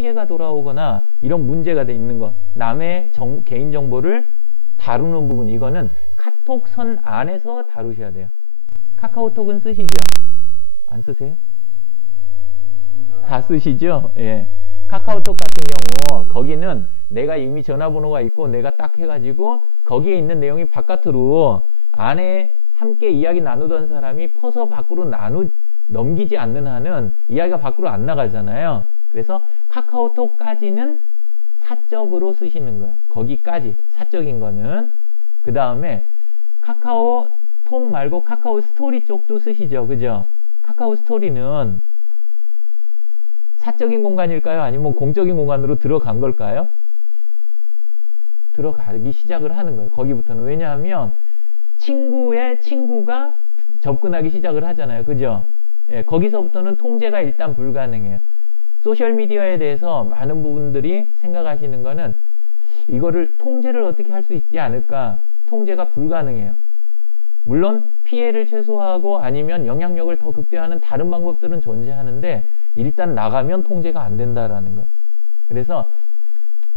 피해가 돌아오거나 이런 문제가 돼 있는 것, 남의 개인정보를 다루는 부분, 이거는 카톡선 안에서 다루셔야 돼요. 카카오톡은 쓰시죠? 안 쓰세요? 다 쓰시죠? 예. 카카오톡 같은 경우 거기는 내가 이미 전화번호가 있고 내가 딱 해가지고 거기에 있는 내용이 바깥으로 안에 함께 이야기 나누던 사람이 퍼서 밖으로 넘기지 않는 한은 이야기가 밖으로 안 나가잖아요. 그래서 카카오톡까지는 사적으로 쓰시는 거예요. 거기까지 사적인 거는. 그 다음에 카카오톡 말고 카카오 스토리 쪽도 쓰시죠. 그죠? 카카오 스토리는 사적인 공간일까요? 아니면 공적인 공간으로 들어간 걸까요? 들어가기 시작을 하는 거예요. 거기부터는. 왜냐하면 친구의 친구가 접근하기 시작을 하잖아요. 그죠? 예, 거기서부터는 통제가 일단 불가능해요. 소셜미디어에 대해서 많은 부분들이 생각하시는 거는 이거를 통제를 어떻게 할 수 있지 않을까? 통제가 불가능해요. 물론 피해를 최소화하고 아니면 영향력을 더 극대화하는 다른 방법들은 존재하는데 일단 나가면 통제가 안 된다라는 거예요. 그래서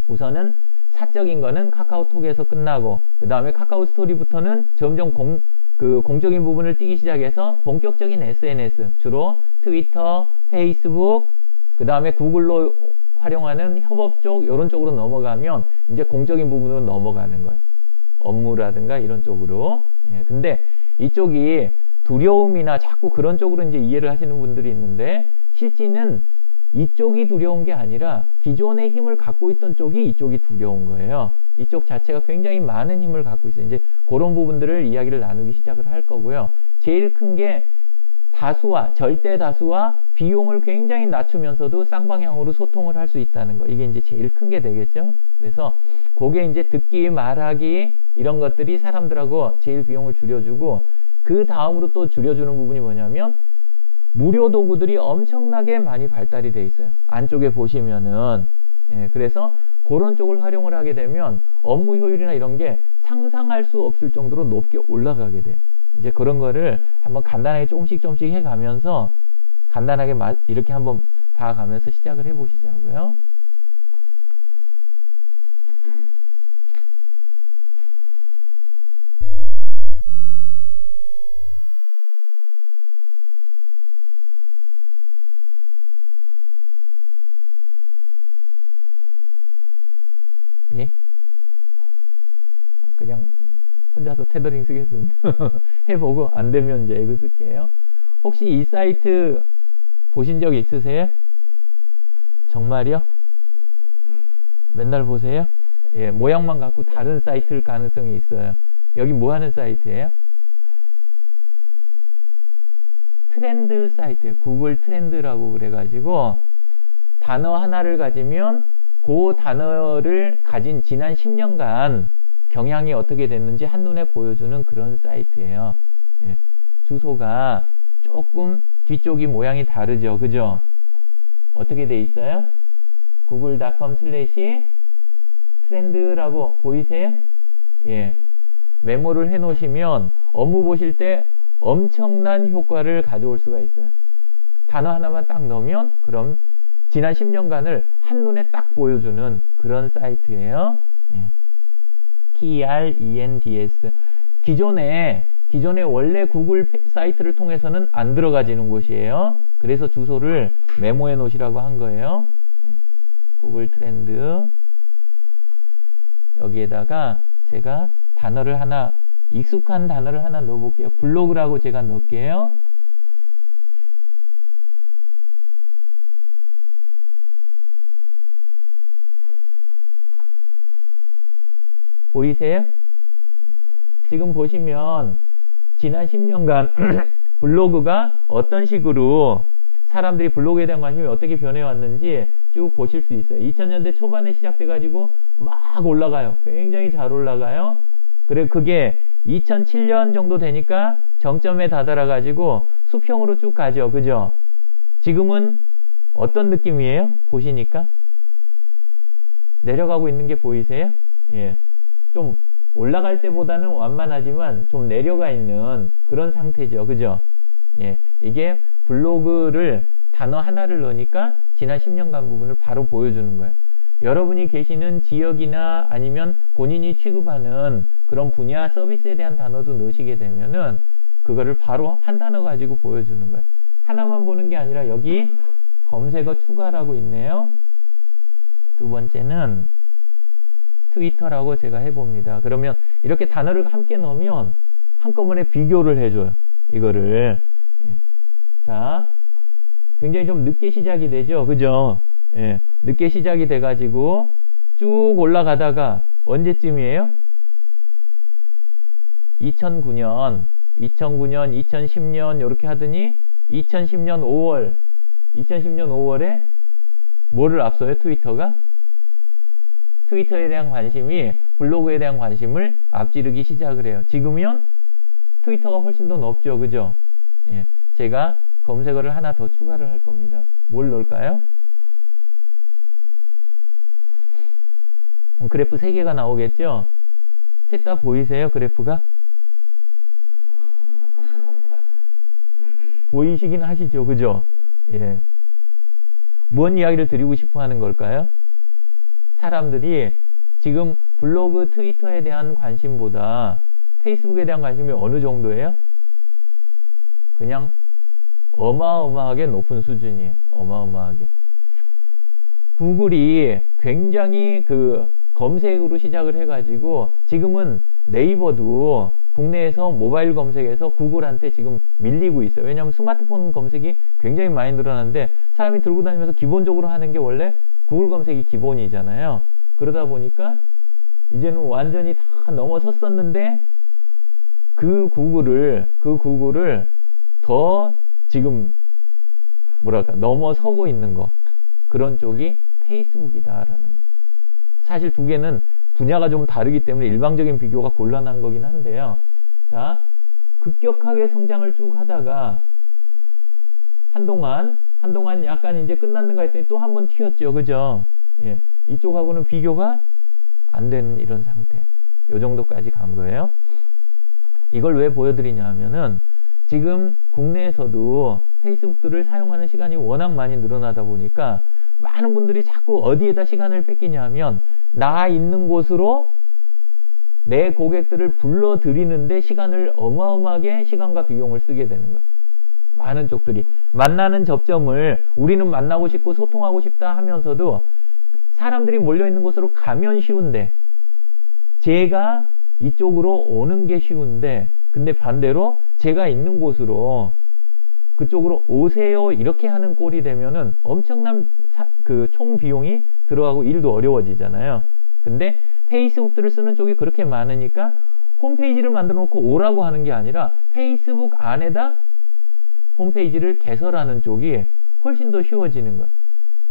우선은 사적인 거는 카카오톡에서 끝나고 그 다음에 카카오 스토리부터는 점점 공적인 부분을 띄기 시작해서 본격적인 SNS, 주로 트위터, 페이스북, 그 다음에 구글로 활용하는 협업 쪽, 이런 쪽으로 넘어가면 이제 공적인 부분으로 넘어가는 거예요. 업무라든가 이런 쪽으로. 예, 근데 이쪽이 두려움이나 자꾸 그런 쪽으로 이제 이해를 하시는 분들이 있는데 실제는 이쪽이 두려운 게 아니라 기존의 힘을 갖고 있던 쪽이 이쪽이 두려운 거예요. 이쪽 자체가 굉장히 많은 힘을 갖고 있어요. 이제 그런 부분들을 이야기를 나누기 시작을 할 거고요. 제일 큰 게 절대 다수와 비용을 굉장히 낮추면서도 쌍방향으로 소통을 할 수 있다는 거. 이게 이제 제일 큰 게 되겠죠. 그래서 그게 이제 듣기, 말하기 이런 것들이 사람들하고 제일 비용을 줄여주고 그 다음으로 또 줄여주는 부분이 뭐냐면 무료 도구들이 엄청나게 많이 발달이 돼 있어요. 안쪽에 보시면은. 예, 그래서 그런 쪽을 활용을 하게 되면 업무 효율이나 이런 게 상상할 수 없을 정도로 높게 올라가게 돼요. 이제 그런 거를 한번 간단하게 조금씩 해가면서 간단하게 이렇게 한번 봐가면서 시작을 해보시자고요. 예? 그냥 혼자서 테더링 쓰겠습니다. 해보고 안 되면 이제 이거 쓸게요. 혹시 이 사이트 보신 적 있으세요? 정말요? 맨날 보세요? 예, 모양만 갖고 다른 사이트일 가능성이 있어요. 여기 뭐 하는 사이트예요? 트렌드 사이트예요. 구글 트렌드라고 그래가지고 단어 하나를 가지면 그 단어를 가진 지난 10년간 경향이 어떻게 됐는지 한눈에 보여주는 그런 사이트예요. 예. 주소가 조금 뒤쪽이 모양이 다르죠. 그죠? 어떻게 돼 있어요? google.com/트렌드라고 보이세요? 예. 메모를 해 놓으시면 업무 보실 때 엄청난 효과를 가져올 수가 있어요. 단어 하나만 딱 넣으면 그럼 지난 10년간을 한눈에 딱 보여주는 그런 사이트예요. 예. TRENDS. 기존에 원래 구글 사이트를 통해서는 안 들어가지는 곳이에요. 그래서 주소를 메모해 놓으시라고 한 거예요. 예. 구글 트렌드. 여기에다가 제가 익숙한 단어를 하나 넣어볼게요. 블로그라고 제가 넣을게요. 보이세요? 지금 보시면 지난 10년간 블로그가 어떤 식으로 사람들이 블로그에 대한 관심이 어떻게 변해왔는지 쭉 보실 수 있어요. 2000년대 초반에 시작돼가지고 막 올라가요. 굉장히 잘 올라가요. 그리고 그게 2007년 정도 되니까 정점에 다다라가지고 수평으로 쭉 가죠. 그죠? 지금은 어떤 느낌이에요? 보시니까? 내려가고 있는 게 보이세요? 예. 좀 올라갈 때보다는 완만하지만 좀 내려가 있는 그런 상태죠. 그죠? 예. 이게 블로그를 단어 하나를 넣으니까 지난 10년간 부분을 바로 보여주는 거예요. 여러분이 계시는 지역이나 아니면 본인이 취급하는 그런 분야 서비스에 대한 단어도 넣으시게 되면은 그거를 바로 한 단어 가지고 보여주는 거예요. 하나만 보는 게 아니라 여기 검색어 추가라고 있네요. 두 번째는 트위터라고 제가 해봅니다. 그러면 이렇게 단어를 함께 넣으면 한꺼번에 비교를 해줘요. 이거를. 예. 자, 굉장히 좀 늦게 시작이 되죠. 그죠? 예. 늦게 시작이 돼가지고 쭉 올라가다가 언제쯤이에요? 2009년, 2010년 이렇게 하더니 2010년 5월에 뭐를 앞서요? 트위터가? 트위터에 대한 관심이 블로그에 대한 관심을 앞지르기 시작을 해요. 지금은 트위터가 훨씬 더 높죠. 그죠? 예. 제가 검색어를 하나 더 추가를 할 겁니다. 뭘 넣을까요? 그래프 3개가 나오겠죠? 셋 다 보이세요? 그래프가? 보이시긴 하시죠? 그죠? 예. 뭔 이야기를 드리고 싶어 하는 걸까요? 사람들이 지금 블로그, 트위터에 대한 관심보다 페이스북에 대한 관심이 어느 정도예요? 그냥 어마어마하게 높은 수준이에요. 어마어마하게. 구글이 굉장히 그 검색으로 시작을 해가지고 지금은 네이버도 국내에서 모바일 검색에서 구글한테 지금 밀리고 있어요. 왜냐하면 스마트폰 검색이 굉장히 많이 늘어났는데 사람이 들고 다니면서 기본적으로 하는 게 원래 구글 검색이 기본이잖아요. 그러다 보니까 이제는 완전히 다 넘어섰었는데 그 구글을 더 지금 뭐랄까 넘어서고 있는 거, 그런 쪽이 페이스북이다라는 거. 사실 두 개는 분야가 좀 다르기 때문에 일방적인 비교가 곤란한 거긴 한데요. 자, 급격하게 성장을 쭉 하다가 한동안 약간 이제 끝났는가 했더니 또 한 번 튀었죠. 그죠? 예. 이쪽하고는 비교가 안 되는 이런 상태. 요 정도까지 간 거예요. 이걸 왜 보여드리냐 하면은 지금 국내에서도 페이스북들을 사용하는 시간이 워낙 많이 늘어나다 보니까 많은 분들이 자꾸 어디에다 시간을 뺏기냐 하면 나 있는 곳으로 내 고객들을 불러들이는데 시간을 어마어마하게 시간과 비용을 쓰게 되는 거예요. 많은 쪽들이 만나는 접점을 우리는 만나고 싶고 소통하고 싶다 하면서도 사람들이 몰려있는 곳으로 가면 쉬운데 제가 이쪽으로 오는 게 쉬운데 근데 반대로 제가 있는 곳으로 그쪽으로 오세요 이렇게 하는 꼴이 되면은 엄청난 그 총 비용이 들어가고 일도 어려워지잖아요. 근데 페이스북들을 쓰는 쪽이 그렇게 많으니까 홈페이지를 만들어 놓고 오라고 하는 게 아니라 페이스북 안에다 홈페이지를 개설하는 쪽이 훨씬 더 쉬워지는 거예요.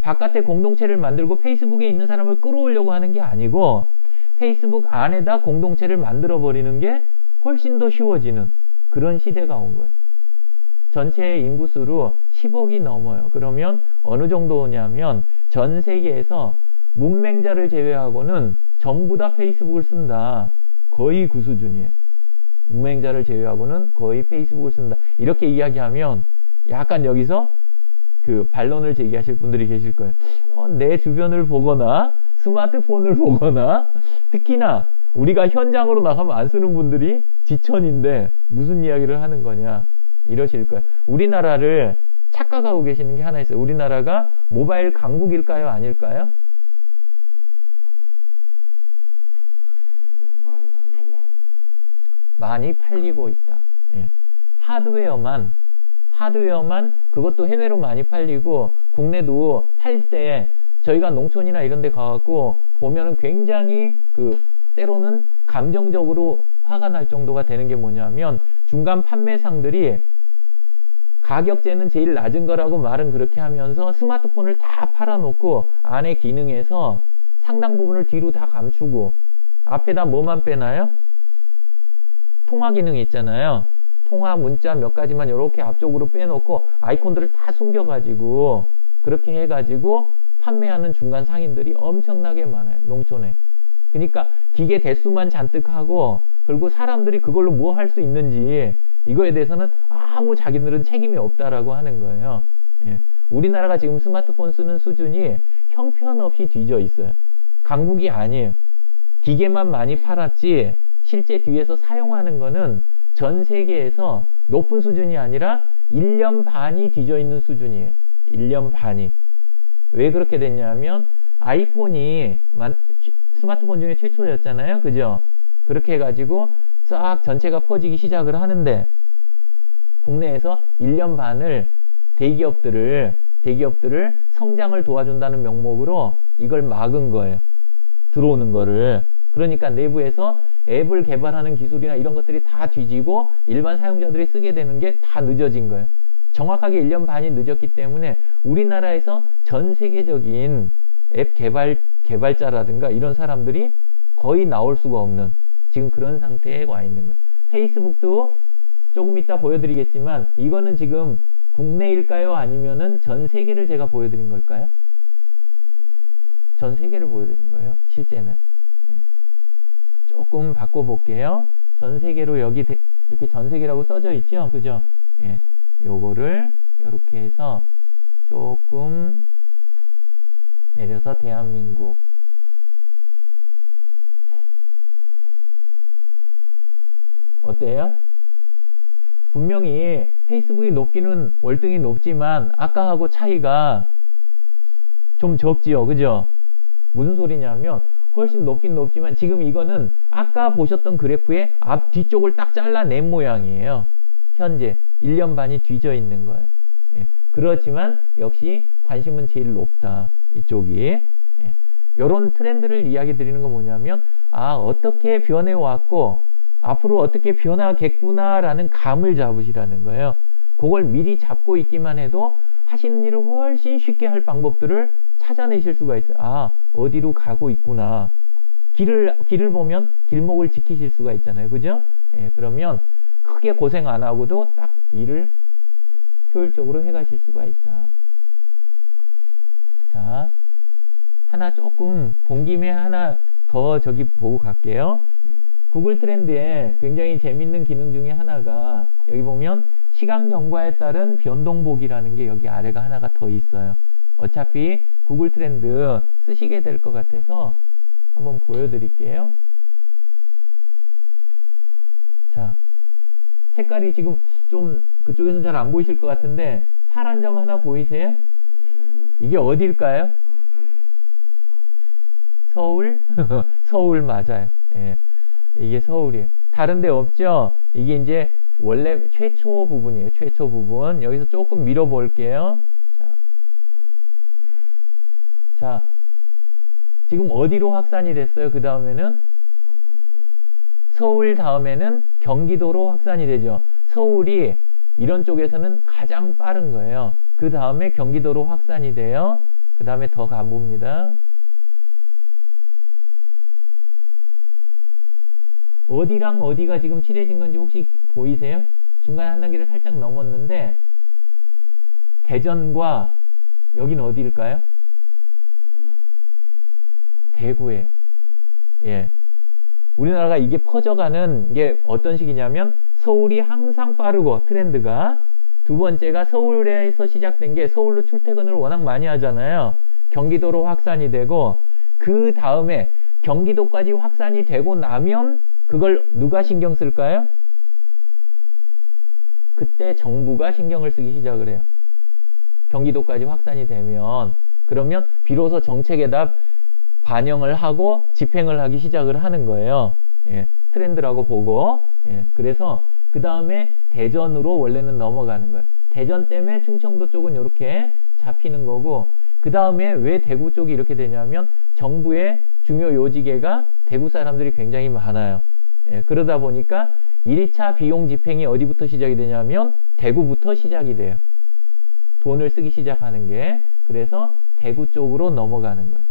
바깥에 공동체를 만들고 페이스북에 있는 사람을 끌어오려고 하는 게 아니고 페이스북 안에다 공동체를 만들어 버리는 게 훨씬 더 쉬워지는 그런 시대가 온 거예요. 전체 인구수로 10억이 넘어요. 그러면 어느 정도냐면 전 세계에서 문맹자를 제외하고는 전부 다 페이스북을 쓴다. 거의 그 수준이에요. 문맹자를 제외하고는 거의 페이스북을 쓴다. 이렇게 이야기하면 약간 여기서 그 반론을 제기하실 분들이 계실 거예요. 내 주변을 보거나 스마트폰을 보거나 특히나 우리가 현장으로 나가면 안 쓰는 분들이 지천인데 무슨 이야기를 하는 거냐 이러실 거예요. 우리나라를 착각하고 계시는 게 하나 있어요. 우리나라가 모바일 강국일까요? 아닐까요? 많이 팔리고 있다. 예. 하드웨어만 그것도 해외로 많이 팔리고 국내도 팔 때 저희가 농촌이나 이런 데 가갖고 보면은 굉장히 때로는 감정적으로 화가 날 정도가 되는 게 뭐냐면 중간 판매상들이 가격제는 제일 낮은 거라고 말은 그렇게 하면서 스마트폰을 다 팔아놓고 안에 기능에서 상당 부분을 뒤로 다 감추고 앞에다 뭐만 빼나요? 통화 기능이 있잖아요. 통화 문자 몇 가지만 이렇게 앞쪽으로 빼놓고 아이콘들을 다 숨겨가지고 그렇게 해가지고 판매하는 중간 상인들이 엄청나게 많아요. 농촌에. 그러니까 기계 대수만 잔뜩 하고 그리고 사람들이 그걸로 뭐 할 수 있는지 이거에 대해서는 아무 자기들은 책임이 없다라고 하는 거예요. 예. 우리나라가 지금 스마트폰 쓰는 수준이 형편없이 뒤져 있어요. 강국이 아니에요. 기계만 많이 팔았지 실제 뒤에서 사용하는 거는 전 세계에서 높은 수준이 아니라 1년 반이 뒤져 있는 수준이에요. 1년 반이. 왜 그렇게 됐냐면 아이폰이 스마트폰 중에 최초였잖아요. 그죠? 그렇게 해가지고 싹 전체가 퍼지기 시작을 하는데 국내에서 1년 반을 대기업들을 성장을 도와준다는 명목으로 이걸 막은 거예요. 들어오는 거를. 그러니까 내부에서 앱을 개발하는 기술이나 이런 것들이 다 뒤지고 일반 사용자들이 쓰게 되는 게 다 늦어진 거예요. 정확하게 1년 반이 늦었기 때문에 우리나라에서 전 세계적인 앱 개발자라든가 이런 사람들이 거의 나올 수가 없는 지금 그런 상태에 와 있는 거예요. 페이스북도 조금 이따 보여드리겠지만 이거는 지금 국내일까요? 아니면은 전 세계를 제가 보여드린 걸까요? 전 세계를 보여드린 거예요. 실제는. 예. 조금 바꿔볼게요. 전 세계로 여기 이렇게 전 세계라고 써져 있죠? 그죠? 예. 요거를 이렇게 해서 조금 내려서 대한민국. 어때요? 분명히 페이스북이 높기는 월등히 높지만 아까하고 차이가 좀 적지요. 그죠? 무슨 소리냐면 훨씬 높긴 높지만 지금 이거는 아까 보셨던 그래프의 뒤쪽을 딱 잘라낸 모양이에요. 현재 1년 반이 뒤져 있는 거예요. 예. 그렇지만 역시 관심은 제일 높다. 이쪽이. 예. 이런 트렌드를 이야기 드리는 건 뭐냐면 어떻게 변해왔고 앞으로 어떻게 변하겠구나라는 감을 잡으시라는 거예요. 그걸 미리 잡고 있기만 해도 하시는 일을 훨씬 쉽게 할 방법들을 찾아내실 수가 있어요. 어디로 가고 있구나. 길을 보면 길목을 지키실 수가 있잖아요. 그죠? 예, 그러면 크게 고생 안 하고도 딱 일을 효율적으로 해가실 수가 있다. 자, 하나 조금 본 김에 하나 더 저기 보고 갈게요. 구글 트렌드에 굉장히 재밌는 기능 중에 하나가 여기 보면 시간 경과에 따른 변동 보기라는 게 여기 아래가 하나가 더 있어요. 어차피 구글 트렌드 쓰시게 될 것 같아서 한번 보여드릴게요. 자, 색깔이 지금 좀 그쪽에서는 잘 안 보이실 것 같은데 파란 점 하나 보이세요? 이게 어딜까요? 서울? 서울 맞아요. 예. 이게 서울이에요. 다른 데 없죠? 이게 이제 원래 최초 부분이에요. 최초 부분. 여기서 조금 밀어 볼게요. 자, 지금 어디로 확산이 됐어요? 그 다음에는 서울 다음에는 경기도로 확산이 되죠. 서울이 이런 쪽에서는 가장 빠른 거예요. 그 다음에 경기도로 확산이 돼요. 그 다음에 더 가봅니다. 어디랑 어디가 지금 칠해진 건지 혹시 보이세요? 중간에 한 단계를 살짝 넘었는데 대전과 여기는 어디일까요? 대구예요. 예. 우리나라가 이게 퍼져가는 게 어떤 식이냐면 서울이 항상 빠르고 트렌드가 두 번째가 서울에서 시작된 게 서울로 출퇴근을 워낙 많이 하잖아요. 경기도로 확산이 되고 그 다음에 경기도까지 확산이 되고 나면 그걸 누가 신경 쓸까요? 그때 정부가 신경을 쓰기 시작을 해요. 경기도까지 확산이 되면 그러면 비로소 정책에다 반영을 하고 집행을 하기 시작을 하는 거예요. 예, 트렌드라고 보고. 예, 그래서 그 다음에 대전으로 원래는 넘어가는 거예요. 대전 때문에 충청도 쪽은 이렇게 잡히는 거고 그 다음에 왜 대구 쪽이 이렇게 되냐면 정부의 중요 요직에가 대구 사람들이 굉장히 많아요. 예, 그러다 보니까 1차 비용 집행이 어디부터 시작이 되냐면 대구부터 시작이 돼요. 돈을 쓰기 시작하는 게. 그래서 대구 쪽으로 넘어가는 거예요.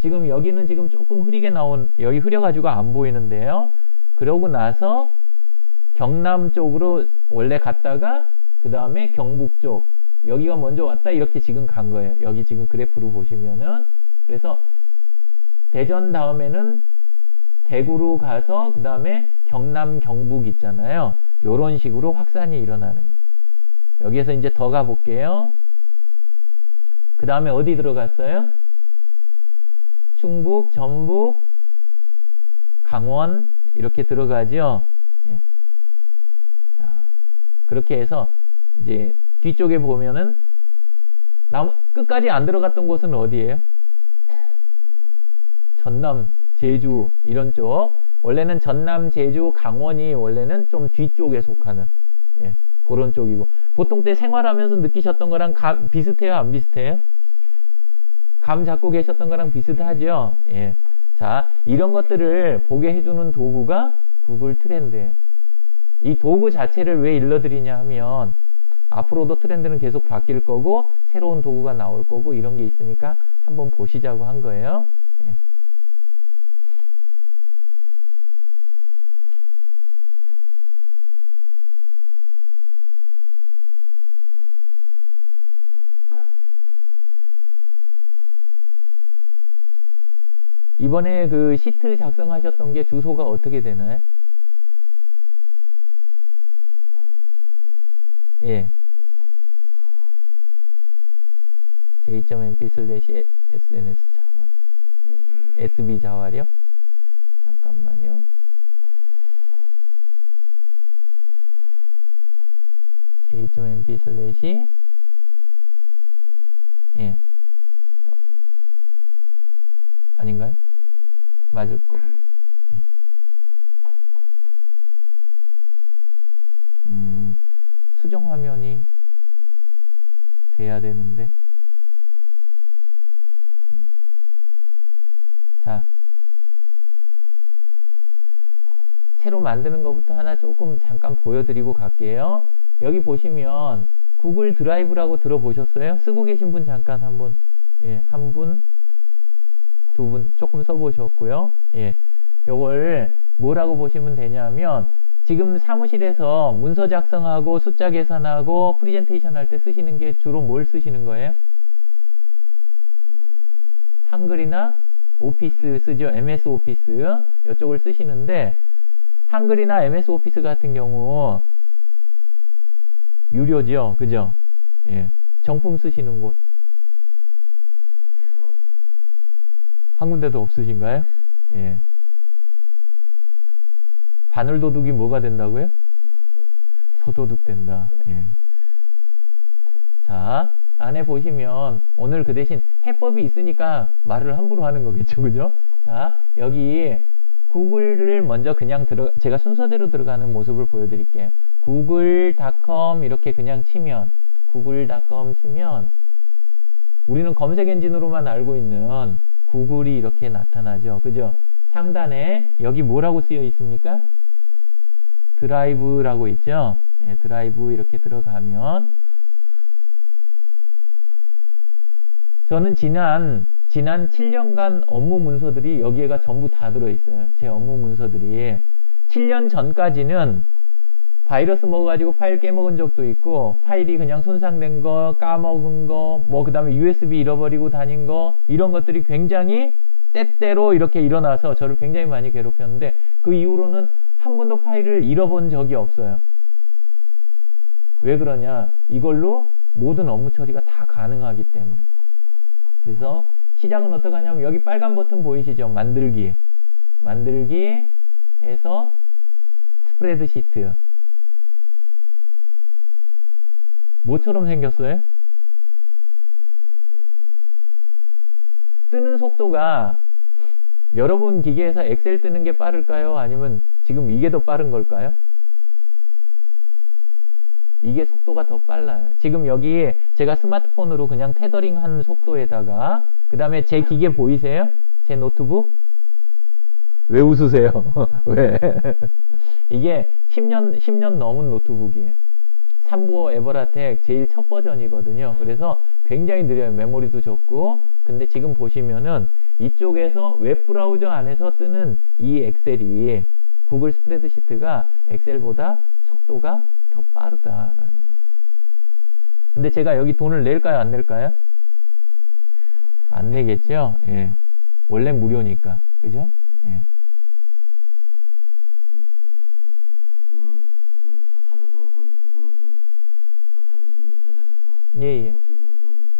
지금 여기는 지금 조금 흐리게 여기 흐려가지고 안 보이는데요. 그러고 나서 경남 쪽으로 원래 갔다가 그 다음에 경북 쪽 여기가 먼저 왔다 이렇게 지금 간 거예요. 여기 지금 그래프로 보시면은. 그래서 대전 다음에는 대구로 가서 그 다음에 경남 경북 있잖아요. 요런 식으로 확산이 일어나는 거예요. 여기에서 이제 더 가볼게요. 그 다음에 어디 들어갔어요? 충북, 전북, 강원 이렇게 들어가죠. 예. 자, 그렇게 해서 이제 뒤쪽에 보면은 끝까지 안 들어갔던 곳은 어디예요? 전남, 제주 이런 쪽. 원래는 전남, 제주, 강원이 원래는 좀 뒤쪽에 속하는 그런 쪽이고, 보통 때 생활하면서 느끼셨던 거랑 비슷해요, 안 비슷해요? 감 잡고 계셨던 거랑 비슷하죠? 예. 자, 이런 것들을 보게 해주는 도구가 구글 트렌드예요. 이 도구 자체를 왜 일러드리냐 하면, 앞으로도 트렌드는 계속 바뀔 거고, 새로운 도구가 나올 거고, 이런 게 있으니까 한번 보시자고 한 거예요. 예. 이번에 그 시트 작성하셨던 게 주소가 어떻게 되나요? 예. j.mp/sns 자활. sb 자활이요? 잠깐만요. j.mp/ 예. 아닌가요? 맞을 거. 예. 수정 화면이 돼야 되는데. 자, 새로 만드는 것부터 하나 조금 잠깐 보여드리고 갈게요. 여기 보시면 구글 드라이브라고 들어보셨어요? 쓰고 계신 분 잠깐 한번, 예, 한 분, 두 분 조금 써보셨고요. 예, 요걸 뭐라고 보시면 되냐면, 지금 사무실에서 문서 작성하고 숫자 계산하고 프리젠테이션 할 때 쓰시는 게 주로 뭘 쓰시는 거예요? 한글이나 오피스 쓰죠. MS 오피스 이쪽을 쓰시는데, 한글이나 MS 오피스 같은 경우 유료죠, 그죠? 예, 정품 쓰시는 곳 한 군데도 없으신가요? 예. 바늘도둑이 뭐가 된다고요? 소도둑 된다. 예. 자, 안에 보시면 오늘 그 대신 해법이 있으니까 말을 함부로 하는 거겠죠, 그죠? 자, 여기 구글을 먼저 그냥 제가 순서대로 들어가는 모습을 보여드릴게요. google.com 이렇게 그냥 치면, google.com 치면 우리는 검색 엔진으로만 알고 있는 구글이 이렇게 나타나죠, 그죠? 상단에 여기 뭐라고 쓰여 있습니까? 드라이브라고 있죠? 예, 드라이브 이렇게 들어가면, 저는 지난 7년간 업무 문서들이 여기에가 전부 다 들어있어요. 제 업무 문서들이. 7년 전까지는 바이러스 먹어가지고 파일 깨먹은 적도 있고, 파일이 그냥 손상된 거, 까먹은 거, 그 다음에 USB 잃어버리고 다닌 거, 이런 것들이 굉장히 때때로 이렇게 일어나서 저를 굉장히 많이 괴롭혔는데, 그 이후로는 한 번도 파일을 잃어본 적이 없어요. 왜 그러냐? 이걸로 모든 업무 처리가 다 가능하기 때문에. 그래서 시작은 어떻게 하냐면, 여기 빨간 버튼 보이시죠? 만들기. 만들기 해서 스프레드시트. 뭐처럼 생겼어요? 뜨는 속도가 여러분 기계에서 엑셀 뜨는 게 빠를까요? 아니면 지금 이게 더 빠른 걸까요? 이게 속도가 더 빨라요. 지금 여기 제가 스마트폰으로 그냥 테더링 한 속도에다가, 그 다음에 제 기계 보이세요? 제 노트북? 왜 웃으세요? 왜? 이게 10년 넘은 노트북이에요. 삼보 에버라텍 제일 첫 버전이거든요. 그래서 굉장히 느려요. 메모리도 적고. 근데 지금 보시면은 이쪽에서 웹브라우저 안에서 뜨는 이 엑셀이, 구글 스프레드시트가 엑셀보다 속도가 더 빠르다라는 거. 근데 제가 여기 돈을 낼까요, 안 낼까요? 안 내겠죠? 예. 원래 무료니까. 그죠? 예. 예, 예. 어떻게 보면 좀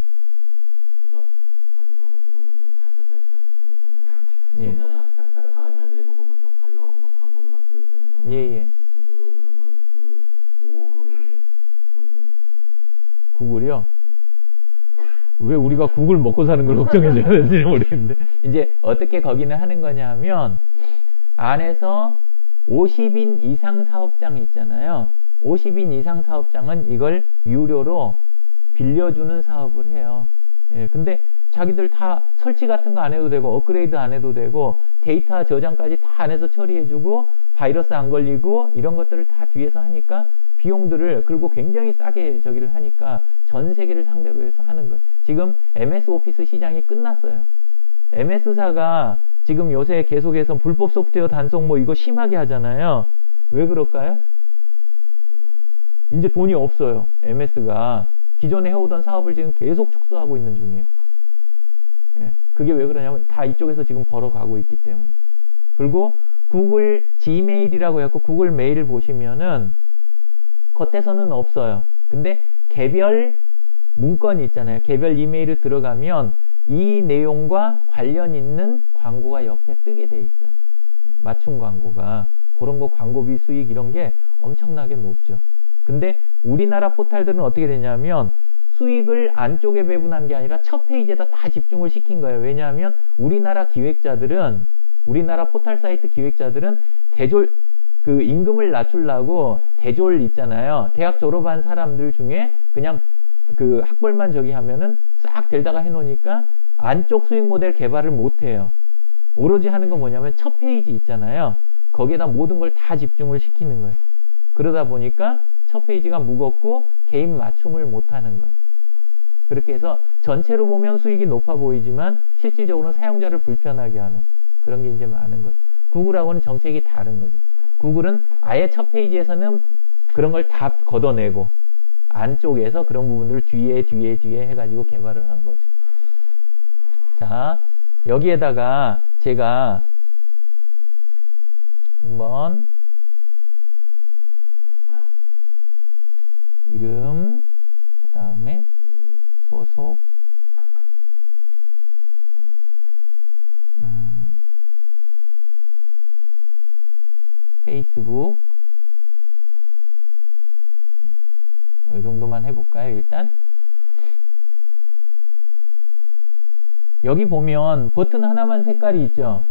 누가 구글 먹고 사는 걸 걱정해 줘야 되는지 모르겠는데 이제 어떻게 거기는 하는 거냐 하면 안에서 50인 이상 사업장이 있잖아요. 50인 이상 사업장은 이걸 유료로 빌려주는 사업을 해요. 예, 근데 자기들 다 설치 같은 거 안 해도 되고 업그레이드 안 해도 되고 데이터 저장까지 다 안에서 처리해주고 바이러스 안 걸리고 이런 것들을 다 뒤에서 하니까 비용들을 그리고 굉장히 싸게 저기를 하니까 전 세계를 상대로 해서 하는 거예요. 지금 MS 오피스 시장이 끝났어요. MS사가 지금 요새 계속해서 불법 소프트웨어 단속 뭐 이거 심하게 하잖아요. 왜 그럴까요? 이제 돈이 없어요. MS가 기존에 해오던 사업을 지금 계속 축소하고 있는 중이에요. 예, 그게 왜 그러냐면 다 이쪽에서 지금 벌어가고 있기 때문에. 그리고 구글 지메일이라고 해갖고 구글 메일을 보시면은 겉에서는 없어요. 근데 개별 문건이 있잖아요. 개별 이메일을 들어가면 이 내용과 관련 있는 광고가 옆에 뜨게 돼 있어요. 맞춤 광고가. 그런 거 광고비 수익 이런 게 엄청나게 높죠. 근데 우리나라 포탈들은 어떻게 되냐면 수익을 안쪽에 배분한 게 아니라 첫 페이지에다 다 집중을 시킨 거예요. 왜냐하면 우리나라 기획자들은 우리나라 포탈 사이트 기획자들은 대졸 그 임금을 낮추려고 대졸 있잖아요. 대학 졸업한 사람들 중에 그냥 그 학벌만 저기 하면은 싹 데려다가 해놓으니까 안쪽 수익 모델 개발을 못 해요. 오로지 하는 건 뭐냐면 첫 페이지 있잖아요. 거기에다 모든 걸 다 집중을 시키는 거예요. 그러다 보니까 첫 페이지가 무겁고 개인 맞춤을 못 하는 거예요. 그렇게 해서 전체로 보면 수익이 높아 보이지만 실질적으로는 사용자를 불편하게 하는 그런 게 이제 많은 거예요. 구글하고는 정책이 다른 거죠. 구글은 아예 첫 페이지에서는 그런 걸 다 걷어내고 안쪽에서 그런 부분들을 뒤에 해가지고 개발을 한 거죠. 자, 여기에다가 제가 한번 이름, 그 다음에 소속, 페이스북 이 정도만 해볼까요? 일단 여기 보면 버튼 하나만 색깔이 있죠.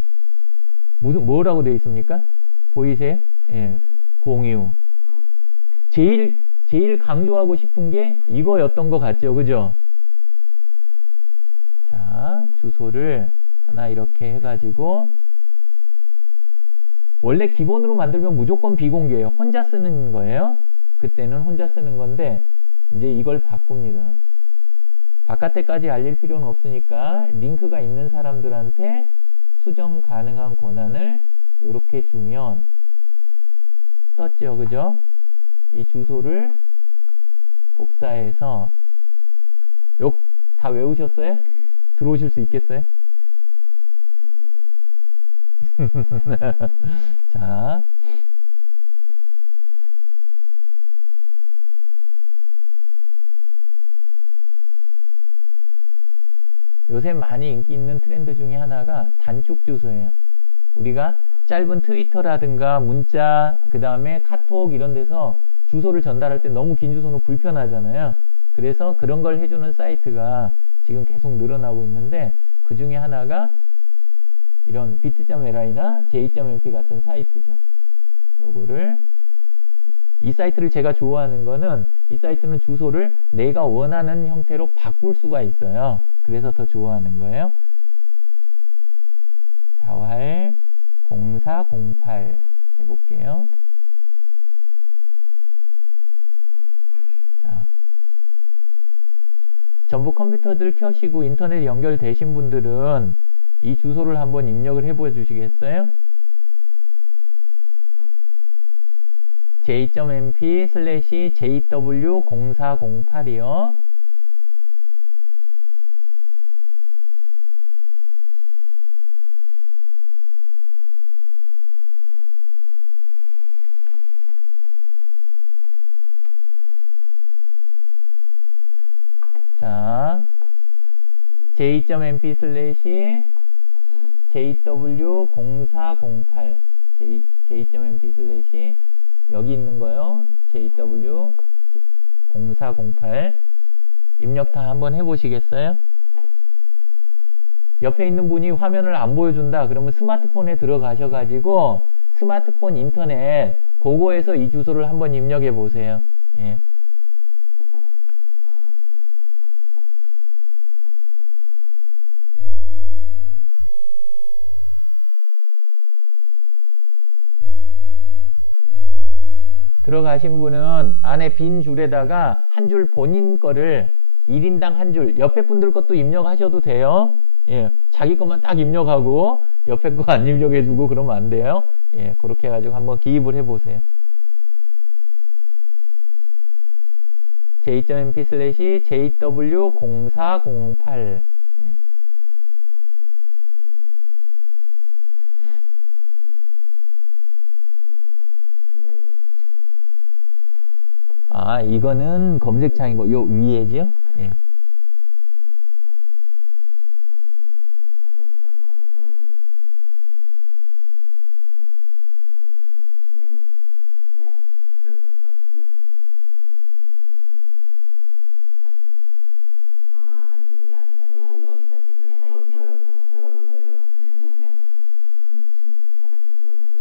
뭐라고 되어 있습니까? 보이세요? 예, 공유. 제일 강조하고 싶은 게 이거였던 것 같죠, 그죠? 자, 주소를 하나 이렇게 해가지고 원래 기본으로 만들면 무조건 비공개예요. 혼자 쓰는 거예요. 그때는 혼자 쓰는 건데 이제 이걸 바꿉니다. 바깥에까지 알릴 필요는 없으니까 링크가 있는 사람들한테 수정 가능한 권한을 이렇게 주면 떴죠, 그죠? 이 주소를 복사해서 다 외우셨어요? 들어오실 수 있겠어요? 자, 요새 많이 인기 있는 트렌드 중에 하나가 단축 주소예요. 우리가 짧은 트위터라든가 문자, 그 다음에 카톡 이런 데서 주소를 전달할 때 너무 긴 주소는 불편하잖아요. 그래서 그런 걸 해주는 사이트가 지금 계속 늘어나고 있는데 그 중에 하나가 이런 bit.li나 j.mp 같은 사이트죠. 요거를 이 사이트를 제가 좋아하는 거는 이 사이트는 주소를 내가 원하는 형태로 바꿀 수가 있어요. 그래서 더 좋아하는 거예요. 자활 0408 해볼게요. 자, 전부 컴퓨터들 켜시고 인터넷 연결되신 분들은 이 주소를 한번 입력을 해보여 주시겠어요? j.mp/jw0408이요. 자, j.mp/jw0408 j.mp/ 여기 있는 거요. jw0408 입력 다 한번 해보시겠어요? 옆에 있는 분이 화면을 안 보여준다. 그러면 스마트폰에 들어가셔가지고 스마트폰 인터넷 그거에서 이 주소를 한번 입력해 보세요. 예. 들어가신 분은 안에 빈 줄에다가 한 줄 본인 거를 1인당 한 줄, 옆에 분들 것도 입력하셔도 돼요. 예, 자기 것만 딱 입력하고 옆에 거 안 입력해주고 그러면 안 돼요. 예, 그렇게 해가지고 한번 기입을 해보세요. j.mp/jw0408 예. 아, 이거는 검색창이고 요 위에죠. 예.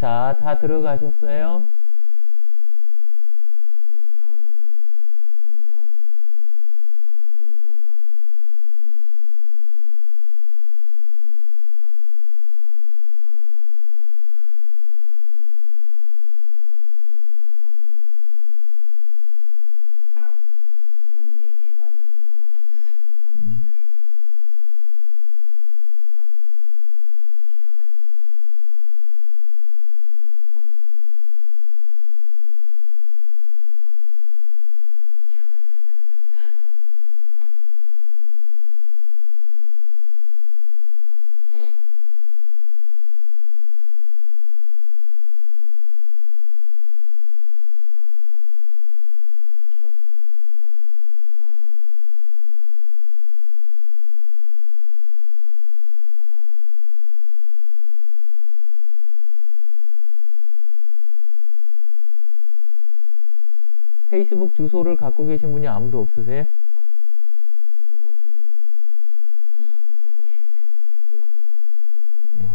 자, 다 들어가셨어요? 페이스북 주소를 갖고 계신 분이 아무도 없으세요? 예.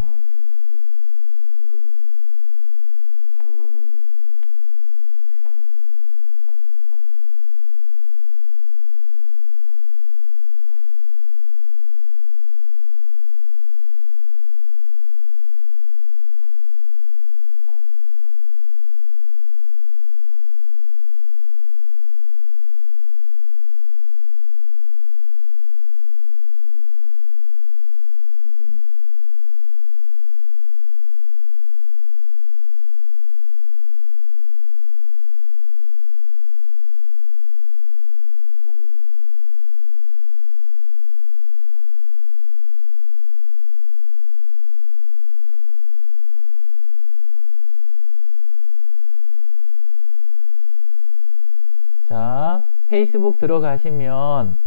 자, 페이스북 들어가시면,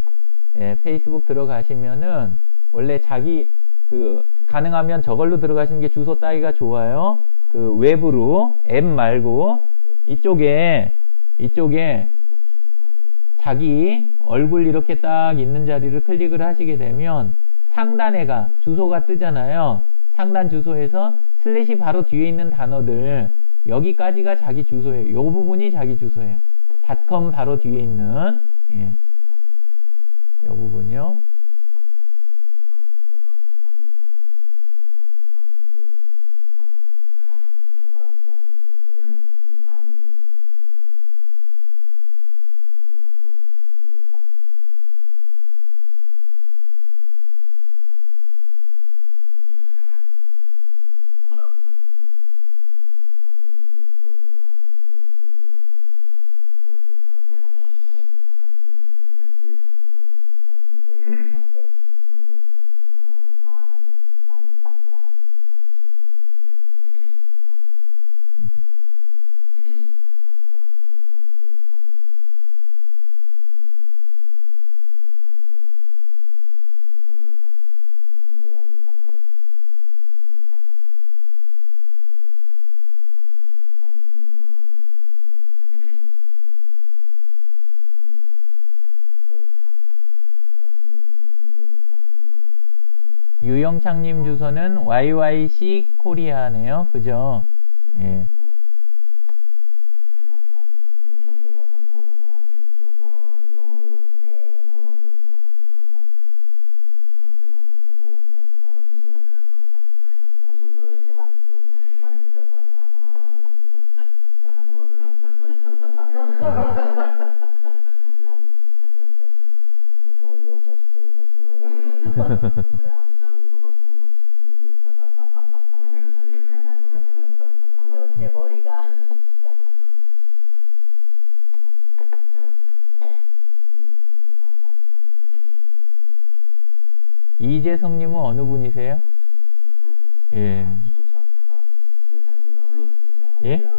예, 페이스북 들어가시면은, 원래 자기, 가능하면 저걸로 들어가시는 게 주소 따기가 좋아요. 외부로, 앱 말고, 이쪽에 자기 얼굴 이렇게 딱 있는 자리를 클릭을 하시게 되면, 상단에가, 주소가 뜨잖아요. 상단 주소에서 슬래시 바로 뒤에 있는 단어들, 여기까지가 자기 주소예요. 요 부분이 자기 주소예요. 닷컴 바로 뒤에 있는, 예, 이 부분요. 유영창님 주소는 YYC 코리아네요. 그죠? 예. 어째 머리가 이재성님은 어느 분이세요? 예. 예?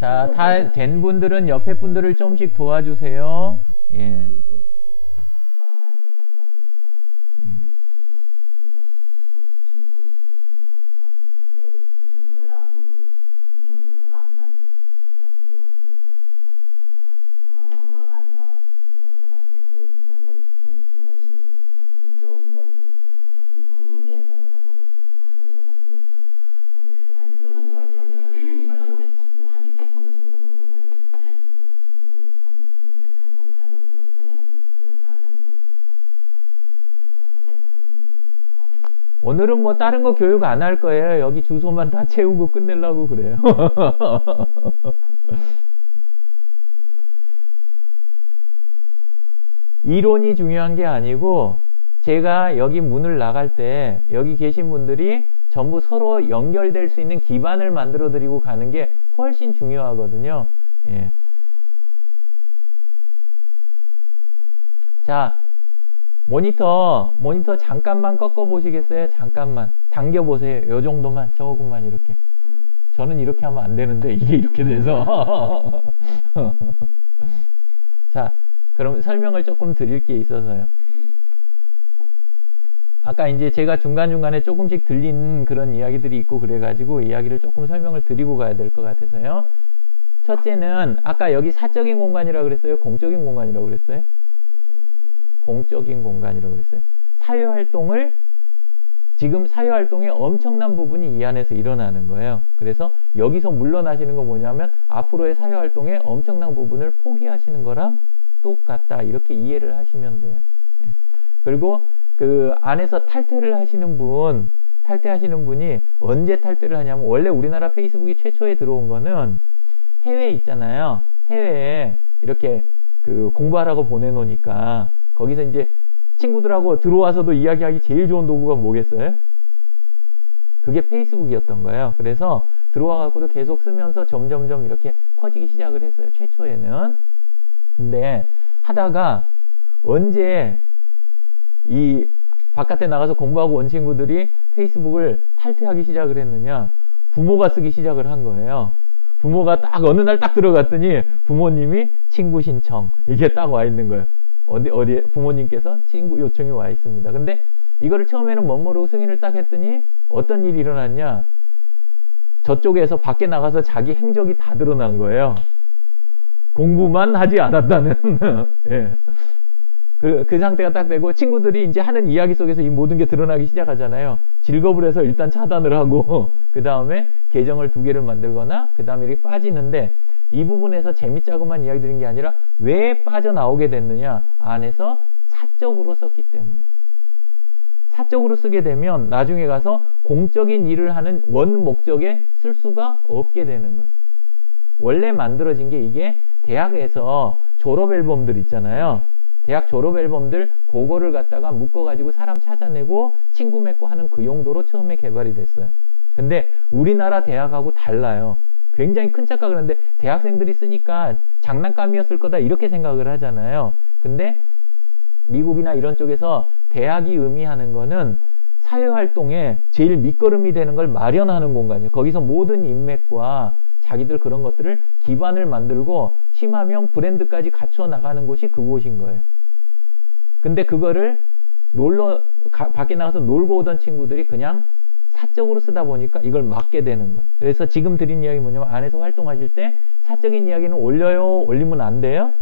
자, 다 된 분들은 옆에 분들을 좀씩 도와주세요. 예. 오늘은 뭐 다른 거 교육 안 할 거예요. 여기 주소만 다 채우고 끝내려고 그래요. 이론이 중요한 게 아니고 제가 여기 문을 나갈 때 여기 계신 분들이 전부 서로 연결될 수 있는 기반을 만들어 드리고 가는 게 훨씬 중요하거든요. 예. 자, 모니터 잠깐만 꺾어 보시겠어요? 잠깐만 당겨 보세요. 요 정도만, 조금만 이렇게. 저는 이렇게 하면 안 되는데 이게 이렇게 돼서 자, 그럼 설명을 조금 드릴 게 있어서요. 아까 이제 제가 중간중간에 조금씩 들린 그런 이야기들이 있고 그래가지고 이야기를 조금 설명을 드리고 가야 될 것 같아서요. 첫째는 아까 여기 사적인 공간이라고 그랬어요? 공적인 공간이라고 그랬어요? 공적인 공간이라고 그랬어요. 사회활동을 지금 사회활동의 엄청난 부분이 이 안에서 일어나는 거예요. 그래서 여기서 물러나시는 건 뭐냐면 앞으로의 사회활동의 엄청난 부분을 포기하시는 거랑 똑같다. 이렇게 이해를 하시면 돼요. 예. 그리고 그 안에서 탈퇴하시는 분이 언제 탈퇴를 하냐면 원래 우리나라 페이스북이 최초에 들어온 거는 해외에 있잖아요. 해외에 이렇게 그 공부하라고 보내놓으니까 거기서 이제 친구들하고 들어와서도 이야기하기 제일 좋은 도구가 뭐겠어요? 그게 페이스북이었던 거예요. 그래서 들어와갖고도 계속 쓰면서 점점점 이렇게 퍼지기 시작을 했어요. 최초에는. 근데 하다가 언제 이 바깥에 나가서 공부하고 온 친구들이 페이스북을 탈퇴하기 시작을 했느냐? 부모가 쓰기 시작을 한 거예요. 부모가 딱 어느 날 딱 들어갔더니 부모님이 친구 신청 이게 딱 와 있는 거예요. 어디에 부모님께서 친구 요청이 와 있습니다. 근데 이거를 처음에는 못 모르고 승인을 딱 했더니 어떤 일이 일어났냐? 저쪽에서 밖에 나가서 자기 행적이 다 드러난 거예요. 공부만 하지 않았다는 예. 그 상태가 딱 되고 친구들이 이제 하는 이야기 속에서 이 모든 게 드러나기 시작하잖아요. 즐겁을 해서 일단 차단을 하고 그 다음에 계정을 2개를 만들거나 그 다음에 이렇게 빠지는데 이 부분에서 재밌자고만 이야기 드린 게 아니라 왜 빠져나오게 됐느냐? 안에서 사적으로 썼기 때문에. 사적으로 쓰게 되면 나중에 가서 공적인 일을 하는 원 목적에 쓸 수가 없게 되는 거예요. 원래 만들어진 게 이게 대학에서 졸업 앨범들 있잖아요. 대학 졸업 앨범들 그거를 갖다가 묶어가지고 사람 찾아내고 친구 맺고 하는 그 용도로 처음에 개발이 됐어요. 근데 우리나라 대학하고 달라요. 굉장히 큰 착각을 하는데 대학생들이 쓰니까 장난감이었을 거다 이렇게 생각을 하잖아요. 근데 미국이나 이런 쪽에서 대학이 의미하는 거는 사회활동에 제일 밑거름이 되는 걸 마련하는 공간이에요. 거기서 모든 인맥과 자기들 그런 것들을 기반을 만들고 심하면 브랜드까지 갖춰 나가는 곳이 그곳인 거예요. 근데 그거를 밖에 나가서 놀고 오던 친구들이 그냥 사적으로 쓰다 보니까 이걸 막게 되는 거예요. 그래서 지금 드린 이야기 뭐냐면 안에서 활동하실 때 사적인 이야기는 올려요? 올리면 안 돼요?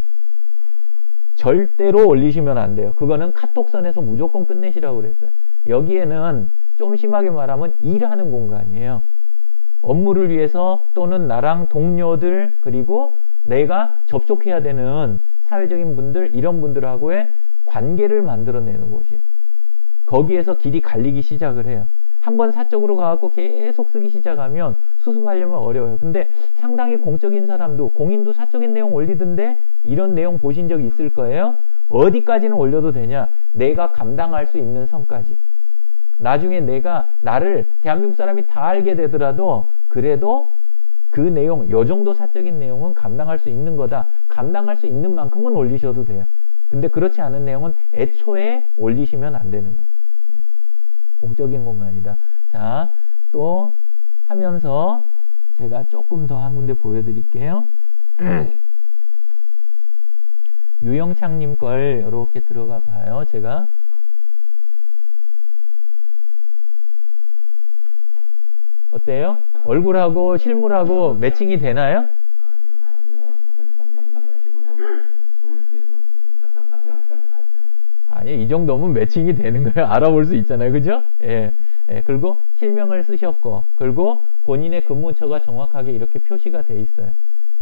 절대로 올리시면 안 돼요. 그거는 카톡선에서 무조건 끝내시라고 그랬어요. 여기에는 좀 심하게 말하면 일하는 공간이에요. 업무를 위해서 또는 나랑 동료들 그리고 내가 접촉해야 되는 사회적인 분들 이런 분들하고의 관계를 만들어내는 곳이에요. 거기에서 길이 갈리기 시작을 해요. 한번 사적으로 가갖고 계속 쓰기 시작하면 수습하려면 어려워요. 근데 상당히 공적인 사람도 공인도 사적인 내용 올리던데 이런 내용 보신 적 있을 거예요. 어디까지는 올려도 되냐? 내가 감당할 수 있는 선까지. 나중에 나를 대한민국 사람이 다 알게 되더라도 그래도 그 내용, 요 정도 사적인 내용은 감당할 수 있는 거다. 감당할 수 있는 만큼은 올리셔도 돼요. 근데 그렇지 않은 내용은 애초에 올리시면 안 되는 거예요. 공적인 공간이다. 자, 또 하면서 제가 조금 더 한 군데 보여드릴게요. 유영창님 걸 이렇게 들어가 봐요. 제가 어때요? 얼굴하고 실물하고 매칭이 되나요? 아니, 이 정도면 매칭이 되는 거예요. 알아볼 수 있잖아요. 그죠? 예. 예. 그리고 실명을 쓰셨고, 그리고 본인의 근무처가 정확하게 이렇게 표시가 돼 있어요.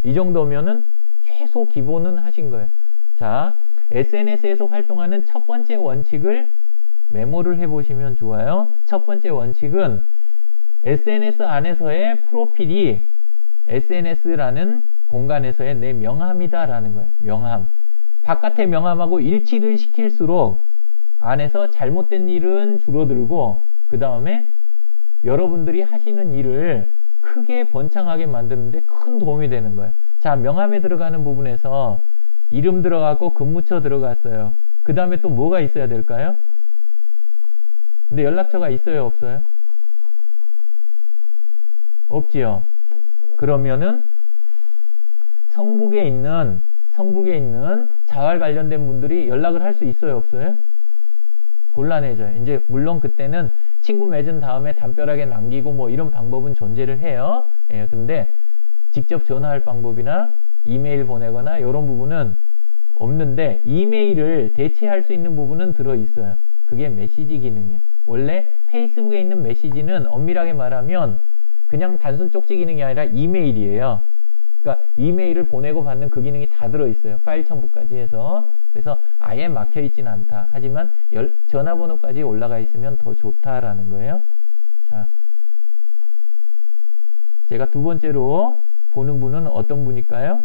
이 정도면은 최소 기본은 하신 거예요. 자, SNS에서 활동하는 첫 번째 원칙을 메모를 해보시면 좋아요. 첫 번째 원칙은 SNS 안에서의 프로필이 SNS라는 공간에서의 내 명함이다라는 거예요. 명함. 바깥의 명함하고 일치를 시킬수록 안에서 잘못된 일은 줄어들고 그 다음에 여러분들이 하시는 일을 크게 번창하게 만드는데 큰 도움이 되는 거예요. 자, 명함에 들어가는 부분에서 이름 들어가고 근무처 들어갔어요. 그 다음에 또 뭐가 있어야 될까요? 근데 연락처가 있어요? 없어요? 없지요. 그러면은 성북에 있는 자활 관련된 분들이 연락을 할 수 있어요? 없어요? 곤란해져요. 이제 물론 그때는 친구 맺은 다음에 담벼락에 남기고 뭐 이런 방법은 존재를 해요. 예, 근데 직접 전화할 방법이나 이메일 보내거나 이런 부분은 없는데 이메일을 대체할 수 있는 부분은 들어있어요. 그게 메시지 기능이에요. 원래 페이스북에 있는 메시지는 엄밀하게 말하면 그냥 단순 쪽지 기능이 아니라 이메일이에요. 그러니까 이메일을 보내고 받는 그 기능이 다 들어있어요. 파일 첨부까지 해서. 그래서 아예 막혀있진 않다. 하지만 전화번호까지 올라가 있으면 더 좋다라는 거예요. 자, 제가 두 번째로 보는 분은 어떤 분일까요?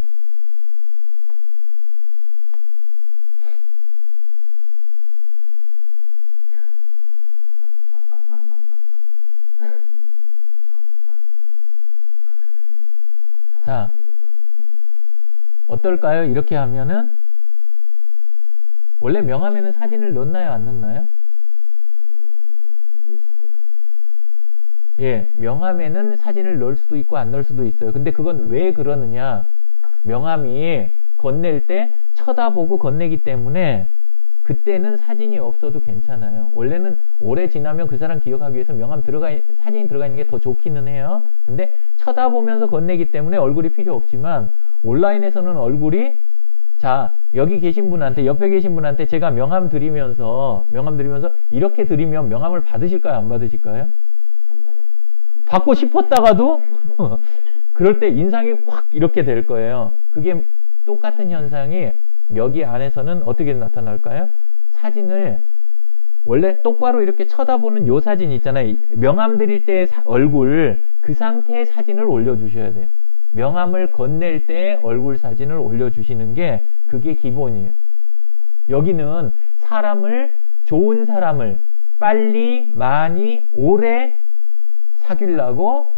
자, 어떨까요? 이렇게 하면은 원래 명함에는 사진을 넣나요? 안 넣나요? 예, 명함에는 사진을 넣을 수도 있고 안 넣을 수도 있어요. 근데 그건 왜 그러느냐? 명함이 건넬 때 쳐다보고 건네기 때문에 그때는 사진이 없어도 괜찮아요. 원래는 오래 지나면 그 사람 기억하기 위해서 사진이 들어가 있는 게 더 좋기는 해요. 근데 쳐다보면서 건네기 때문에 얼굴이 필요 없지만 온라인에서는 얼굴이 자, 여기 계신 분한테, 옆에 계신 분한테 제가 명함 드리면서 이렇게 드리면 명함을 받으실까요? 안 받으실까요? 안 받아요. 받고 싶었다가도 그럴 때 인상이 확 이렇게 될 거예요. 그게 똑같은 현상이 여기 안에서는 어떻게 나타날까요? 사진을 원래 똑바로 이렇게 쳐다보는 요 사진 있잖아요. 명함 드릴 때의 얼굴, 그 상태의 사진을 올려주셔야 돼요. 명함을 건넬 때 얼굴 사진을 올려주시는 게 그게 기본이에요. 여기는 좋은 사람을 빨리, 많이, 오래 사귀려고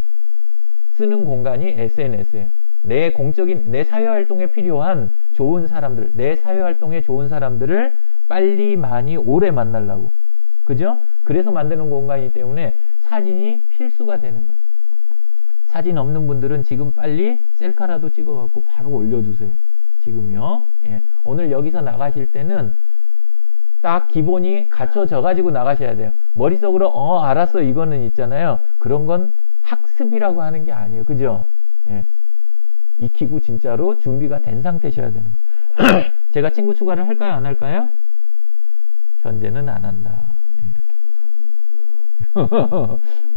쓰는 공간이 SNS예요. 내 사회활동에 필요한 좋은 사람들, 내 사회활동에 좋은 사람들을 빨리, 많이, 오래 만나려고. 그죠? 그래서 만드는 공간이기 때문에 사진이 필수가 되는 거예요. 사진 없는 분들은 지금 빨리 셀카라도 찍어갖고 바로 올려주세요. 지금요. 예. 오늘 여기서 나가실 때는 딱 기본이 갖춰져 가지고 나가셔야 돼요. 머릿속으로 알았어 이거는 있잖아요. 그런 건 학습이라고 하는 게 아니에요. 그죠? 예. 익히고 진짜로 준비가 된 상태셔야 되는 거예요. 제가 친구 추가를 할까요? 안 할까요? 현재는 안 한다. 이렇게.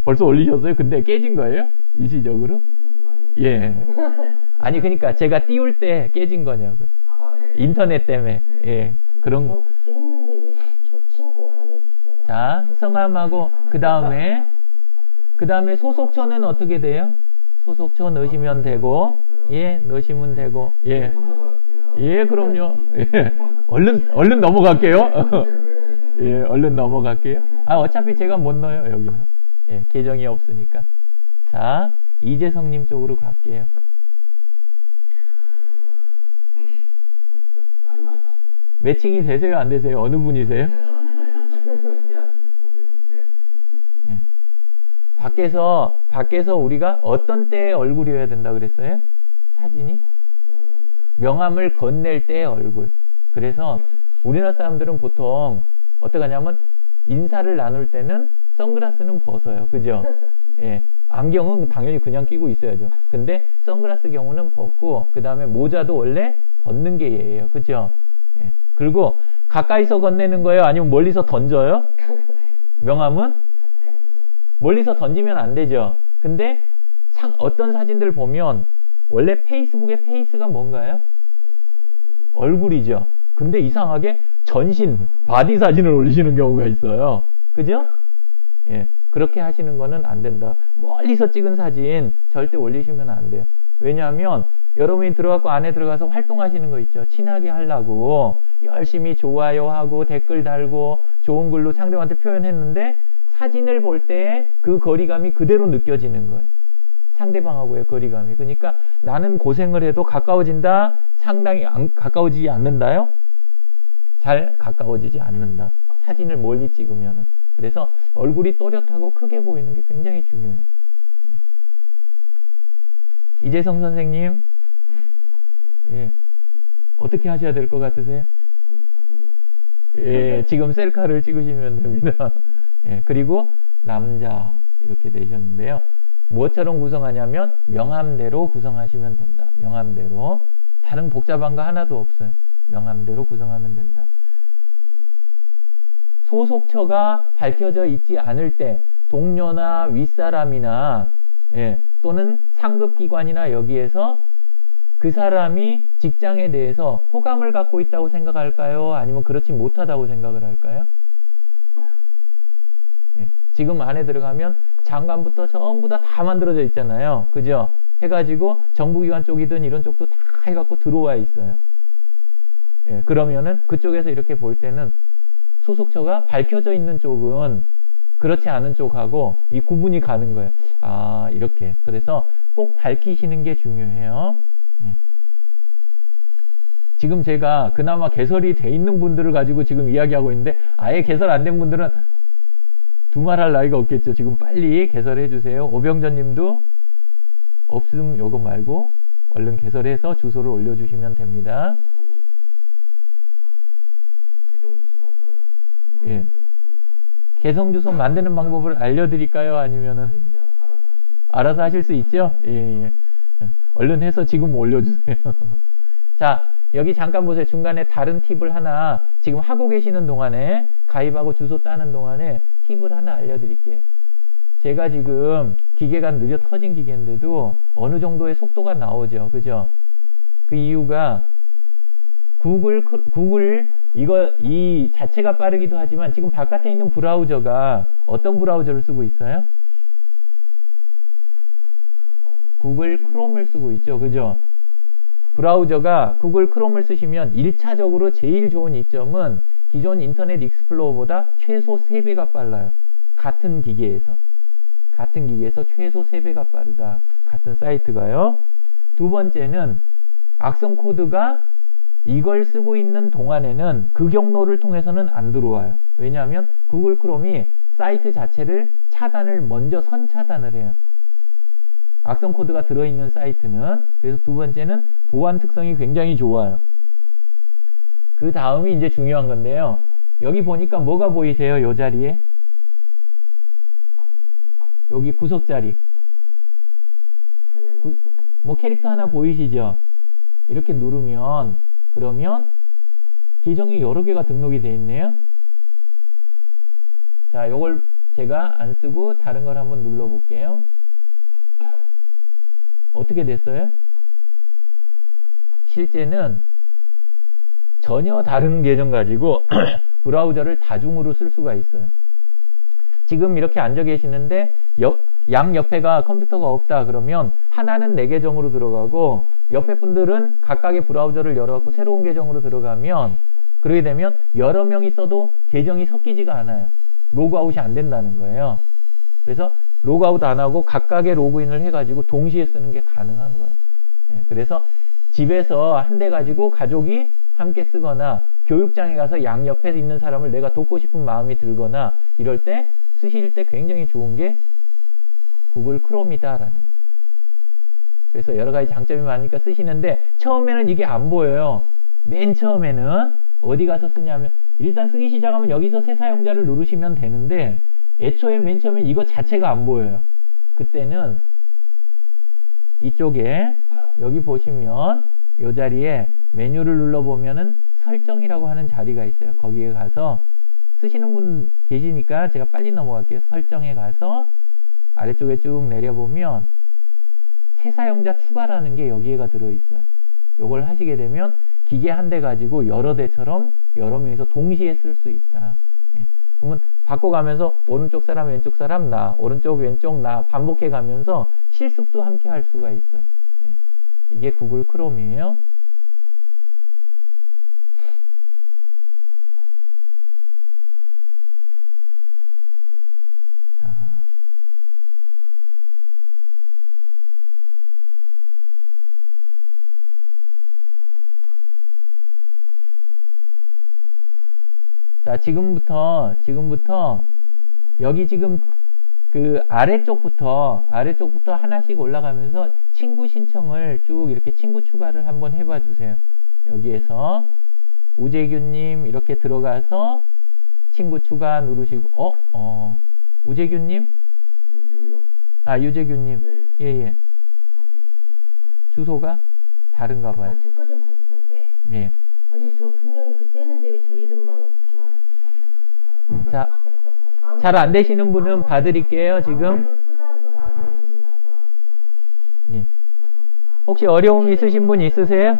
벌써 올리셨어요? 근데 깨진 거예요? 일시적으로? 예. 아니 그러니까 제가 띄울 때 깨진 거냐고요. 인터넷 때문에. 예. 그런 거. 그때 했는데 왜 저 친구 안 해주세요? 자, 성함하고 그 다음에 소속처는 어떻게 돼요? 소속처 넣으시면 되고, 예, 넣으시면 되고, 예, 예, 그럼요. 예. 얼른 넘어갈게요. 예, 얼른 넘어갈게요. 어차피 제가 못 넣어요 여기는. 예, 계정이 없으니까. 자, 이재성님 쪽으로 갈게요. 매칭이 되세요? 안 되세요? 어느 분이세요? 예. 밖에서 우리가 어떤 때의 얼굴이어야 된다 그랬어요? 사진이? 명함을 건넬 때의 얼굴. 그래서 우리나라 사람들은 보통 어떻게 하냐면 인사를 나눌 때는 선글라스는 벗어요. 그죠? 예. 안경은 당연히 그냥 끼고 있어야죠. 근데 선글라스 경우는 벗고 그 다음에 모자도 원래 벗는 게 예예요. 그죠? 예. 그리고 가까이서 건네는 거예요? 아니면 멀리서 던져요? 명함은? 멀리서 던지면 안 되죠. 근데 어떤 사진들 보면 원래 페이스북의 페이스가 뭔가요? 얼굴이죠. 근데 이상하게 전신, 바디 사진을 올리시는 경우가 있어요. 그죠? 예. 그렇게 하시는 거는 안 된다. 멀리서 찍은 사진 절대 올리시면 안 돼요. 왜냐하면 여러분이 들어가고 안에 들어가서 활동하시는 거 있죠. 친하게 하려고 열심히 좋아요하고 댓글 달고 좋은 글로 상대방한테 표현했는데 사진을 볼 때 그 거리감이 그대로 느껴지는 거예요. 상대방하고의 거리감이. 그러니까 나는 고생을 해도 가까워진다? 상당히 가까워지지 않는다요? 잘 가까워지지 않는다. 사진을 멀리 찍으면은. 그래서 얼굴이 또렷하고 크게 보이는 게 굉장히 중요해요. 이재성 선생님, 예. 어떻게 하셔야 될 것 같으세요? 예, 지금 셀카를 찍으시면 됩니다. 예, 그리고 남자 이렇게 되셨는데요. 무엇처럼 구성하냐면 명함대로 구성하시면 된다. 명함대로. 다른 복잡한 거 하나도 없어요. 명함대로 구성하면 된다. 소속처가 밝혀져 있지 않을 때 동료나 윗사람이나 예, 또는 상급기관이나 여기에서 그 사람이 직장에 대해서 호감을 갖고 있다고 생각할까요? 아니면 그렇지 못하다고 생각을 할까요? 예, 지금 안에 들어가면 장관부터 전부 다 만들어져 있잖아요. 그죠? 해가지고 정부기관 쪽이든 이런 쪽도 다 해갖고 들어와 있어요. 예, 그러면은 그쪽에서 이렇게 볼 때는 소속처가 밝혀져 있는 쪽은 그렇지 않은 쪽하고 이 구분이 가는 거예요. 아, 이렇게. 그래서 꼭 밝히시는 게 중요해요. 예. 지금 제가 그나마 개설이 돼 있는 분들을 가지고 지금 이야기하고 있는데 아예 개설 안 된 분들은 두말할 나위가 없겠죠. 지금 빨리 개설해 주세요. 오병전 님도 없음 요거 말고 얼른 개설해서 주소를 올려주시면 됩니다. 예. 개성 주소 만드는 방법을 알려드릴까요? 아니면은 알아서 하실 수 있죠? 예, 예. 얼른 해서 지금 올려주세요. 자, 여기 잠깐 보세요. 중간에 다른 팁을 하나 지금 하고 계시는 동안에 가입하고 주소 따는 동안에 팁을 하나 알려드릴게요. 제가 지금 기계가 느려 터진 기계인데도 어느 정도의 속도가 나오죠. 그죠? 그 이유가 구글 이 자체가 빠르기도 하지만 지금 바깥에 있는 브라우저가 어떤 브라우저를 쓰고 있어요? 구글 크롬을 쓰고 있죠. 그죠? 브라우저가 구글 크롬을 쓰시면 1차적으로 제일 좋은 이점은 기존 인터넷 익스플로어보다 최소 3배가 빨라요. 같은 기계에서 최소 3배가 빠르다. 같은 사이트가요. 두 번째는 악성 코드가 이걸 쓰고 있는 동안에는 그 경로를 통해서는 안 들어와요. 왜냐하면 구글 크롬이 사이트 자체를 차단을 먼저 선차단을 해요. 악성 코드가 들어있는 사이트는. 그래서 두 번째는 보안 특성이 굉장히 좋아요. 그 다음이 이제 중요한 건데요. 여기 보니까 뭐가 보이세요? 요 자리에? 여기 구석 자리. 뭐 캐릭터 하나 보이시죠? 이렇게 누르면 그러면 계정이 여러 개가 등록이 되어 있네요. 자, 요걸 제가 안 쓰고 다른 걸 한번 눌러 볼게요. 어떻게 됐어요? 실제는 전혀 다른 계정 가지고 브라우저를 다중으로 쓸 수가 있어요. 지금 이렇게 앉아 계시는데 양 옆에가 컴퓨터가 없다 그러면 하나는 내 계정으로 들어가고 옆에 분들은 각각의 브라우저를 열어갖고 새로운 계정으로 들어가면 그러게 되면 여러 명이 써도 계정이 섞이지가 않아요. 로그아웃이 안 된다는 거예요. 그래서 로그아웃 안 하고 각각의 로그인을 해가지고 동시에 쓰는 게 가능한 거예요. 그래서 집에서 한 대 가지고 가족이 함께 쓰거나 교육장에 가서 양옆에 있는 사람을 내가 돕고 싶은 마음이 들거나 이럴 때 쓰실 때 굉장히 좋은 게 구글 크롬이다라는 거예요. 그래서 여러 가지 장점이 많으니까 쓰시는데 처음에는 이게 안 보여요. 맨 처음에는 어디 가서 쓰냐면 일단 쓰기 시작하면 여기서 새 사용자를 누르시면 되는데 애초에 맨 처음엔 이거 자체가 안 보여요. 그때는 이쪽에 여기 보시면 이 자리에 메뉴를 눌러보면은 설정이라고 하는 자리가 있어요. 거기에 가서 쓰시는 분 계시니까 제가 빨리 넘어갈게요. 설정에 가서 아래쪽에 쭉 내려보면 새 사용자 추가라는 게 여기에가 들어있어요. 요걸 하시게 되면 기계 한 대 가지고 여러 대처럼 여러 명이서 동시에 쓸 수 있다. 그러면 바꿔가면서 오른쪽 사람 왼쪽 사람 나 오른쪽 왼쪽 나 반복해 가면서 실습도 함께 할 수가 있어요. 이게 구글 크롬이에요. 자, 지금부터 여기 지금 그 아래쪽부터 하나씩 올라가면서 친구 신청을 쭉 이렇게 친구 추가를 한번 해봐 주세요. 여기에서 우재규님 이렇게 들어가서 친구 추가 누르시고 우재규님? 유재규님. 네. 예. 주소가 다른가 봐요. 제 거 좀 봐주세요. 네. 예. 아니 저 분명히 그때 했는데 왜 제 이름만 없죠? 자, 잘 안 되시는 분은 봐드릴게요. 지금. 예. 혹시 어려움 있으신 분 있으세요?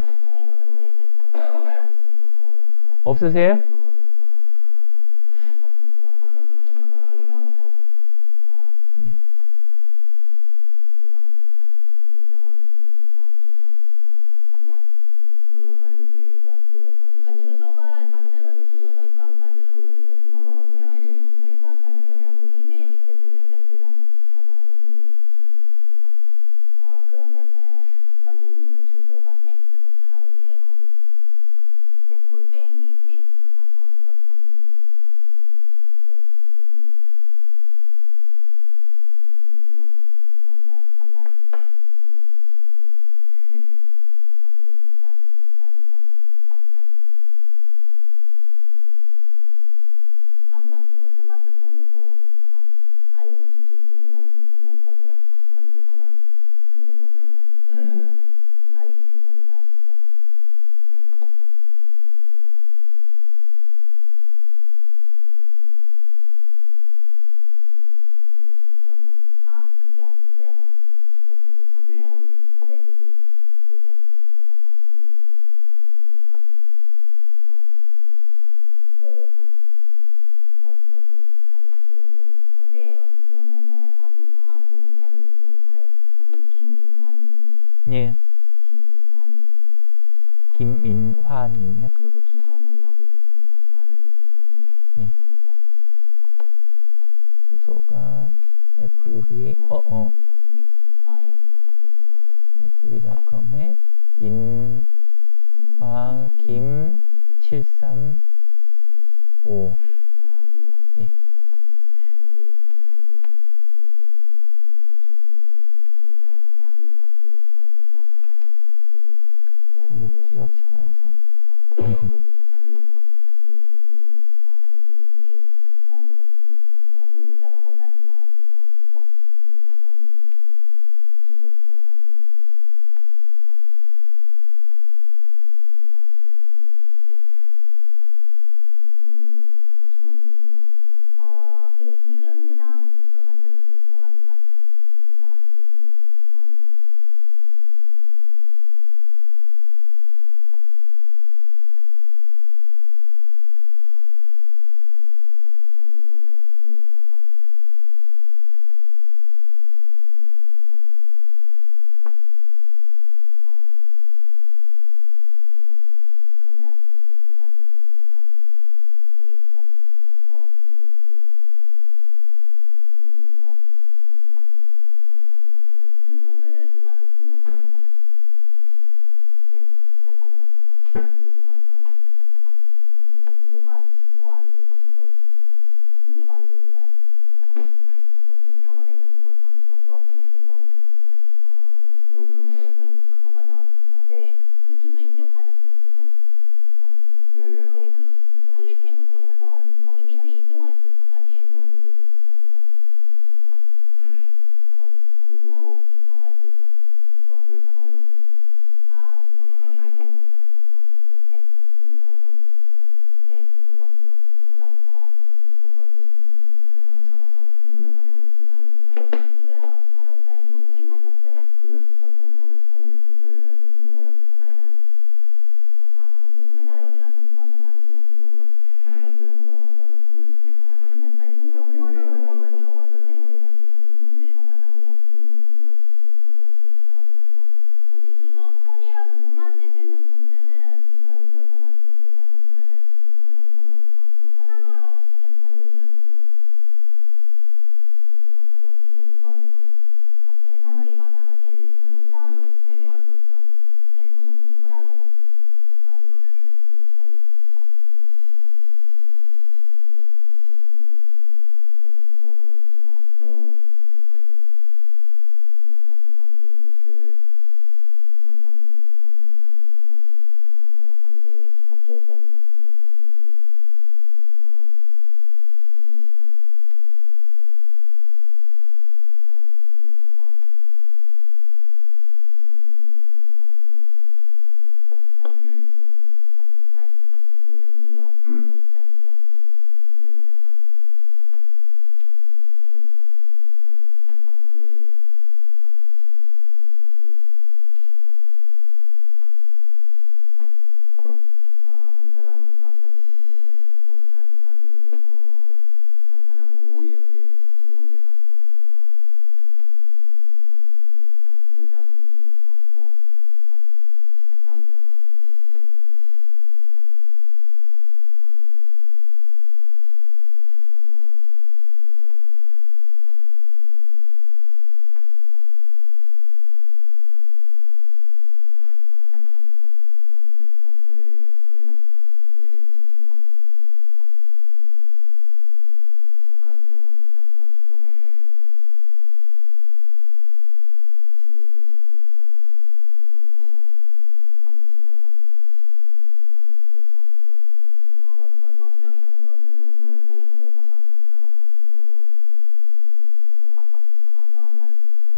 없으세요? 예. 김인화님이요. 그리고 주소는 여기 밑에. 예. 주소가 fb fb.com에 인화김 735. 예.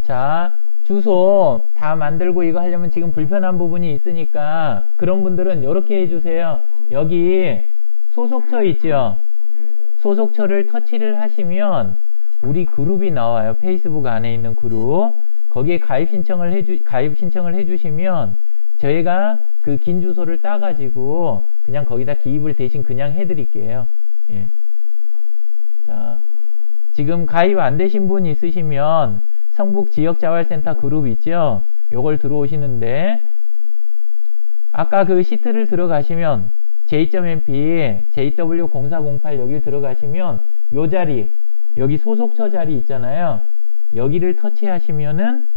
자, 주소 다 만들고 이거 하려면 지금 불편한 부분이 있으니까 그런 분들은 이렇게 해주세요. 여기 소속처 있죠? 소속처를 터치를 하시면 우리 그룹이 나와요. 페이스북 안에 있는 그룹. 거기에 가입 신청을 해주시면 저희가 그 긴 주소를 따가지고 그냥 거기다 기입을 대신 그냥 해드릴게요. 예. 자, 지금 가입 안 되신 분 있으시면 성북 지역자활센터 그룹 있죠? 요걸 들어오시는데 아까 그 시트를 들어가시면 j.mp jw0408 여기를 들어가시면 요 자리 여기 소속처 자리 있잖아요. 여기를 터치하시면은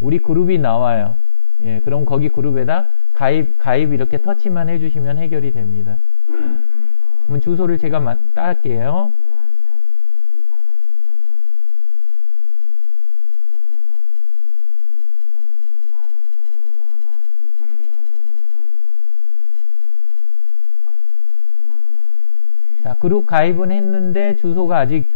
우리 그룹이 나와요. 예, 그럼 거기 그룹에다 가입 이렇게 터치만 해주시면 해결이 됩니다. 그럼 주소를 제가 따을게요. 자, 그룹 가입은 했는데 주소가 아직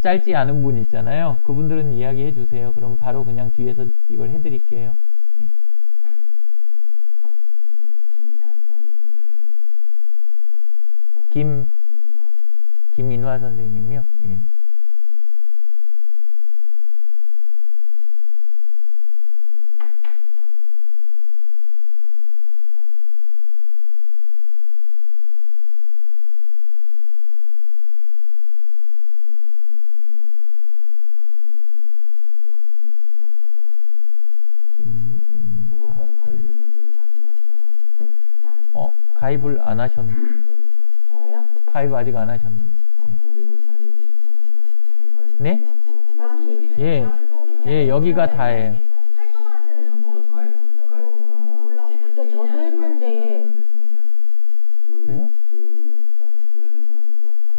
짧지 않은 분 있잖아요. 그분들은 이야기해 주세요. 그럼 바로 그냥 뒤에서 이걸 해드릴게요. 예. 김인화 선생님이요. 예. 가입을 안 하셨는데. 저요? 가입 아직 안 하셨는데. 예. 네? 예. 예, 여기가 다예요. 그러니까 저도 했는데. 그래요?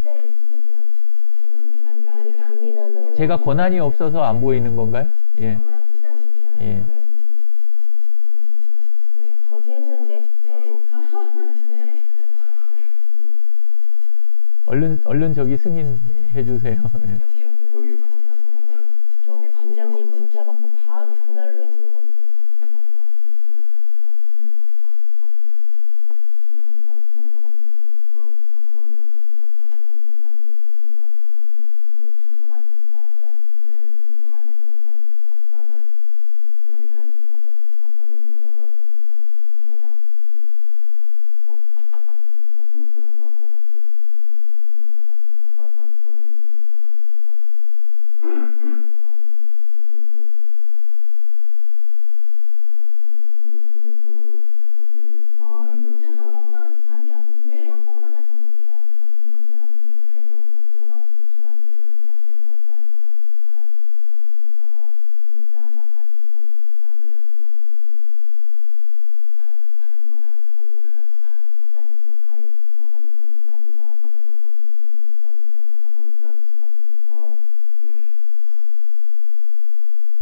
근데 김이나는 제가 권한이 없어서 안 보이는 건가요? 예. 예. 저도 했는데. 얼른 저기 승인해 주세요. 예. 저 관장님 문자 받고 바로 그날로 했는 건데.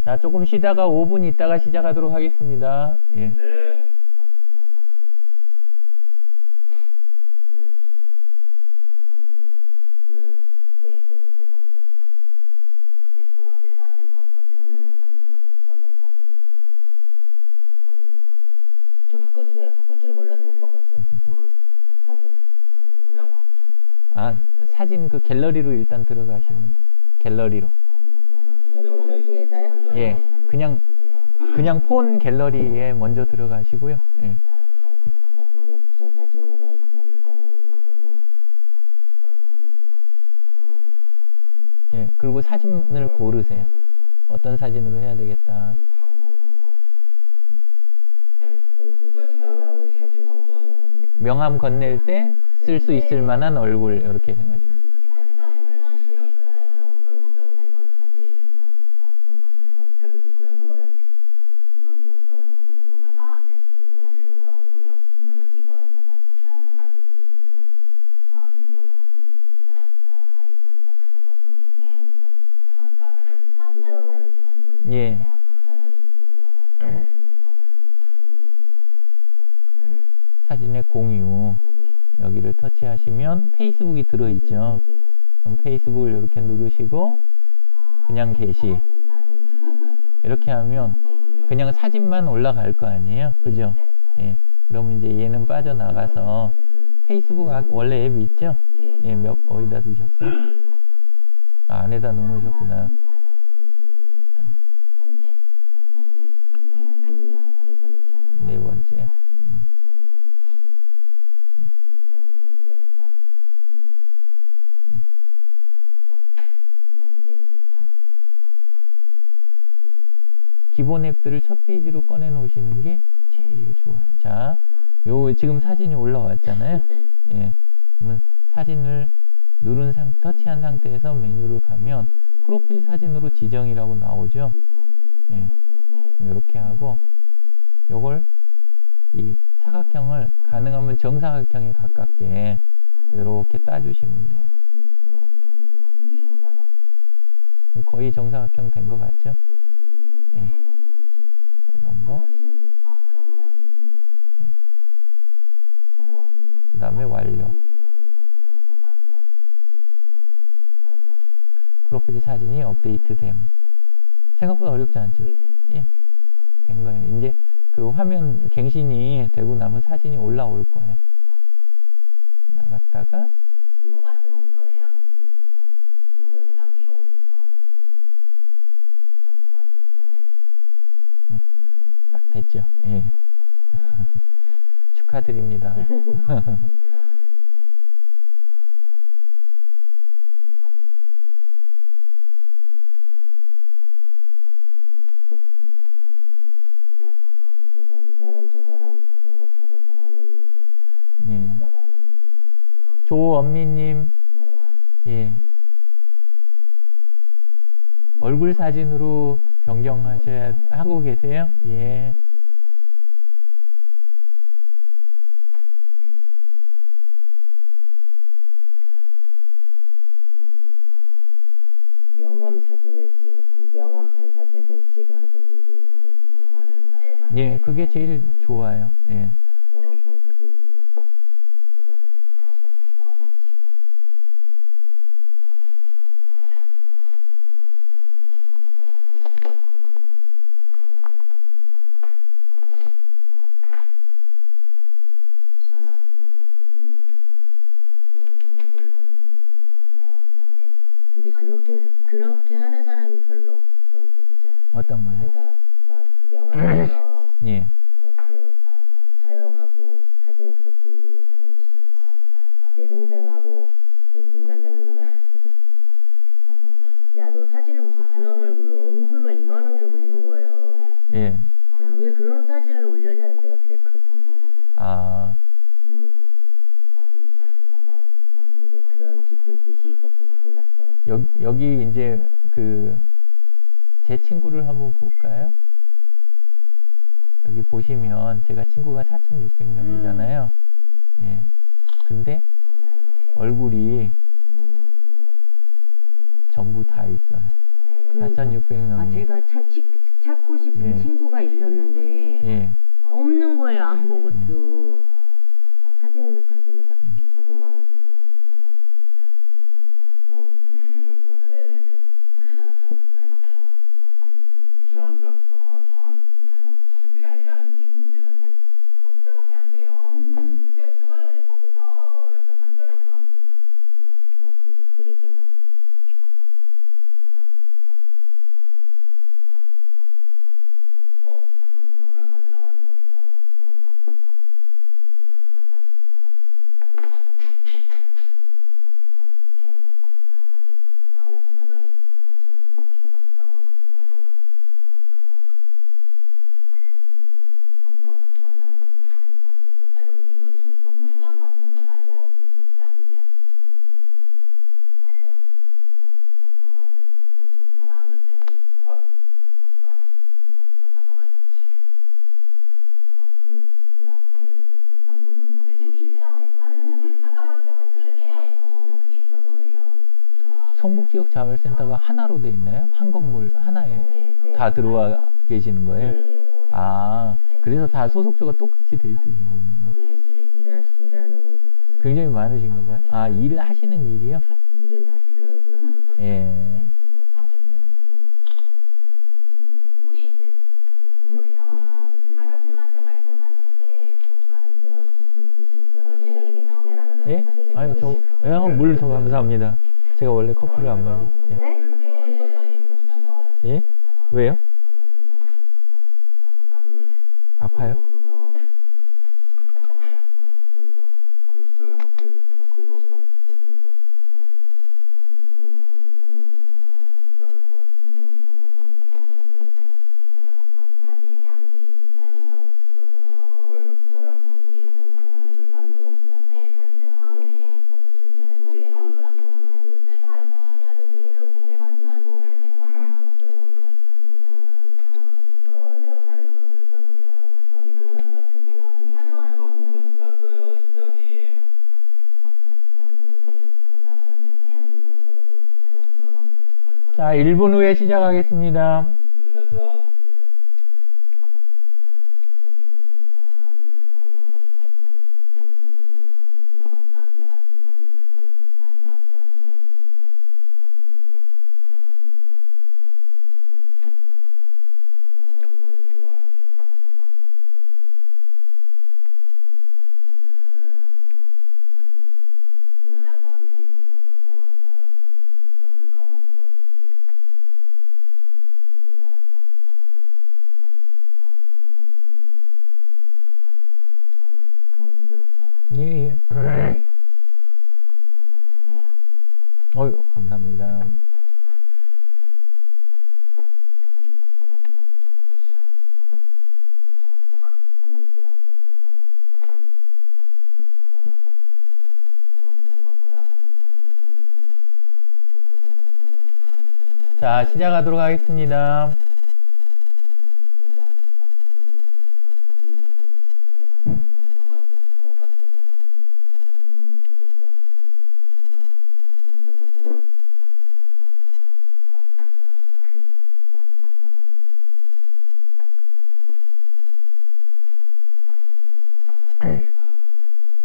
자, 조금 쉬다가 5분 있다가 시작하도록 하겠습니다. 예. 네. 저 바꿔주세요. 바꿀 줄 몰라서 못 바꿨어요. 사진. 아, 사진 그 갤러리로 일단 들어가시면 돼요. 갤러리로. 여기에다요? 예. 그냥 폰 갤러리에 먼저 들어가시고요. 예. 아, 근데 무슨 사진으로 할지 알겠는데. 예. 그리고 사진을 고르세요. 어떤 사진으로 해야 되겠다. 얼굴이 잘 나온 사진으로 해야 돼. 명함 건넬 때 쓸 수 있을 만한 얼굴 이렇게 생각하시면 돼요. 예. 사진의 공유 여기를 터치하시면 페이스북이 들어있죠. 그럼 페이스북을 이렇게 누르시고 그냥 게시. 이렇게 하면 그냥 사진만 올라갈 거 아니에요? 그죠? 예. 그러면 이제 얘는 빠져나가서 페이스북 원래 앱 있죠? 예, 어디다 두셨어요? 아, 안에다 넣으셨구나. 네 번째. 기본 앱들을 첫 페이지로 꺼내 놓으시는 게 제일 좋아요. 자, 요 지금 사진이 올라왔잖아요. 예. 그러면 사진을 터치한 상태에서 메뉴를 가면 프로필 사진으로 지정이라고 나오죠. 예. 이렇게 하고 요걸 이 사각형을 가능하면 정사각형에 가깝게 이렇게 따주시면 돼요. 이렇게. 거의 정사각형 된 것 같죠? 예. 이 정도. 예. 그 다음에 완료. 프로필 사진이 업데이트됨. 생각보다 어렵지 않죠? 예. 된 거예요. 이제 그 화면 갱신이 되고 나면 사진이 올라올 거예요. 나갔다가 딱 됐죠. 예. 축하드립니다. 저 사람 그런 거 바로 잘 안 했는데. 예. 조원미님, 예. 얼굴 사진으로 하고 계세요? 예. 명함판 사진을 찍어서 올리는데. 예, 그게 제일 좋아요. 예. 명함판 사진 찍어서 근데 그렇게 하는 사람이 별로 없던데, 그죠? 어떤 거요? 그러니까 막 명함에서 예. 그렇게 사용하고 사진 그렇게 올리는 사람들 별로. 내 동생하고 여기 눈 단장님만 야, 너 사진을 무슨 그런 얼굴만 이만한 게 올린 거예요. 예. 그래서 왜 그런 사진을 올려냐는 내가 그랬거든. 아. 근데 그런 깊은 뜻이 있었던 걸 몰랐어요. 여기 이제 제 친구를 한번 볼까요? 여기 보시면 제가 친구가 4,600명이잖아요. 예. 근데 얼굴이 전부 다 있어요. 4,600명이. 아, 제가 찾고 싶은 예. 친구가 있었는데 예. 없는 거예요, 아무것도. 사진으로 찾으면 딱 찍히고만. 싫어하는 줄 알았어. 그게 아니라 이 문제는 컴퓨터밖에 안 돼요. 근데 제가 주말에 컴퓨터 옆에 간 적이 없어가지고. 근데 흐리게 나오네. 성북지역 자활센터가 하나로 돼 있나요? 한 건물 하나에 다 들어와 계시는 거예요? 아, 그래서 다 소속조가 똑같이 돼 있으신 거구나. 일하는 건 다 틀려. 굉장히 많으신가 봐요. 아, 일을 하시는 일이요? 일은 다 틀리고. 예. 물을 더 감사합니다. 제가 원래 커피를 안 마셔요. 예? 예? 왜요? 아파요? 그러면 저희가 글 쓰려면 어떻게 해야 되나? 글을 어떻게 써? 자, 1분 후에 시작하겠습니다. 예, 예. 어유, 감사합니다. 자, 시작하도록 하겠습니다.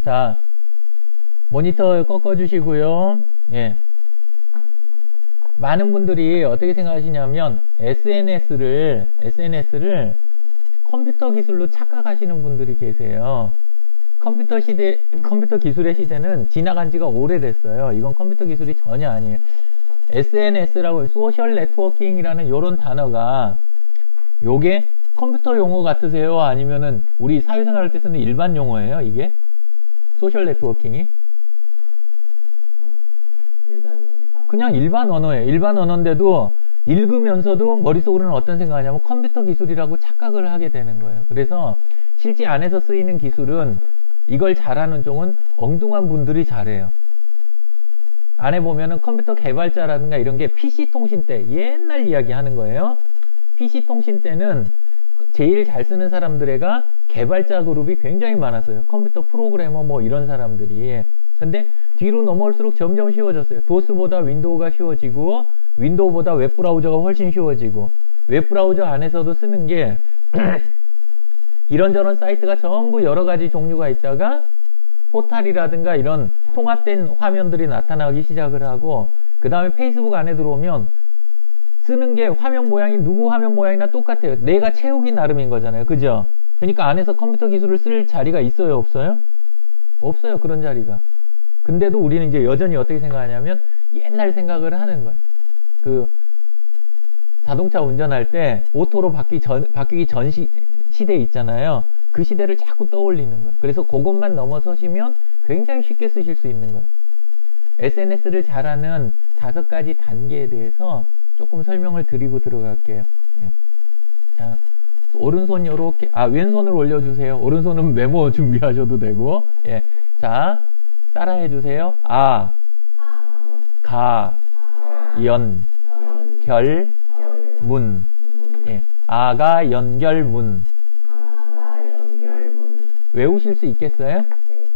자, 모니터 꺾어주시고요. 예. 많은 분들이 어떻게 생각하시냐면 SNS를 컴퓨터 기술로 착각하시는 분들이 계세요. 컴퓨터 기술의 시대는 지나간 지가 오래됐어요. 이건 컴퓨터 기술이 전혀 아니에요. SNS라고 소셜 네트워킹이라는 요런 단어가 요게 컴퓨터 용어 같으세요? 아니면은 우리 사회생활 할 때 쓰는 일반 용어예요, 이게? 소셜 네트워킹이? 일반은 그냥 일반 언어예요. 일반 언어인데도 읽으면서도 머릿속으로는 어떤 생각하냐면 컴퓨터 기술이라고 착각을 하게 되는 거예요. 그래서 실제 안에서 쓰이는 기술은 이걸 잘하는 쪽은 엉뚱한 분들이 잘해요. 안에 보면은 컴퓨터 개발자라든가 이런 게 PC통신 때 옛날 이야기 하는 거예요. PC통신 때는 제일 잘 쓰는 사람들애가 개발자 그룹이 굉장히 많았어요. 컴퓨터 프로그래머 뭐 이런 사람들이. 근데 뒤로 넘어올수록 점점 쉬워졌어요. 도스보다 윈도우가 쉬워지고 윈도우보다 웹브라우저가 훨씬 쉬워지고 웹브라우저 안에서도 쓰는 게 이런저런 사이트가 전부 여러 가지 종류가 있다가 포탈이라든가 이런 통합된 화면들이 나타나기 시작을 하고 그 다음에 페이스북 안에 들어오면 쓰는 게 화면 모양이 누구 화면 모양이나 똑같아요. 내가 채우기 나름인 거잖아요. 그죠? 그러니까 안에서 컴퓨터 기술을 쓸 자리가 있어요? 없어요? 없어요. 그런 자리가. 근데도 우리는 이제 여전히 어떻게 생각하냐면 옛날 생각을 하는 거예요. 그 자동차 운전할 때 오토로 바뀌기 전 시대 있잖아요. 그 시대를 자꾸 떠올리는 거예요. 그래서 그것만 넘어서시면 굉장히 쉽게 쓰실 수 있는 거예요. SNS를 잘하는 5가지 단계에 대해서 조금 설명을 드리고 들어갈게요. 예. 자, 오른손 요렇게, 왼손을 올려주세요. 오른손은 메모 준비하셔도 되고, 예. 자, 따라해 주세요. 연결문. 예. 아가 연결문. 외우실 수 있겠어요?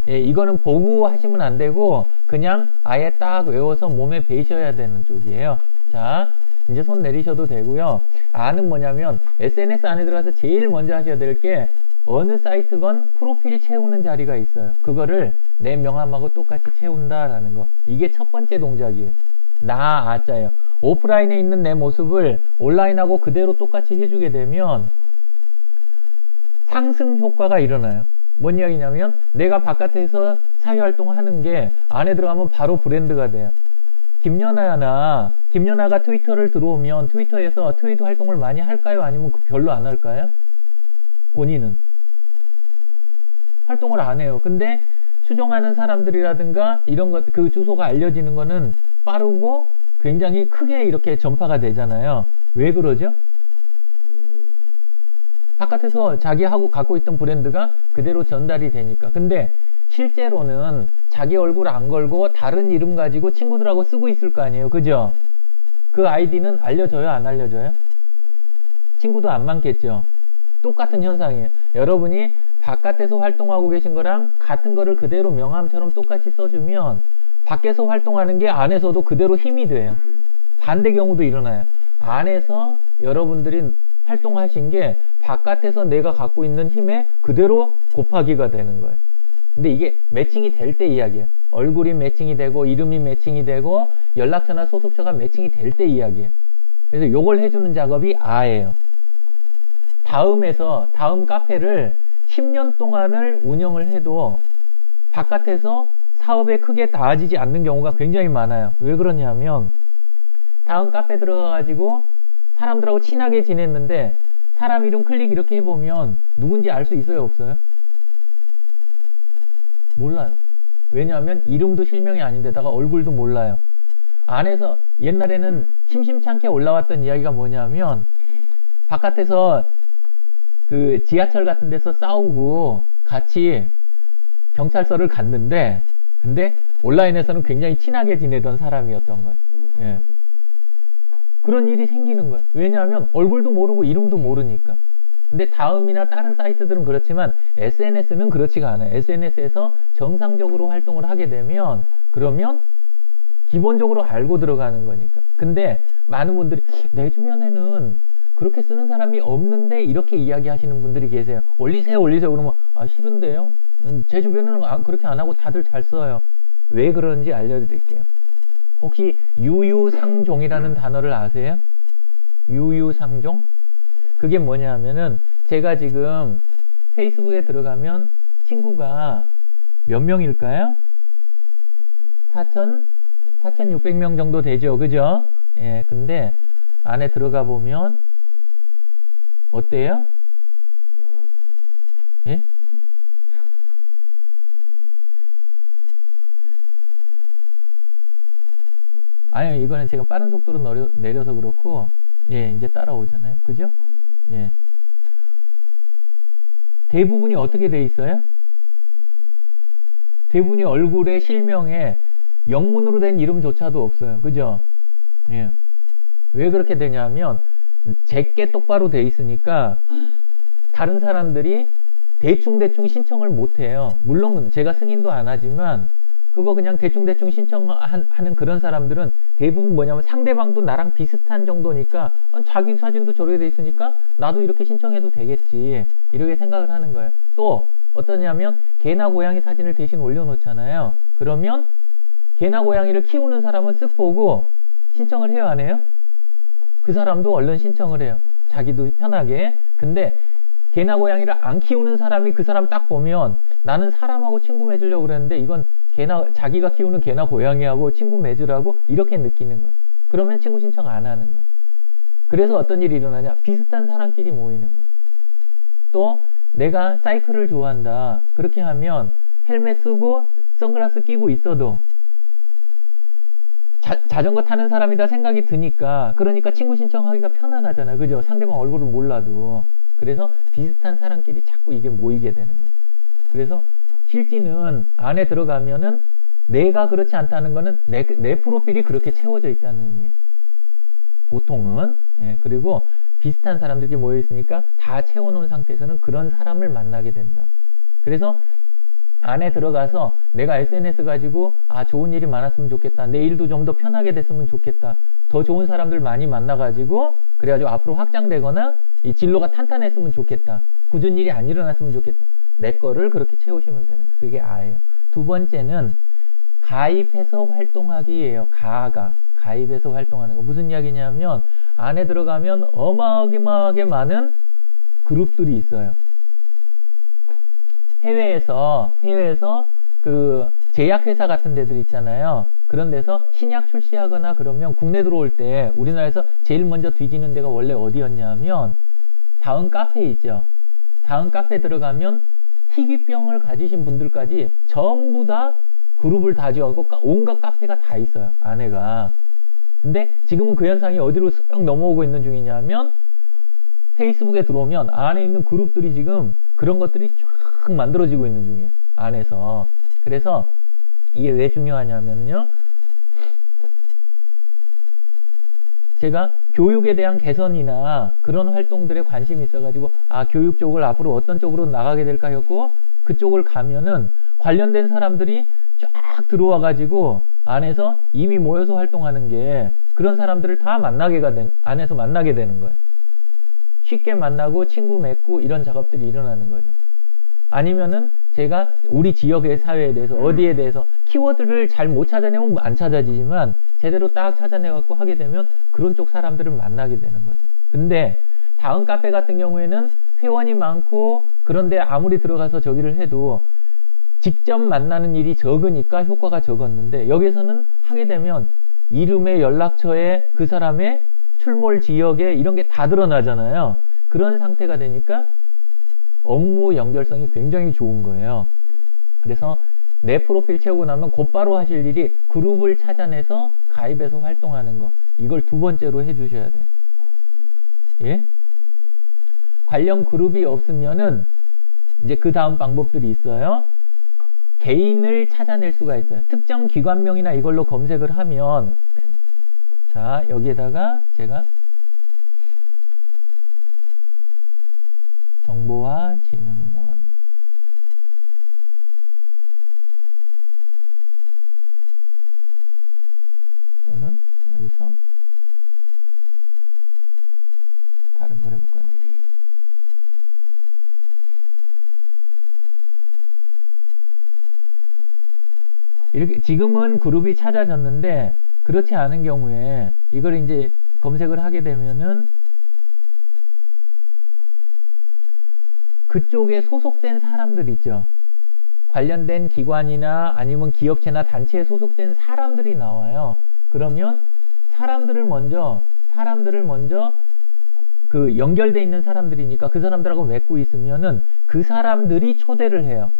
예, 이거는 보고 하시면 안 되고 그냥 아예 딱 외워서 몸에 배셔야 되는 쪽이에요. 자, 이제 손 내리셔도 되고요. 아는 뭐냐면 SNS 안에 들어가서 제일 먼저 하셔야 될 게 어느 사이트건 프로필 채우는 자리가 있어요. 그거를 내 명함하고 똑같이 채운다라는 거. 이게 첫 번째 동작이에요. 아자예요. 오프라인에 있는 내 모습을 온라인하고 그대로 똑같이 해주게 되면 상승 효과가 일어나요. 뭔 이야기냐면 내가 바깥에서 사회활동을 하는 게 안에 들어가면 바로 브랜드가 돼요. 김연아가 트위터를 들어오면 트위터에서 트위터 활동을 많이 할까요? 아니면 별로 안 할까요? 본인은 활동을 안 해요. 근데 추종하는 사람들이라든가 이런 것, 그 주소가 알려지는 거는 빠르고 굉장히 크게 이렇게 전파가 되잖아요. 왜 그러죠? 바깥에서 자기하고 갖고 있던 브랜드가 그대로 전달이 되니까. 근데 실제로는 자기 얼굴 안 걸고 다른 이름 가지고 친구들하고 쓰고 있을 거 아니에요. 그죠? 그 아이디는 알려져요? 안 알려져요? 친구도 안 많겠죠? 똑같은 현상이에요. 여러분이 바깥에서 활동하고 계신 거랑 같은 거를 그대로 명함처럼 똑같이 써주면 밖에서 활동하는 게 안에서도 그대로 힘이 돼요. 반대 경우도 일어나요. 안에서 여러분들이 활동하신 게 바깥에서 내가 갖고 있는 힘에 그대로 곱하기가 되는 거예요. 근데 이게 매칭이 될 때 이야기예요. 얼굴이 매칭이 되고 이름이 매칭이 되고 연락처나 소속처가 매칭이 될 때 이야기예요. 그래서 요걸 해주는 작업이 아예요. 다음 카페를 10년 동안을 운영을 해도 바깥에서 사업에 크게 닿아지지 않는 경우가 굉장히 많아요. 왜 그러냐면 다음 카페 들어가가지고 사람들하고 친하게 지냈는데 사람 이름 클릭 이렇게 해보면 누군지 알 수 있어요? 없어요? 몰라요. 왜냐하면 이름도 실명이 아닌데다가 얼굴도 몰라요. 안에서 옛날에는 심심찮게 올라왔던 이야기가 뭐냐면 바깥에서 그 지하철 같은 데서 싸우고 같이 경찰서를 갔는데 근데 온라인에서는 굉장히 친하게 지내던 사람이었던 거예요. 예. 그런 일이 생기는 거예요. 왜냐하면 얼굴도 모르고 이름도 모르니까. 근데 다음이나 다른 사이트들은 그렇지만 SNS는 그렇지가 않아요. SNS에서 정상적으로 활동을 하게 되면 그러면 기본적으로 알고 들어가는 거니까. 근데 많은 분들이 내 주변에는 그렇게 쓰는 사람이 없는데 이렇게 이야기하시는 분들이 계세요. 올리세요 그러면 아 싫은데요. 제 주변에는 그렇게 안 하고 다들 잘 써요. 왜 그런지 알려드릴게요. 혹시 유유상종이라는 단어를 아세요? 유유상종? 그게 뭐냐면은 제가 지금 페이스북에 들어가면 친구가 몇 명일까요? 4,600명 정도 되죠. 그죠? 예, 근데 안에 들어가 보면 어때요? 예? 아니요, 이거는 제가 빠른 속도로 내려서 그렇고, 예, 이제 따라오잖아요. 그죠? 예. 대부분이 어떻게 돼 있어요? 대부분이 얼굴에 실명에 영문으로 된 이름조차도 없어요. 그죠? 예. 왜 그렇게 되냐면, 제게 똑바로 돼 있으니까, 다른 사람들이 대충 신청을 못 해요. 물론 제가 승인도 안 하지만, 그거 그냥 대충 신청하는 그런 사람들은 대부분 뭐냐면 상대방도 나랑 비슷한 정도니까 자기 사진도 저렇게 돼 있으니까 나도 이렇게 신청해도 되겠지 이렇게 생각을 하는 거예요. 또 어떠냐면 개나 고양이 사진을 대신 올려놓잖아요. 그러면 개나 고양이를 키우는 사람은 쓱 보고 신청을 해요, 안 해요? 그 사람도 얼른 신청을 해요. 자기도 편하게. 근데 개나 고양이를 안 키우는 사람이 그 사람 딱 보면 나는 사람하고 친구 맺으려고 그랬는데 이건 자기가 키우는 개나 고양이하고 친구 맺으라고 이렇게 느끼는 거예요. 그러면 친구 신청 안 하는 거예요. 그래서 어떤 일이 일어나냐? 비슷한 사람끼리 모이는 거예요. 또 내가 사이클을 좋아한다. 그렇게 하면 헬멧 쓰고 선글라스 끼고 있어도 자전거 타는 사람이다 생각이 드니까 그러니까 친구 신청하기가 편안하잖아요. 그죠? 상대방 얼굴을 몰라도. 그래서 비슷한 사람끼리 자꾸 이게 모이게 되는 거예요. 그래서 실제는 안에 들어가면은 내가 그렇지 않다는 거는 내 프로필이 그렇게 채워져 있다는 의미예요. 보통은. 예, 그리고 비슷한 사람들이 모여있으니까 다 채워놓은 상태에서는 그런 사람을 만나게 된다. 그래서 안에 들어가서 내가 SNS 가지고 좋은 일이 많았으면 좋겠다. 내 일도 좀 더 편하게 됐으면 좋겠다. 더 좋은 사람들 많이 만나가지고 그래가지고 앞으로 확장되거나 이 진로가 탄탄했으면 좋겠다. 굳은 일이 안 일어났으면 좋겠다. 내 거를 그렇게 채우시면 되는 거예요. 그게 아예요. 두 번째는 가입해서 활동하기예요. 가입해서 활동하는 거. 무슨 이야기냐면 안에 들어가면 어마어마하게 많은 그룹들이 있어요. 해외에서 그 제약회사 같은 데들 있잖아요. 그런 데서 신약 출시하거나 그러면 국내 들어올 때 우리나라에서 제일 먼저 뒤지는 데가 원래 어디였냐면 다음 카페 있죠. 다음 카페 들어가면 희귀병을 가지신 분들까지 전부 다 그룹을 다 지어갖고 온갖 카페가 다 있어요. 안에가. 근데 지금은 그 현상이 어디로 쓱 넘어오고 있는 중이냐면 페이스북에 들어오면 안에 있는 그룹들이 지금 그런 것들이 쫙 만들어지고 있는 중이에요. 안에서. 그래서 이게 왜 중요하냐면요. 제가 교육에 대한 개선이나 그런 활동들에 관심이 있어가지고 교육 쪽을 앞으로 어떤 쪽으로 나가게 될까 했고 그쪽을 가면은 관련된 사람들이 쫙 들어와가지고 안에서 이미 모여서 활동하는 게 그런 사람들을 다 안에서 만나게 되는 거예요. 쉽게 만나고 친구 맺고 이런 작업들이 일어나는 거죠. 아니면은 제가 우리 지역의 사회에 대해서 어디에 대해서 키워드를 잘 못 찾아내면 안 찾아지지만 제대로 딱 찾아내갖고 하게 되면 그런 쪽 사람들을 만나게 되는 거죠. 근데 다음 카페 같은 경우에는 회원이 많고 그런데 아무리 들어가서 저기를 해도 직접 만나는 일이 적으니까 효과가 적었는데 여기서는 하게 되면 이름에 연락처에 그 사람의 출몰 지역에 이런 게 다 드러나잖아요. 그런 상태가 되니까 업무 연결성이 굉장히 좋은 거예요. 그래서 내 프로필 채우고 나면 곧바로 하실 일이 그룹을 찾아내서 가입해서 활동하는 거. 이걸 두 번째로 해주셔야 돼요. 예? 관련 그룹이 없으면은 이제 그 다음 방법들이 있어요. 개인을 찾아낼 수가 있어요. 특정 기관명이나 이걸로 검색을 하면 자 여기에다가 제가 정보화진흥원 또는 여기서 다른 걸 해볼까요? 이렇게 지금은 그룹이 찾아졌는데 그렇지 않은 경우에 이걸 이제 검색을 하게 되면은 그쪽에 소속된 사람들 있죠. 관련된 기관이나 아니면 기업체나 단체에 소속된 사람들이 나와요. 그러면 사람들을 먼저 그 연결돼 있는 사람들이니까 그 사람들하고 맺고 있으면은 그 사람들이 초대를 해요.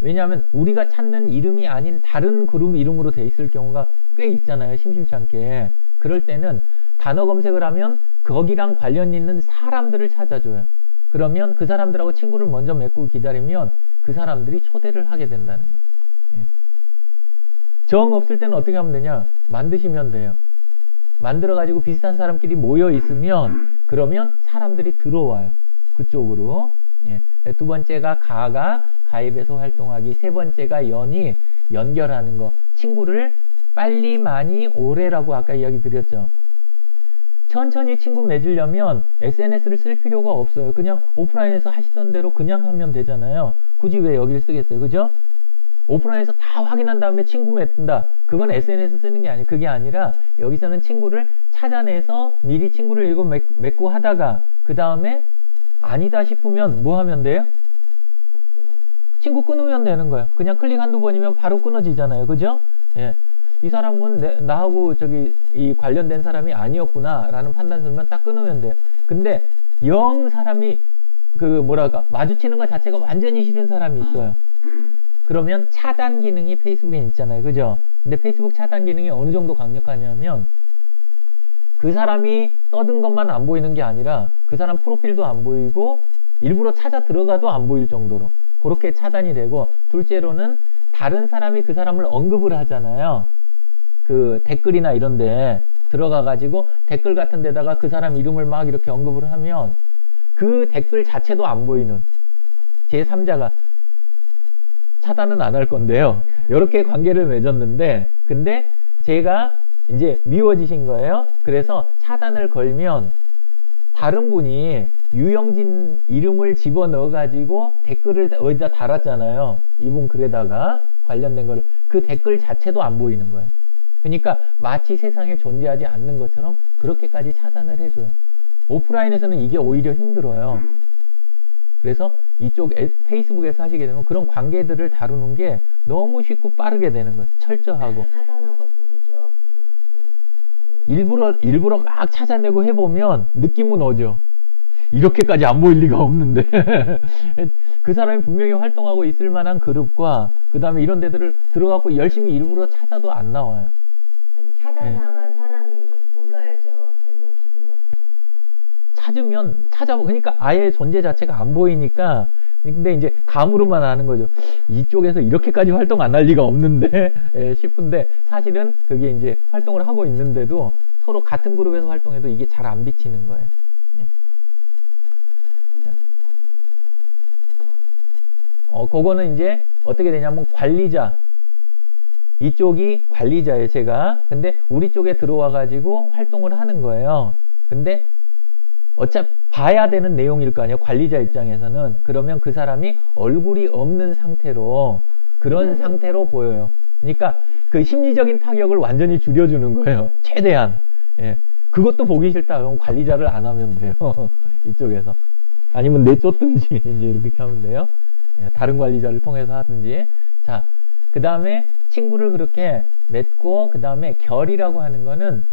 왜냐하면 우리가 찾는 이름이 아닌 다른 그룹 이름으로 돼 있을 경우가 꽤 있잖아요. 심심찮게. 그럴 때는 단어 검색을 하면 거기랑 관련 있는 사람들을 찾아줘요. 그러면 그 사람들하고 친구를 먼저 맺고 기다리면 그 사람들이 초대를 하게 된다는 거예요. 예. 정 없을 때는 어떻게 하면 되냐? 만드시면 돼요. 만들어가지고 비슷한 사람끼리 모여 있으면 그러면 사람들이 들어와요. 그쪽으로. 예. 두 번째가 가입해서 활동하기. 세 번째가 연결하는 거. 친구를 빨리 많이 오래라고 아까 이야기 드렸죠. 천천히 친구 맺으려면 SNS를 쓸 필요가 없어요. 그냥 오프라인에서 하시던 대로 그냥 하면 되잖아요. 굳이 왜 여기를 쓰겠어요. 그죠? 오프라인에서 다 확인한 다음에 친구 맺는다. 그건 SNS 쓰는 게 아니에요. 그게 아니라 여기서는 친구를 찾아내서 미리 친구를 이거 맺고 하다가 그 다음에 아니다 싶으면 뭐 하면 돼요? 친구 끊으면 되는 거예요. 그냥 클릭 한두 번이면 바로 끊어지잖아요. 그죠? 예. 이 사람은 나하고 이 관련된 사람이 아니었구나 라는 판단 들면 딱 끊으면 돼요. 근데 사람이 마주치는 것 자체가 완전히 싫은 사람이 있어요. 그러면 차단 기능이 페이스북에 있잖아요. 그죠? 근데 페이스북 차단 기능이 어느 정도 강력하냐면 그 사람이 떠든 것만 안 보이는 게 아니라 그 사람 프로필도 안 보이고 일부러 찾아 들어가도 안 보일 정도로 그렇게 차단이 되고, 둘째로는 다른 사람이 그 사람을 언급을 하잖아요. 그 댓글이나 이런데 들어가가지고 댓글 같은 데다가 그 사람 이름을 막 이렇게 언급을 하면 그 댓글 자체도 안 보이는 제3자가 차단은 안 할 건데요. 이렇게 관계를 맺었는데 근데 제가 이제 미워지신 거예요. 그래서 차단을 걸면 다른 분이 유영진 이름을 집어넣어 가지고 댓글을 어디다 달았잖아요. 이분 글에다가 관련된 거를. 그 댓글 자체도 안 보이는 거예요. 그러니까 마치 세상에 존재하지 않는 것처럼 그렇게까지 차단을 해줘요. 오프라인에서는 이게 오히려 힘들어요. 그래서 이쪽 페이스북에서 하시게 되면 그런 관계들을 다루는 게 너무 쉽고 빠르게 되는 거예요. 철저하고. 차단한 걸 모르죠. 일부러 막 찾아내고 해보면 느낌은 오죠. 이렇게까지 안 보일 리가 없는데 그 사람이 분명히 활동하고 있을 만한 그룹과 그 다음에 이런 데들을 들어가고 열심히 일부러 찾아도 안 나와요. 아니 차단당한 사람이 몰라야죠. 알면 기분 나쁘잖아. 찾아보 그러니까 아예 존재 자체가 안 보이니까. 근데 이제 감으로만 아는 거죠. 이쪽에서 이렇게까지 활동 안 할 리가 없는데 싶은데 사실은 그게 이제 활동을 하고 있는데도 서로 같은 그룹에서 활동해도 이게 잘 안 비치는 거예요. 그거는 이제 어떻게 되냐면 관리자. 이쪽이 관리자예요, 제가. 근데 우리 쪽에 들어와 가지고 활동을 하는 거예요. 근데 어차피 봐야 되는 내용일 거 아니에요, 관리자 입장에서는. 그러면 그 사람이 얼굴이 없는 상태로 그런 상태로 보여요. 그러니까 그 심리적인 타격을 완전히 줄여주는 거예요, 최대한. 예. 그것도 보기 싫다 그러면 관리자를 안 하면 돼요. 이쪽에서. 아니면 내쫓든지 이제 이렇게 하면 돼요. 예. 다른 관리자를 통해서 하든지. 자, 그 다음에 친구를 그렇게 맺고 그 다음에 결이라고 하는 거는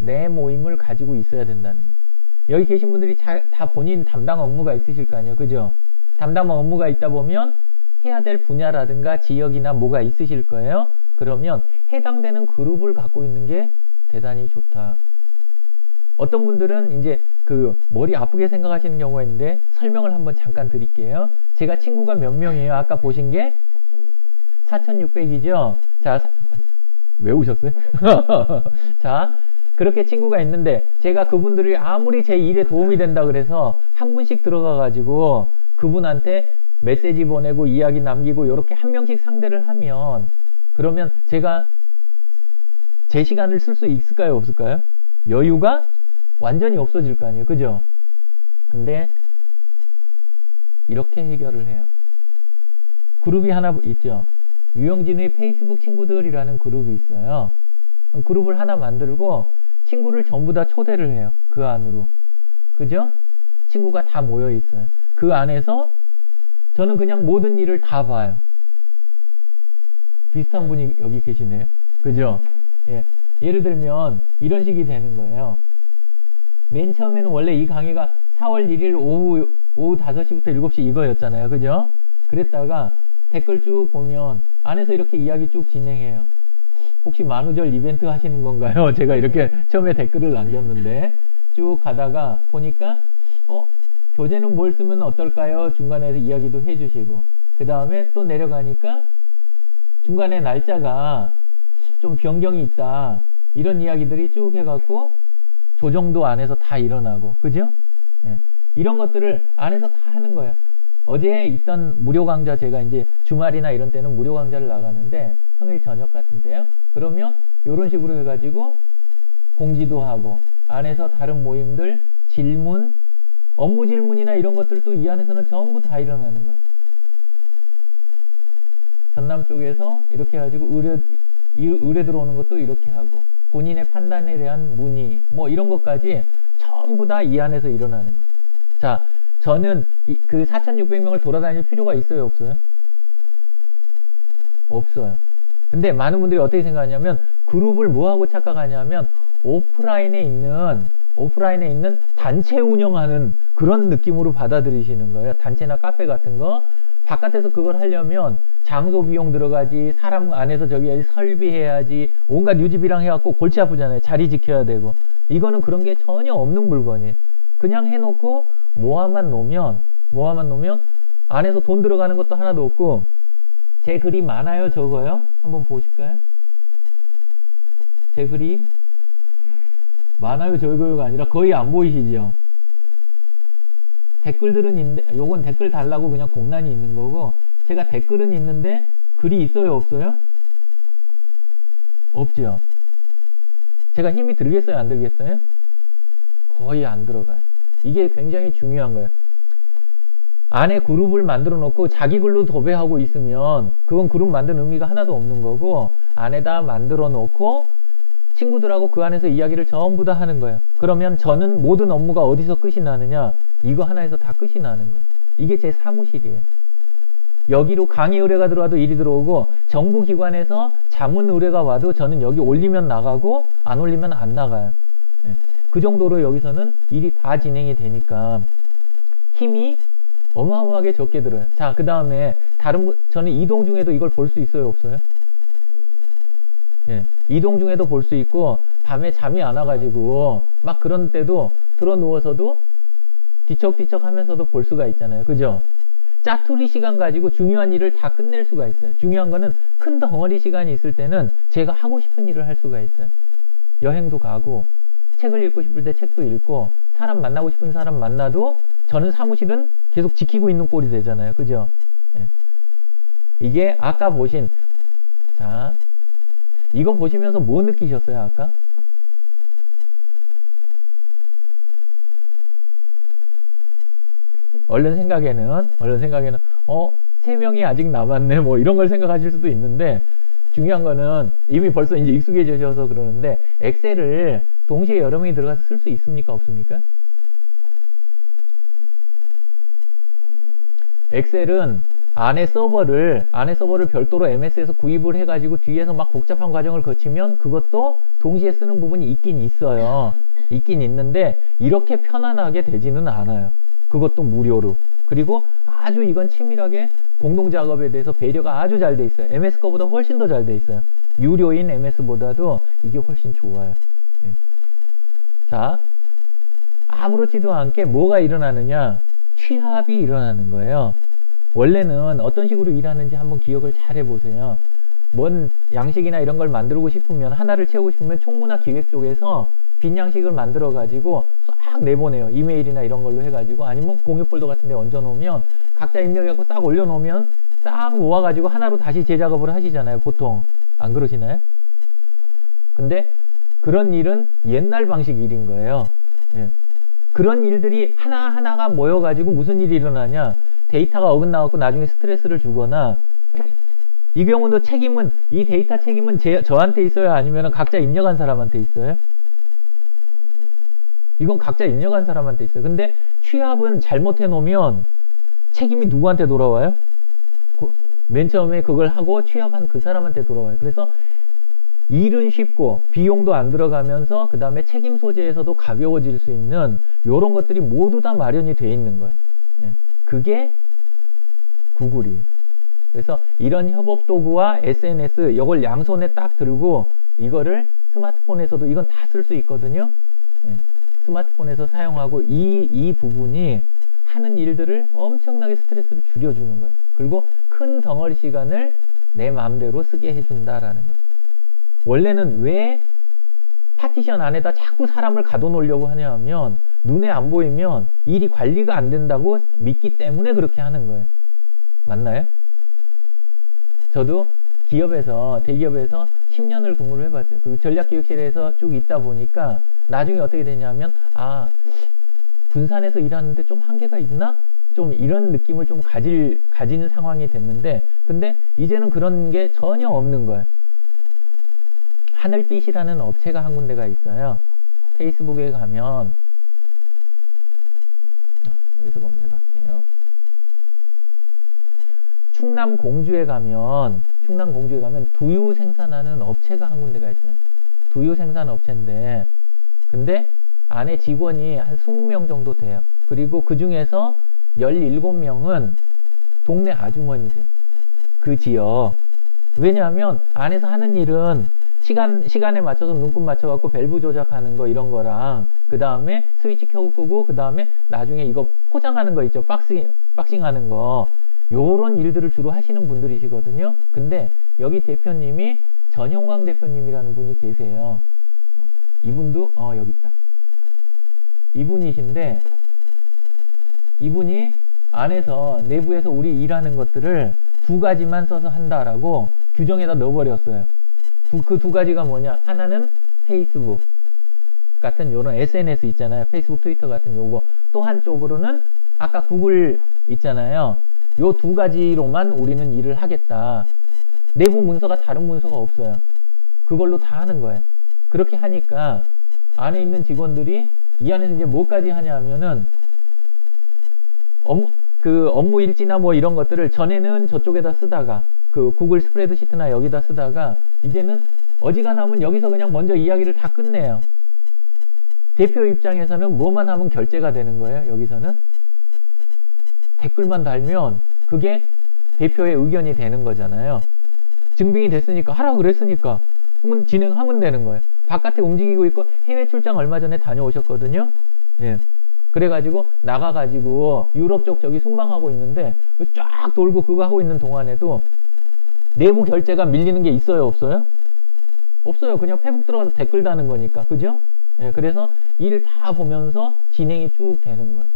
내 모임을 가지고 있어야 된다는 거예요. 여기 계신 분들이 다 본인 담당 업무가 있으실 거 아니에요, 그죠? 담당 업무가 있다 보면 해야 될 분야라든가 지역이나 뭐가 있으실 거예요. 그러면 해당되는 그룹을 갖고 있는 게 대단히 좋다. 어떤 분들은 이제 그 머리 아프게 생각하시는 경우가 있는데 설명을 한번 잠깐 드릴게요. 제가 친구가 몇 명이에요? 아까 보신 게 4,600이죠? 자, 외우셨어요? 자, 그렇게 친구가 있는데 제가 그분들이 아무리 제 일에 도움이 된다 그래서 한 분씩 들어가 가지고 그분한테 메시지 보내고 이야기 남기고 이렇게 한 명씩 상대를 하면 그러면 제가 제 시간을 쓸 수 있을까요, 없을까요? 여유가 완전히 없어질 거 아니에요, 그죠? 근데 이렇게 해결을 해요. 그룹이 하나 있죠. 유영진의 페이스북 친구들이라는 그룹이 있어요. 그룹을 하나 만들고 친구를 전부 다 초대를 해요, 그 안으로. 그죠? 친구가 다 모여 있어요. 그 안에서 저는 그냥 모든 일을 다 봐요. 비슷한 분이 여기 계시네요, 그죠? 예. 예를 들면 이런 식이 되는 거예요. 맨 처음에는 원래 이 강의가 4월 1일 오후 5시부터 7시 이거였잖아요, 그죠? 그랬다가 댓글 쭉 보면 안에서 이렇게 이야기 쭉 진행해요. 혹시 만우절 이벤트 하시는 건가요? 제가 이렇게 처음에 댓글을 남겼는데 쭉 가다가 보니까 교재는 뭘 쓰면 어떨까요? 중간에서 이야기도 해주시고 그 다음에 또 내려가니까 중간에 날짜가 좀 변경이 있다 이런 이야기들이 쭉 해갖고 조정도 안에서 다 일어나고 그죠? 예. 이런 것들을 안에서 다 하는 거예요. 어제 있던 무료 강좌 제가 이제 주말이나 이런 때는 무료 강좌를 나가는데 평일 저녁 같은데요. 그러면 이런 식으로 해가지고 공지도 하고 안에서 다른 모임들 질문 업무 질문이나 이런 것들도 이 안에서는 전부 다 일어나는 거예요. 전남 쪽에서 이렇게 해가지고 의뢰 들어오는 것도 이렇게 하고 본인의 판단에 대한 문의 뭐 이런 것까지 전부 다 이 안에서 일어나는 거예요. 자, 저는 그 4,600명을 돌아다닐 필요가 있어요, 없어요? 없어요. 근데 많은 분들이 어떻게 생각하냐면 그룹을 뭐하고 착각하냐면 오프라인에 있는 단체 운영하는 그런 느낌으로 받아들이시는 거예요. 단체나 카페 같은 거. 바깥에서 그걸 하려면 장소 비용 들어가지, 사람 안에서 저기 설비해야지, 온갖 유지비랑 해갖고 골치 아프잖아요. 자리 지켜야 되고. 이거는 그런 게 전혀 없는 물건이에요. 그냥 해놓고 모아만 놓으면 안에서 돈 들어가는 것도 하나도 없고. 제 글이 많아요, 적어요? 한번 보실까요? 제 글이 많아요, 적어요가 아니라 거의 안 보이시죠? 댓글들은 있는데, 요건 댓글 달라고 그냥 공란이 있는 거고, 제가 댓글은 있는데 글이 있어요, 없어요? 없죠. 제가 힘이 들겠어요, 안 들겠어요? 거의 안 들어가요. 이게 굉장히 중요한 거예요. 안에 그룹을 만들어 놓고 자기 글로 도배하고 있으면 그건 그룹 만드는 의미가 하나도 없는 거고, 안에다 만들어 놓고 친구들하고 그 안에서 이야기를 전부 다 하는 거예요. 그러면 저는 모든 업무가 어디서 끝이 나느냐? 이거 하나에서 다 끝이 나는 거예요. 이게 제 사무실이에요. 여기로 강의 의뢰가 들어와도 일이 들어오고 정부 기관에서 자문 의뢰가 와도 저는 여기 올리면 나가고 안 올리면 안 나가요. 예. 그 정도로 여기서는 일이 다 진행이 되니까 힘이 어마어마하게 적게 들어요. 자, 그 다음에 저는 이동 중에도 이걸 볼 수 있어요, 없어요? 예. 이동 중에도 볼 수 있고 밤에 잠이 안 와가지고 막 그런 때도 들어 누워서도 뒤척뒤척 하면서도 볼 수가 있잖아요. 그죠? 짜투리 시간 가지고 중요한 일을 다 끝낼 수가 있어요. 중요한 거는 큰 덩어리 시간이 있을 때는 제가 하고 싶은 일을 할 수가 있어요. 여행도 가고 책을 읽고 싶을 때 책도 읽고 사람 만나고 싶은 사람 만나도 저는 사무실은 계속 지키고 있는 꼴이 되잖아요. 그죠? 예. 이게 아까 보신, 자, 이거 보시면서 뭐 느끼셨어요, 아까? 얼른 생각에는 3명이 아직 남았네, 뭐 이런 걸 생각하실 수도 있는데, 중요한 거는 이미 벌써 이제 익숙해지셔서 그러는데, 엑셀을 동시에 여러 명이 들어가서 쓸 수 있습니까, 없습니까? 엑셀은 안에 서버를 별도로 MS에서 구입을 해가지고 뒤에서 막 복잡한 과정을 거치면 그것도 동시에 쓰는 부분이 있긴 있어요. 있긴 있는데 이렇게 편안하게 되지는 않아요. 그것도 무료로. 그리고 아주 이건 치밀하게 공동작업에 대해서 배려가 아주 잘 돼 있어요. MS 거보다 훨씬 더 잘 돼 있어요. 유료인 MS보다도 이게 훨씬 좋아요. 예. 자, 아무렇지도 않게 뭐가 일어나느냐? 취합이 일어나는 거예요. 원래는 어떤 식으로 일하는지 한번 기억을 잘 해보세요. 뭔 양식이나 이런 걸 만들고 싶으면, 하나를 채우고 싶으면 총무나 기획 쪽에서 빈 양식을 만들어 가지고 싹 내보내요. 이메일이나 이런 걸로 해가지고, 아니면 공유 폴더 같은 데 얹어 놓으면 각자 입력해갖고 싹 올려 놓으면 싹 모아가지고 하나로 다시 재작업을 하시잖아요. 보통 안 그러시나요? 근데 그런 일은 옛날 방식 일인 거예요. 예. 그런 일들이 하나하나가 모여가지고 무슨 일이 일어나냐? 데이터가 어긋나갖고 나중에 스트레스를 주거나, 이 경우도 책임은, 이 데이터 책임은 저한테 있어요? 아니면 각자 입력한 사람한테 있어요? 이건 각자 입력한 사람한테 있어요. 근데 취합은 잘못해 놓으면 책임이 누구한테 돌아와요? 맨 처음에 그걸 하고 취합한 그 사람한테 돌아와요. 그래서 일은 쉽고 비용도 안 들어가면서 그 다음에 책임 소재에서도 가벼워질 수 있는 이런 것들이 모두 다 마련이 되어 있는 거예요. 예. 그게 구글이에요. 그래서 이런 협업 도구와 SNS 이걸 양손에 딱 들고 이거를 스마트폰에서도 이건 다 쓸 수 있거든요. 예. 스마트폰에서 사용하고 이 부분이 하는 일들을 엄청나게 스트레스를 줄여주는 거예요. 그리고 큰 덩어리 시간을 내 마음대로 쓰게 해준다라는 거예요. 원래는 왜 파티션 안에다 자꾸 사람을 가둬놓으려고 하냐 하면 눈에 안 보이면 일이 관리가 안 된다고 믿기 때문에 그렇게 하는 거예요. 맞나요? 저도 기업에서, 대기업에서 10년을 근무를 해봤어요. 그리고 전략기획실에서 쭉 있다 보니까 나중에 어떻게 되냐면, 분산해서 일하는데 좀 한계가 있나? 좀 이런 느낌을 좀 가지는 상황이 됐는데, 근데 이제는 그런 게 전혀 없는 거예요. 하늘빛이라는 업체가 한 군데가 있어요. 페이스북에 가면, 여기서 검색할게요. 충남 공주에 가면 두유 생산하는 업체가 한 군데가 있어요. 두유 생산 업체인데, 근데 안에 직원이 한 20명 정도 돼요. 그리고 그 중에서 17명은 동네 아주머니세요. 그 지역. 왜냐하면 안에서 하는 일은 시간에 맞춰서 눈금 맞춰갖고 밸브 조작하는 거 이런 거랑, 그 다음에 스위치 켜고 끄고, 그 다음에 나중에 이거 포장하는 거 있죠. 박싱하는 거. 요런 일들을 주로 하시는 분들이시거든요. 근데 여기 대표님이 전형광 대표님이라는 분이 계세요. 이분도 여기 있다. 이분이신데, 이분이 안에서 내부에서 우리 일하는 것들을 2가지만 써서 한다라고 규정에다 넣어버렸어요. 그 2가지가 뭐냐? 하나는 페이스북 같은 요런 SNS 있잖아요. 페이스북, 트위터 같은 요거. 또 한쪽으로는 아까 구글 있잖아요. 요 2가지로만 우리는 일을 하겠다. 내부 문서가 다른 문서가 없어요. 그걸로 다 하는 거예요. 그렇게 하니까 안에 있는 직원들이 이 안에서 이제 뭐까지 하냐 하면은 그 업무 일지나 뭐 이런 것들을 전에는 저쪽에다 쓰다가 그 구글 스프레드시트나 여기다 쓰다가 이제는 어지간하면 여기서 그냥 먼저 이야기를 다 끝내요. 대표 입장에서는 뭐만 하면 결제가 되는 거예요. 여기서는 댓글만 달면 그게 대표의 의견이 되는 거잖아요. 증빙이 됐으니까 하라고 그랬으니까 그러면 진행하면 되는 거예요. 바깥에 움직이고 있고 해외 출장 얼마 전에 다녀오셨거든요. 예. 그래가지고 나가가지고 유럽 쪽 저기 순방하고 있는데 쫙 돌고 그거 하고 있는 동안에도 내부 결제가 밀리는 게 있어요, 없어요? 없어요. 그냥 페북 들어가서 댓글 다는 거니까, 그죠? 예, 그래서 일 다 보면서 진행이 쭉 되는 거예요.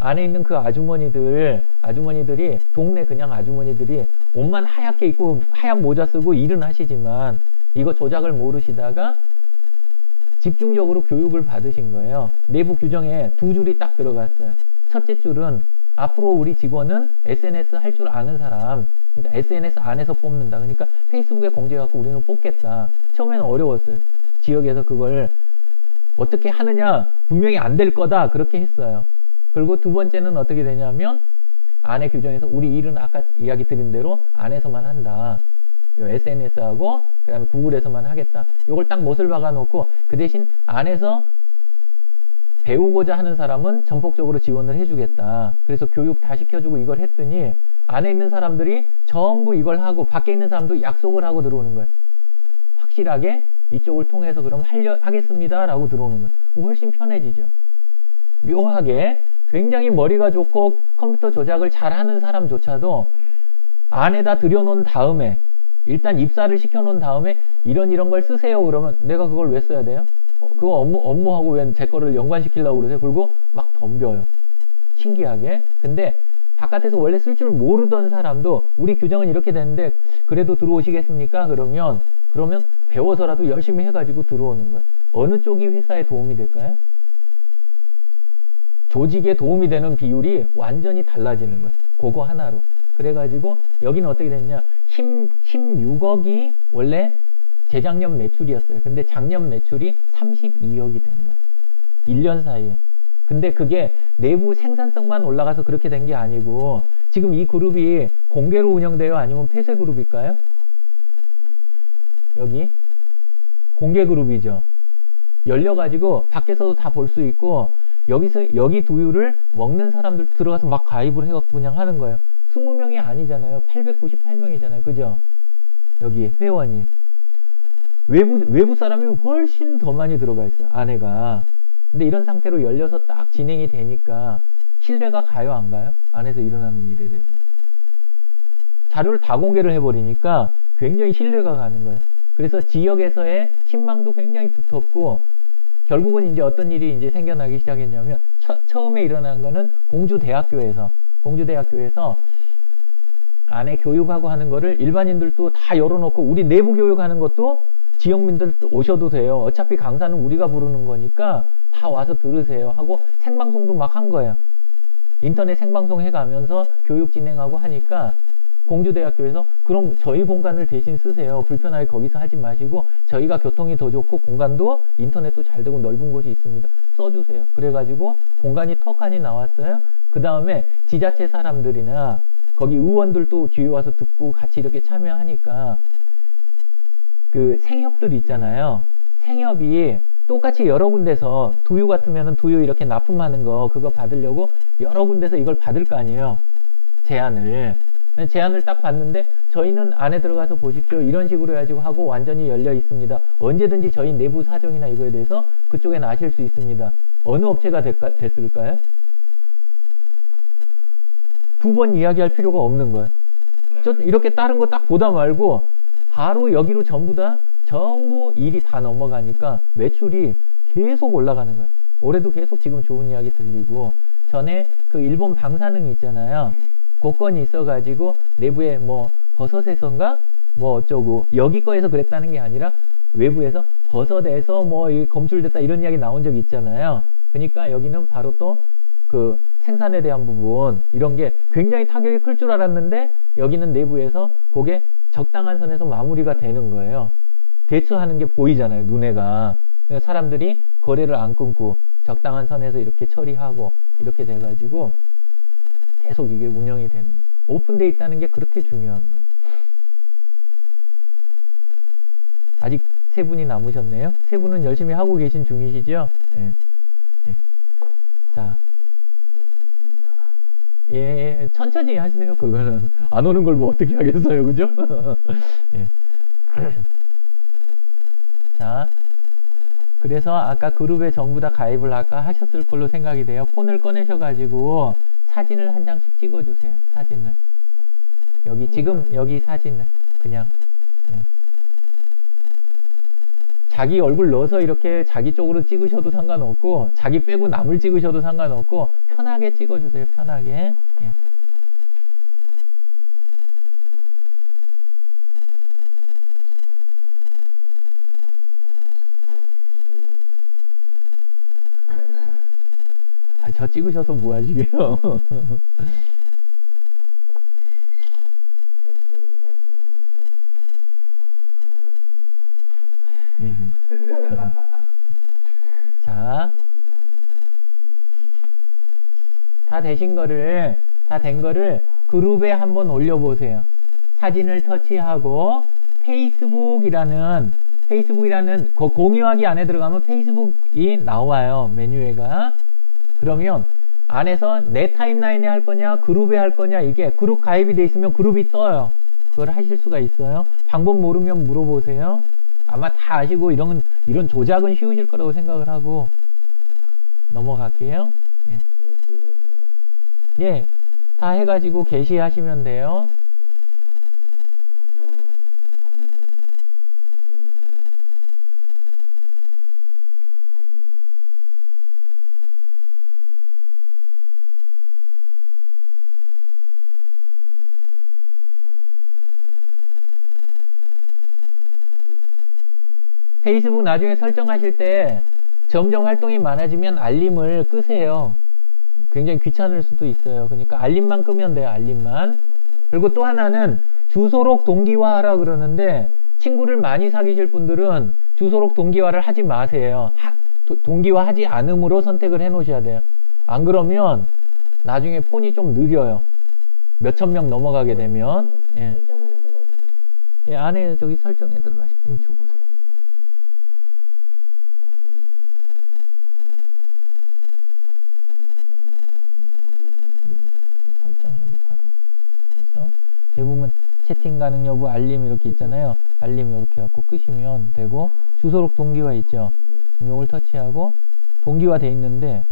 안에 있는 그 아주머니들이 동네 그냥 아주머니들이 옷만 하얗게 입고 하얀 모자 쓰고 일은 하시지만 이거 조작을 모르시다가 집중적으로 교육을 받으신 거예요. 내부 규정에 두 줄이 딱 들어갔어요. 첫째 줄은 앞으로 우리 직원은 SNS 할 줄 아는 사람, 그러니까 SNS 안에서 뽑는다. 그러니까 페이스북에 공지해갖고 우리는 뽑겠다. 처음에는 어려웠어요. 지역에서 그걸 어떻게 하느냐, 분명히 안 될 거다 그렇게 했어요. 그리고 두 번째는 어떻게 되냐면 안에 규정에서 우리 일은 아까 이야기 드린 대로 안에서만 한다. SNS하고 그 다음에 구글에서만 하겠다. 이걸 딱 못을 박아놓고 그 대신 안에서 배우고자 하는 사람은 전폭적으로 지원을 해주겠다. 그래서 교육 다 시켜주고 이걸 했더니 안에 있는 사람들이 전부 이걸 하고 밖에 있는 사람도 약속을 하고 들어오는 거예요. 확실하게 이쪽을 통해서 그럼 하겠습니다 라고 들어오는 거예요. 훨씬 편해지죠. 묘하게 굉장히 머리가 좋고 컴퓨터 조작을 잘하는 사람조차도 안에다 들여놓은 다음에 일단 입사를 시켜놓은 다음에 이런 걸 쓰세요 그러면 내가 그걸 왜 써야 돼요? 그거 업무하고 왜 제 거를 연관시키려고 그러세요? 그리고 막 덤벼요. 신기하게. 근데 바깥에서 원래 쓸 줄 모르던 사람도 우리 규정은 이렇게 되는데 그래도 들어오시겠습니까? 그러면 배워서라도 열심히 해가지고 들어오는 거예요. 어느 쪽이 회사에 도움이 될까요? 조직에 도움이 되는 비율이 완전히 달라지는 거예요. 그거 하나로. 그래가지고 여기는 어떻게 됐냐, 16억이 원래 재작년 매출이었어요. 근데 작년 매출이 32억이 된 거예요. 1년 사이에. 근데 그게 내부 생산성만 올라가서 그렇게 된 게 아니고 지금 이 그룹이 공개로 운영돼요? 아니면 폐쇄 그룹일까요? 여기 공개 그룹이죠. 열려가지고 밖에서도 다 볼 수 있고 여기 두유를 먹는 사람들 들어가서 막 가입을 해갖고 그냥 하는 거예요. 20명이 아니잖아요. 898명이잖아요. 그죠? 여기 회원이. 외부 사람이 훨씬 더 많이 들어가 있어요. 안에가. 근데 이런 상태로 열려서 딱 진행이 되니까 신뢰가 가요, 안 가요? 안에서 일어나는 일에 대해서. 자료를 다 공개를 해버리니까 굉장히 신뢰가 가는 거예요. 그래서 지역에서의 신망도 굉장히 두텁고 결국은 이제 어떤 일이 이제 생겨나기 시작했냐면 처음에 일어난 거는 공주대학교에서 안에 교육하고 하는 거를 일반인들도 다 열어놓고 우리 내부 교육하는 것도 지역민들 오셔도 돼요. 어차피 강사는 우리가 부르는 거니까 다 와서 들으세요 하고 생방송도 막 한 거예요. 인터넷 생방송 해가면서 교육 진행하고 하니까 공주대학교에서 그럼 저희 공간을 대신 쓰세요. 불편하게 거기서 하지 마시고 저희가 교통이 더 좋고 공간도 인터넷도 잘 되고 넓은 곳이 있습니다. 써주세요. 그래가지고 공간이 턱하니 나왔어요. 그 다음에 지자체 사람들이나 거기 의원들도 뒤에 와서 듣고 같이 이렇게 참여하니까 그 생협들 있잖아요. 생협이 똑같이 여러 군데서 두유 같으면 두유 이렇게 납품하는 거 그거 받으려고 여러 군데서 이걸 받을 거 아니에요. 제안을 딱 봤는데 저희는 안에 들어가서 보십시오. 이런 식으로 해가지고 하고 완전히 열려 있습니다. 언제든지 저희 내부 사정이나 이거에 대해서 그쪽에 아실 수 있습니다. 어느 업체가 됐을까요? 두 번 이야기할 필요가 없는 거예요. 이렇게 다른 거 딱 보다 말고 바로 여기로 전부 일이 다 넘어가니까 매출이 계속 올라가는 거예요. 올해도 계속 지금 좋은 이야기 들리고 전에 그 일본 방사능 있잖아요. 고건이 있어가지고 내부에 뭐 버섯에선가 뭐 어쩌고 여기 거에서 그랬다는 게 아니라 외부에서 버섯에서 뭐 검출됐다 이런 이야기 나온 적이 있잖아요. 그러니까 여기는 바로 또 그 생산에 대한 부분 이런 게 굉장히 타격이 클 줄 알았는데 여기는 내부에서 그게 적당한 선에서 마무리가 되는 거예요. 대처하는 게 보이잖아요. 눈에가. 그러니까 사람들이 거래를 안 끊고 적당한 선에서 이렇게 처리하고 이렇게 돼가지고 계속 이게 운영이 되는 거예요. 오픈되어 있다는 게 그렇게 중요한 거예요. 아직 세 분이 남으셨네요. 세 분은 열심히 하고 계신 중이시죠? 예. 예. 자. 예, 천천히 하세요. 그거는 안 오는 걸 뭐 어떻게 하겠어요, 그죠? 예. 자, 그래서 아까 그룹에 전부 다 가입을 아까 하셨을 걸로 생각이 돼요. 폰을 꺼내셔가지고 사진을 한 장씩 찍어주세요. 사진을 여기 지금 여기 사진을 그냥 예. 자기 얼굴 넣어서 이렇게 자기 쪽으로 찍으셔도 상관없고 자기 빼고 남을 찍으셔도 상관없고 편하게 찍어주세요. 편하게. 예. 아, 저 찍으셔서 뭐 하시게요? 자, 다 된 거를 그룹에 한번 올려보세요. 사진을 터치하고 페이스북이라는 공유하기 안에 들어가면 페이스북이 나와요. 메뉴에가. 그러면 안에서 내 타임라인에 할 거냐 그룹에 할 거냐 이게 그룹 가입이 돼 있으면 그룹이 떠요. 그걸 하실 수가 있어요. 방법 모르면 물어보세요. 아마 다 아시고 이런 조작은 쉬우실 거라고 생각을 하고 넘어갈게요. 예. 예, 다 해가지고 게시하시면 돼요. 페이스북 나중에 설정하실 때 점점 활동이 많아지면 알림을 끄세요. 굉장히 귀찮을 수도 있어요. 그러니까 알림만 끄면 돼요. 알림만. 그리고 또 하나는 주소록 동기화하라 그러는데 친구를 많이 사귀실 분들은 주소록 동기화를 하지 마세요. 동기화하지 않음으로 선택을 해 놓으셔야 돼요. 안 그러면 나중에 폰이 좀 느려요. 몇천 명 넘어가게 되면. 예. 예, 안에 저기 설정에 들어가시면 줘보세요. 대부분 채팅 가능 여부 알림 이렇게 있잖아요. 알림 이렇게 갖고 끄시면 되고 주소록 동기화 있죠. 이걸 터치하고 동기화 돼 있는데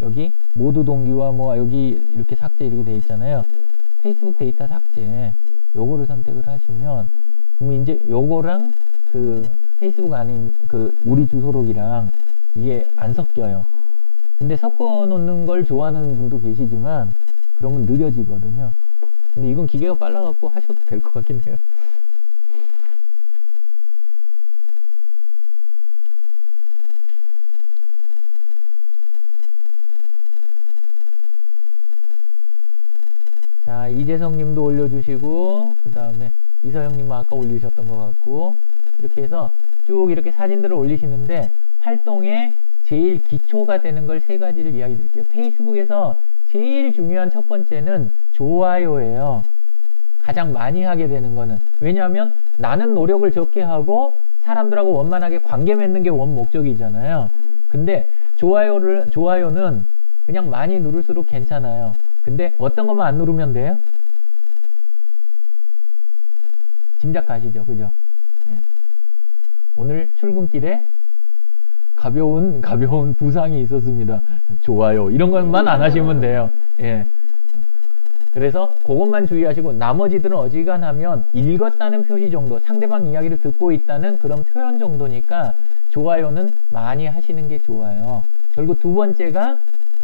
여기 모두 동기화 뭐 여기 이렇게 삭제 이렇게 돼 있잖아요. 페이스북 데이터 삭제 요거를 선택을 하시면 그러면 이제 요거랑 그 페이스북 안에 그 우리 주소록이랑 이게 안 섞여요. 근데 섞어 놓는 걸 좋아하는 분도 계시지만 그러면 느려지거든요. 근데 이건 기계가 빨라갖고 하셔도 될 것 같긴 해요. 자, 이재성 님도 올려주시고, 그 다음에 이서영 님은 아까 올리셨던 것 같고, 이렇게 해서 쭉 이렇게 사진들을 올리시는데, 활동의 제일 기초가 되는 걸 세 가지를 이야기 드릴게요. 페이스북에서 제일 중요한 첫 번째는 좋아요예요. 가장 많이 하게 되는 거는. 왜냐하면 나는 노력을 적게 하고 사람들하고 원만하게 관계 맺는 게 원 목적이잖아요. 근데 좋아요는 그냥 많이 누를수록 괜찮아요. 근데 어떤 것만 안 누르면 돼요? 짐작 가시죠? 그죠? 네. 오늘 출근길에 가벼운 부상이 있었습니다. 좋아요. 이런 것만 안 하시면 돼요. 예. 그래서 그것만 주의하시고 나머지들은 어지간하면 읽었다는 표시 정도, 상대방 이야기를 듣고 있다는 그런 표현 정도니까 좋아요는 많이 하시는 게 좋아요. 그리고 두 번째가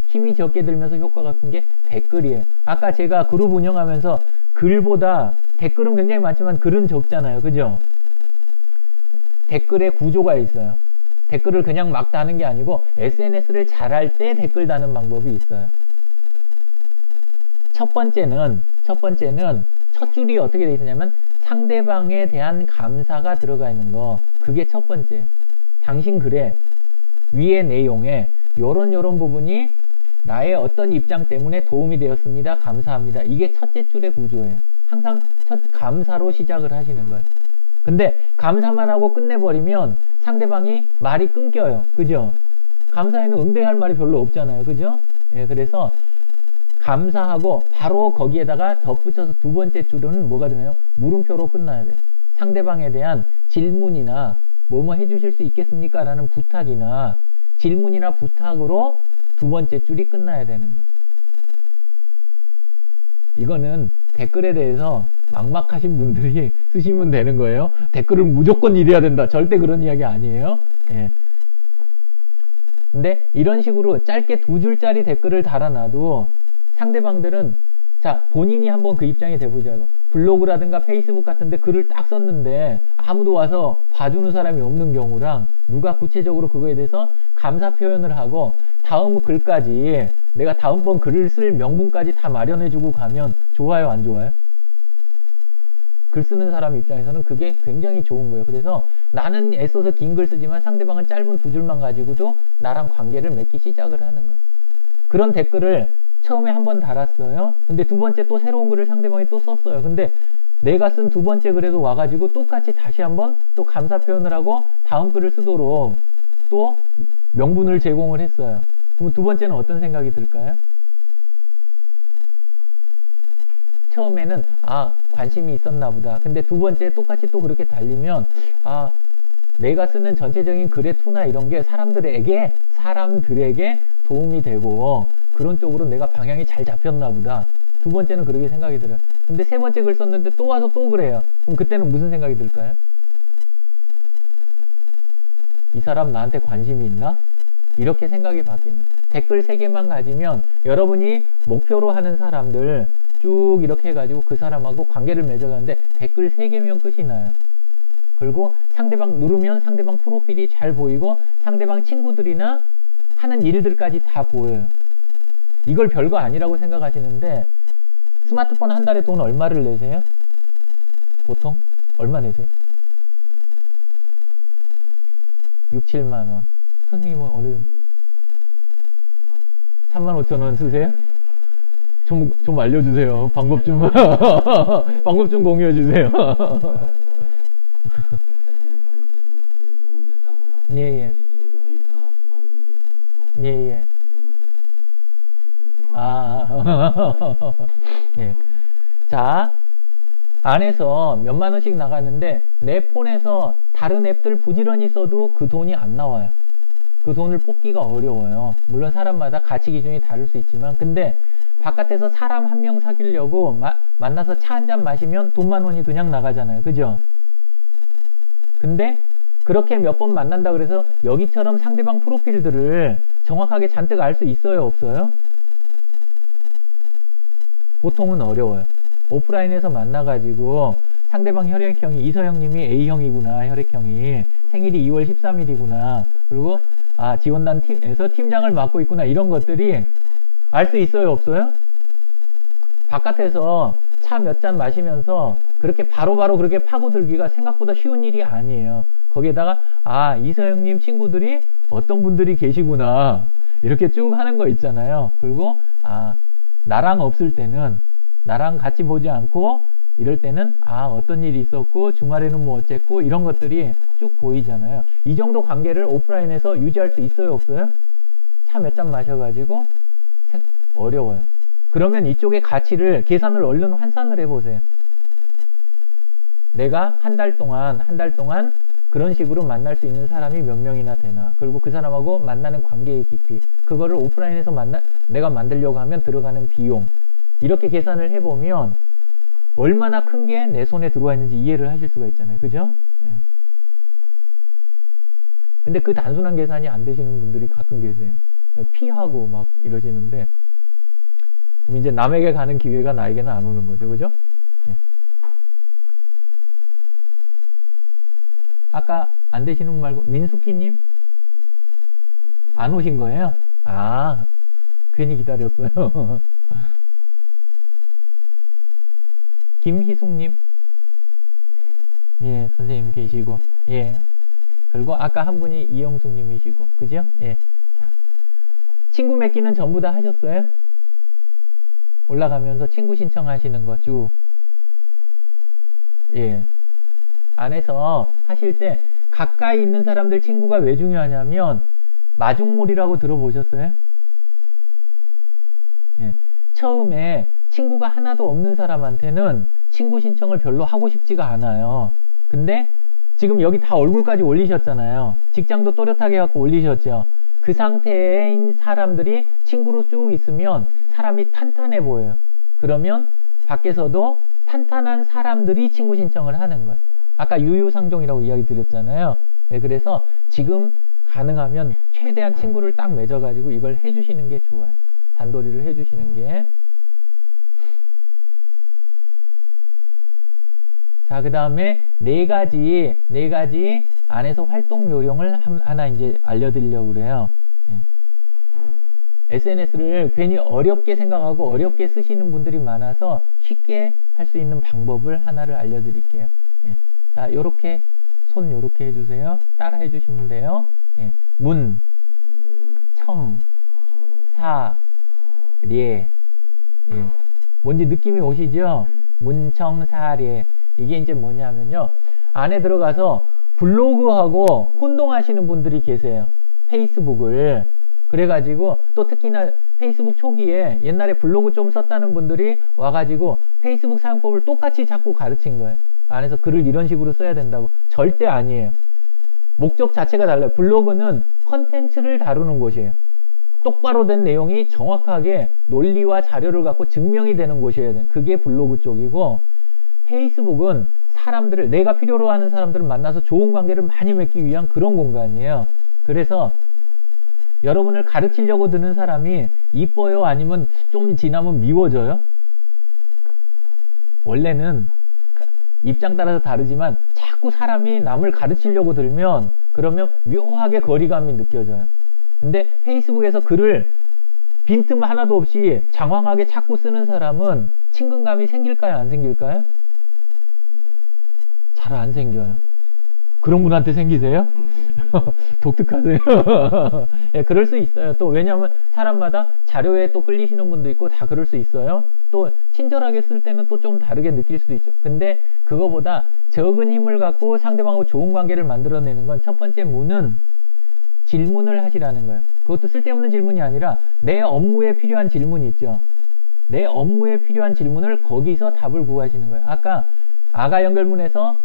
힘이 적게 들면서 효과가 큰 게 댓글이에요. 아까 제가 그룹 운영하면서 글보다 댓글은 굉장히 많지만 글은 적잖아요. 그죠? 댓글에 구조가 있어요. 댓글을 그냥 막 다는 게 아니고 SNS를 잘할 때 댓글 다는 방법이 있어요. 첫 번째는 첫 줄이 어떻게 되어 있냐면 상대방에 대한 감사가 들어가 있는 거. 그게 첫 번째예요. 당신 글에 위의 내용에 요런 부분이 나의 어떤 입장 때문에 도움이 되었습니다. 감사합니다. 이게 첫째 줄의 구조예요. 항상 첫 감사로 시작을 하시는 거예요. 근데 감사만 하고 끝내버리면 상대방이 말이 끊겨요. 그죠? 감사에는 응대할 말이 별로 없잖아요. 그죠? 예, 그래서 감사하고 바로 거기에다가 덧붙여서 두 번째 줄은 뭐가 되나요? 물음표로 끝나야 돼요. 상대방에 대한 질문이나 뭐뭐 해주실 수 있겠습니까? 라는 부탁이나 질문이나 부탁으로 두 번째 줄이 끝나야 되는 거예요. 이거는 댓글에 대해서 막막하신 분들이 쓰시면 되는 거예요. 댓글을 무조건 이래야 된다. 절대 그런 이야기 아니에요. 예. 근데 이런 식으로 짧게 두 줄짜리 댓글을 달아놔도 상대방들은 자, 본인이 한번 그 입장이 돼보자고. 블로그라든가 페이스북 같은데 글을 딱 썼는데 아무도 와서 봐주는 사람이 없는 경우랑 누가 구체적으로 그거에 대해서 감사 표현을 하고 다음 글까지 내가 다음번 글을 쓸 명분까지 다 마련해주고 가면 좋아요, 안 좋아요? 글 쓰는 사람 입장에서는 그게 굉장히 좋은 거예요. 그래서 나는 애써서 긴 글 쓰지만 상대방은 짧은 두 줄만 가지고도 나랑 관계를 맺기 시작을 하는 거예요. 그런 댓글을 처음에 한 번 달았어요. 근데 두 번째 또 새로운 글을 상대방이 또 썼어요. 근데 내가 쓴 두 번째 글에도 와가지고 똑같이 다시 한번 또 감사 표현을 하고 다음 글을 쓰도록 또 명분을 제공을 했어요. 그럼 두 번째는 어떤 생각이 들까요? 처음에는 아, 관심이 있었나 보다. 근데 두 번째 똑같이 또 그렇게 달리면 아, 내가 쓰는 전체적인 글의 투나 이런 게 사람들에게 도움이 되고 그런 쪽으로 내가 방향이 잘 잡혔나 보다. 두 번째는 그렇게 생각이 들어요. 근데 세 번째 글 썼는데 또 와서 또 그래요. 그럼 그때는 무슨 생각이 들까요? 이 사람 나한테 관심이 있나? 이렇게 생각이 바뀌는. 댓글 3개만 가지면 여러분이 목표로 하는 사람들 쭉 이렇게 해가지고 그 사람하고 관계를 맺어가는데 댓글 3개면 끝이 나요. 그리고 상대방 누르면 상대방 프로필이 잘 보이고 상대방 친구들이나 하는 일들까지 다 보여요. 이걸 별거 아니라고 생각하시는데 스마트폰 한 달에 돈 얼마를 내세요? 보통? 얼마 내세요? 6, 7만 원. 선생님은 어느 정도? 3만 5천 원 쓰세요? 좀 알려주세요. 방법 좀 방법 좀 공유해 주세요. 예예. 예예. 아, 예. 자, 안에서 몇만 원씩 나가는데 내 폰에서 다른 앱들 부지런히 써도 그 돈이 안 나와요. 그 돈을 뽑기가 어려워요. 물론 사람마다 가치 기준이 다를 수 있지만 근데 바깥에서 사람 한 명 사귀려고 만나서 차 한 잔 마시면 돈만 원이 그냥 나가잖아요. 그죠? 근데 그렇게 몇 번 만난다 그래서 여기처럼 상대방 프로필들을 정확하게 잔뜩 알 수 있어요? 없어요? 보통은 어려워요. 오프라인에서 만나가지고 상대방 혈액형이 이서영님이 A형이구나. 혈액형이 생일이 2월 13일이구나. 그리고 아, 지원단 팀에서 팀장을 맡고 있구나. 이런 것들이 알 수 있어요? 없어요? 바깥에서 차 몇 잔 마시면서 그렇게 바로바로 그렇게 파고들기가 생각보다 쉬운 일이 아니에요. 거기에다가 아, 이서영님 친구들이 어떤 분들이 계시구나. 이렇게 쭉 하는 거 있잖아요. 그리고 아, 나랑 없을 때는 나랑 같이 보지 않고 이럴 때는 아, 어떤 일이 있었고 주말에는 뭐 어쨌고 이런 것들이 쭉 보이잖아요. 이 정도 관계를 오프라인에서 유지할 수 있어요? 없어요? 차 몇 잔 마셔가지고 어려워요. 그러면 이쪽의 가치를 계산을 얼른 환산을 해보세요. 내가 한 달 동안 그런 식으로 만날 수 있는 사람이 몇 명이나 되나, 그리고 그 사람하고 만나는 관계의 깊이, 그거를 오프라인에서 내가 만들려고 하면 들어가는 비용, 이렇게 계산을 해보면 얼마나 큰 게 내 손에 들어와 있는지 이해를 하실 수가 있잖아요. 그죠? 예. 근데 그 단순한 계산이 안 되시는 분들이 가끔 계세요. 피하고 막 이러시는데, 그럼 이제 남에게 가는 기회가 나에게는 안 오는 거죠. 그죠? 예. 아까 안 되시는 분 말고 민숙희님 안 오신 거예요? 아, 괜히 기다렸어요. 김희숙님, 예, 선생님 계시고, 예, 그리고 아까 한 분이 이영숙님이시고, 그죠? 예. 자, 친구 맺기는 전부 다 하셨어요? 올라가면서 친구 신청하시는 거 쭉. 예. 안에서 하실 때 가까이 있는 사람들 친구가 왜 중요하냐면 마중물이라고 들어보셨어요? 예. 처음에 친구가 하나도 없는 사람한테는 친구 신청을 별로 하고 싶지가 않아요. 근데 지금 여기 다 얼굴까지 올리셨잖아요. 직장도 또렷하게 갖고 올리셨죠. 그 상태인 사람들이 친구로 쭉 있으면 사람이 탄탄해 보여요. 그러면 밖에서도 탄탄한 사람들이 친구 신청을 하는 거예요. 아까 유유상종이라고 이야기 드렸잖아요. 네, 그래서 지금 가능하면 최대한 친구를 딱 맺어가지고 이걸 해주시는 게 좋아요. 단도리를 해주시는 게. 자, 그 다음에 네 가지 안에서 활동 요령을 하나 이제 알려드리려고 그래요. 예. SNS를 괜히 어렵게 생각하고 어렵게 쓰시는 분들이 많아서 쉽게 할 수 있는 방법을 하나를 알려드릴게요. 예. 자, 요렇게 손 요렇게 해주세요. 따라 해주시면 돼요. 예. 문, 청, 사, 례. 예. 뭔지 느낌이 오시죠? 문, 청, 사, 례. 이게 이제 뭐냐면요. 안에 들어가서 블로그하고 혼동하시는 분들이 계세요. 페이스북을. 그래가지고 또 특히나 페이스북 초기에 옛날에 블로그 좀 썼다는 분들이 와가지고 페이스북 사용법을 똑같이 자꾸 가르친 거예요. 안에서 글을 이런 식으로 써야 된다고. 절대 아니에요. 목적 자체가 달라요. 블로그는 컨텐츠를 다루는 곳이에요. 똑바로 된 내용이 정확하게 논리와 자료를 갖고 증명이 되는 곳이어야 돼요. 그게 블로그 쪽이고, 페이스북은 사람들을, 내가 필요로 하는 사람들을 만나서 좋은 관계를 많이 맺기 위한 그런 공간이에요. 그래서 여러분을 가르치려고 드는 사람이 이뻐요? 아니면 좀 지나면 미워져요? 원래는 입장 따라서 다르지만 자꾸 사람이 남을 가르치려고 들면 그러면 묘하게 거리감이 느껴져요. 근데 페이스북에서 글을 빈틈 하나도 없이 장황하게 자꾸 쓰는 사람은 친근감이 생길까요? 안 생길까요? 잘 안 생겨요. 그런 분한테 생기세요? 독특하세요. 예, 그럴 수 있어요. 또 왜냐하면 사람마다 자료에 또 끌리시는 분도 있고 다 그럴 수 있어요. 또 친절하게 쓸 때는 또 좀 다르게 느낄 수도 있죠. 근데 그거보다 적은 힘을 갖고 상대방하고 좋은 관계를 만들어내는 건 첫 번째 문은 질문을 하시라는 거예요. 그것도 쓸데없는 질문이 아니라 내 업무에 필요한 질문이 있죠. 내 업무에 필요한 질문을 거기서 답을 구하시는 거예요. 아까 아가 연결문에서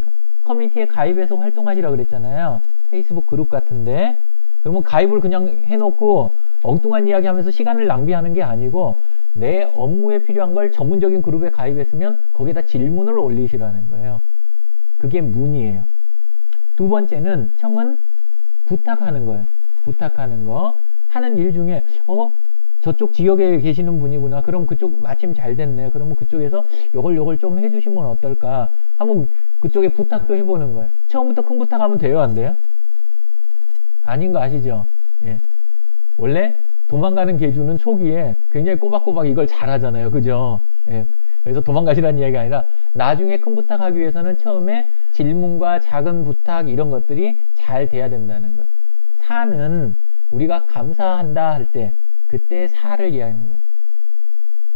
커뮤니티에 가입해서 활동하시라고 그랬잖아요. 페이스북 그룹 같은데. 그러면 가입을 그냥 해놓고 엉뚱한 이야기 하면서 시간을 낭비하는 게 아니고 내 업무에 필요한 걸 전문적인 그룹에 가입했으면 거기에다 질문을 올리시라는 거예요. 그게 문이에요. 두 번째는 청은 부탁하는 거예요. 부탁하는 거. 하는 일 중에 저쪽 지역에 계시는 분이구나. 그럼 그쪽 마침 잘 됐네. 그러면 그쪽에서 요걸 좀 해주시면 어떨까. 한번 그쪽에 부탁도 해보는 거예요. 처음부터 큰 부탁하면 돼요? 안 돼요? 아닌 거 아시죠? 예. 원래 도망가는 개주는 초기에 굉장히 꼬박꼬박 이걸 잘하잖아요. 그죠? 예. 그래서 도망가시라는 이야기가 아니라 나중에 큰 부탁하기 위해서는 처음에 질문과 작은 부탁 이런 것들이 잘 돼야 된다는 거예요. 사는 우리가 감사한다 할 때 그때 사를 이야기하는 거예요.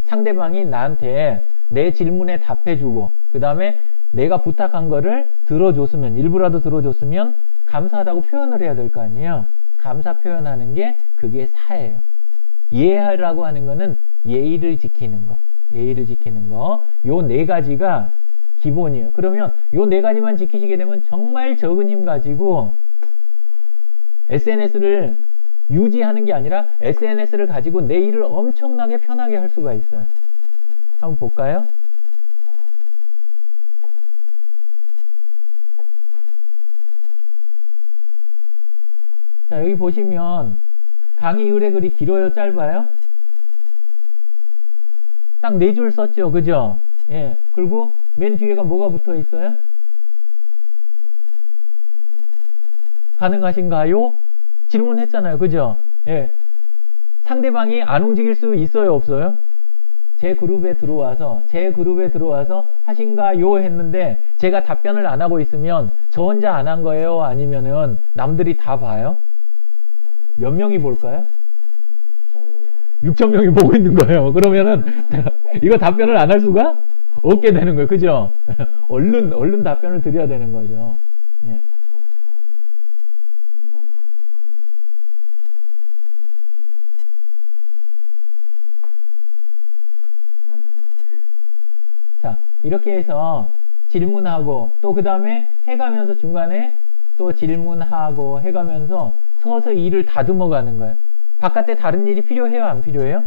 상대방이 나한테 내 질문에 답해주고 그 다음에 내가 부탁한 거를 들어줬으면, 일부라도 들어줬으면 감사하다고 표현을 해야 될 거 아니에요. 감사 표현하는 게 그게 사예요. 이해하라고 하는 거는 예의를 지키는 거. 예의를 지키는 거. 요 네 가지가 기본이에요. 그러면 요 네 가지만 지키시게 되면 정말 적은 힘 가지고 SNS를 유지하는 게 아니라 SNS를 가지고 내 일을 엄청나게 편하게 할 수가 있어요. 한번 볼까요? 자, 여기 보시면 강의 의뢰글이 길어요? 짧아요? 딱 4줄 썼죠? 그죠? 예. 그리고 맨 뒤에가 뭐가 붙어 있어요? 가능하신가요? 질문했잖아요. 그죠? 예. 상대방이 안 움직일 수 있어요? 없어요? 제 그룹에 들어와서 하신가요? 했는데 제가 답변을 안 하고 있으면 저 혼자 안 한 거예요? 아니면은 남들이 다 봐요? 몇 명이 볼까요? 6,000명이 보고 있는 거예요. 그러면은 이거 답변을 안 할 수가 없게 되는 거예요. 그죠? 얼른 답변을 드려야 되는 거죠. 예. 자, 이렇게 해서 질문하고 또 그 다음에 해가면서 중간에 또 질문하고 해가면서 서서히 일을 다듬어 가는 거예요. 바깥에 다른 일이 필요해요? 안 필요해요?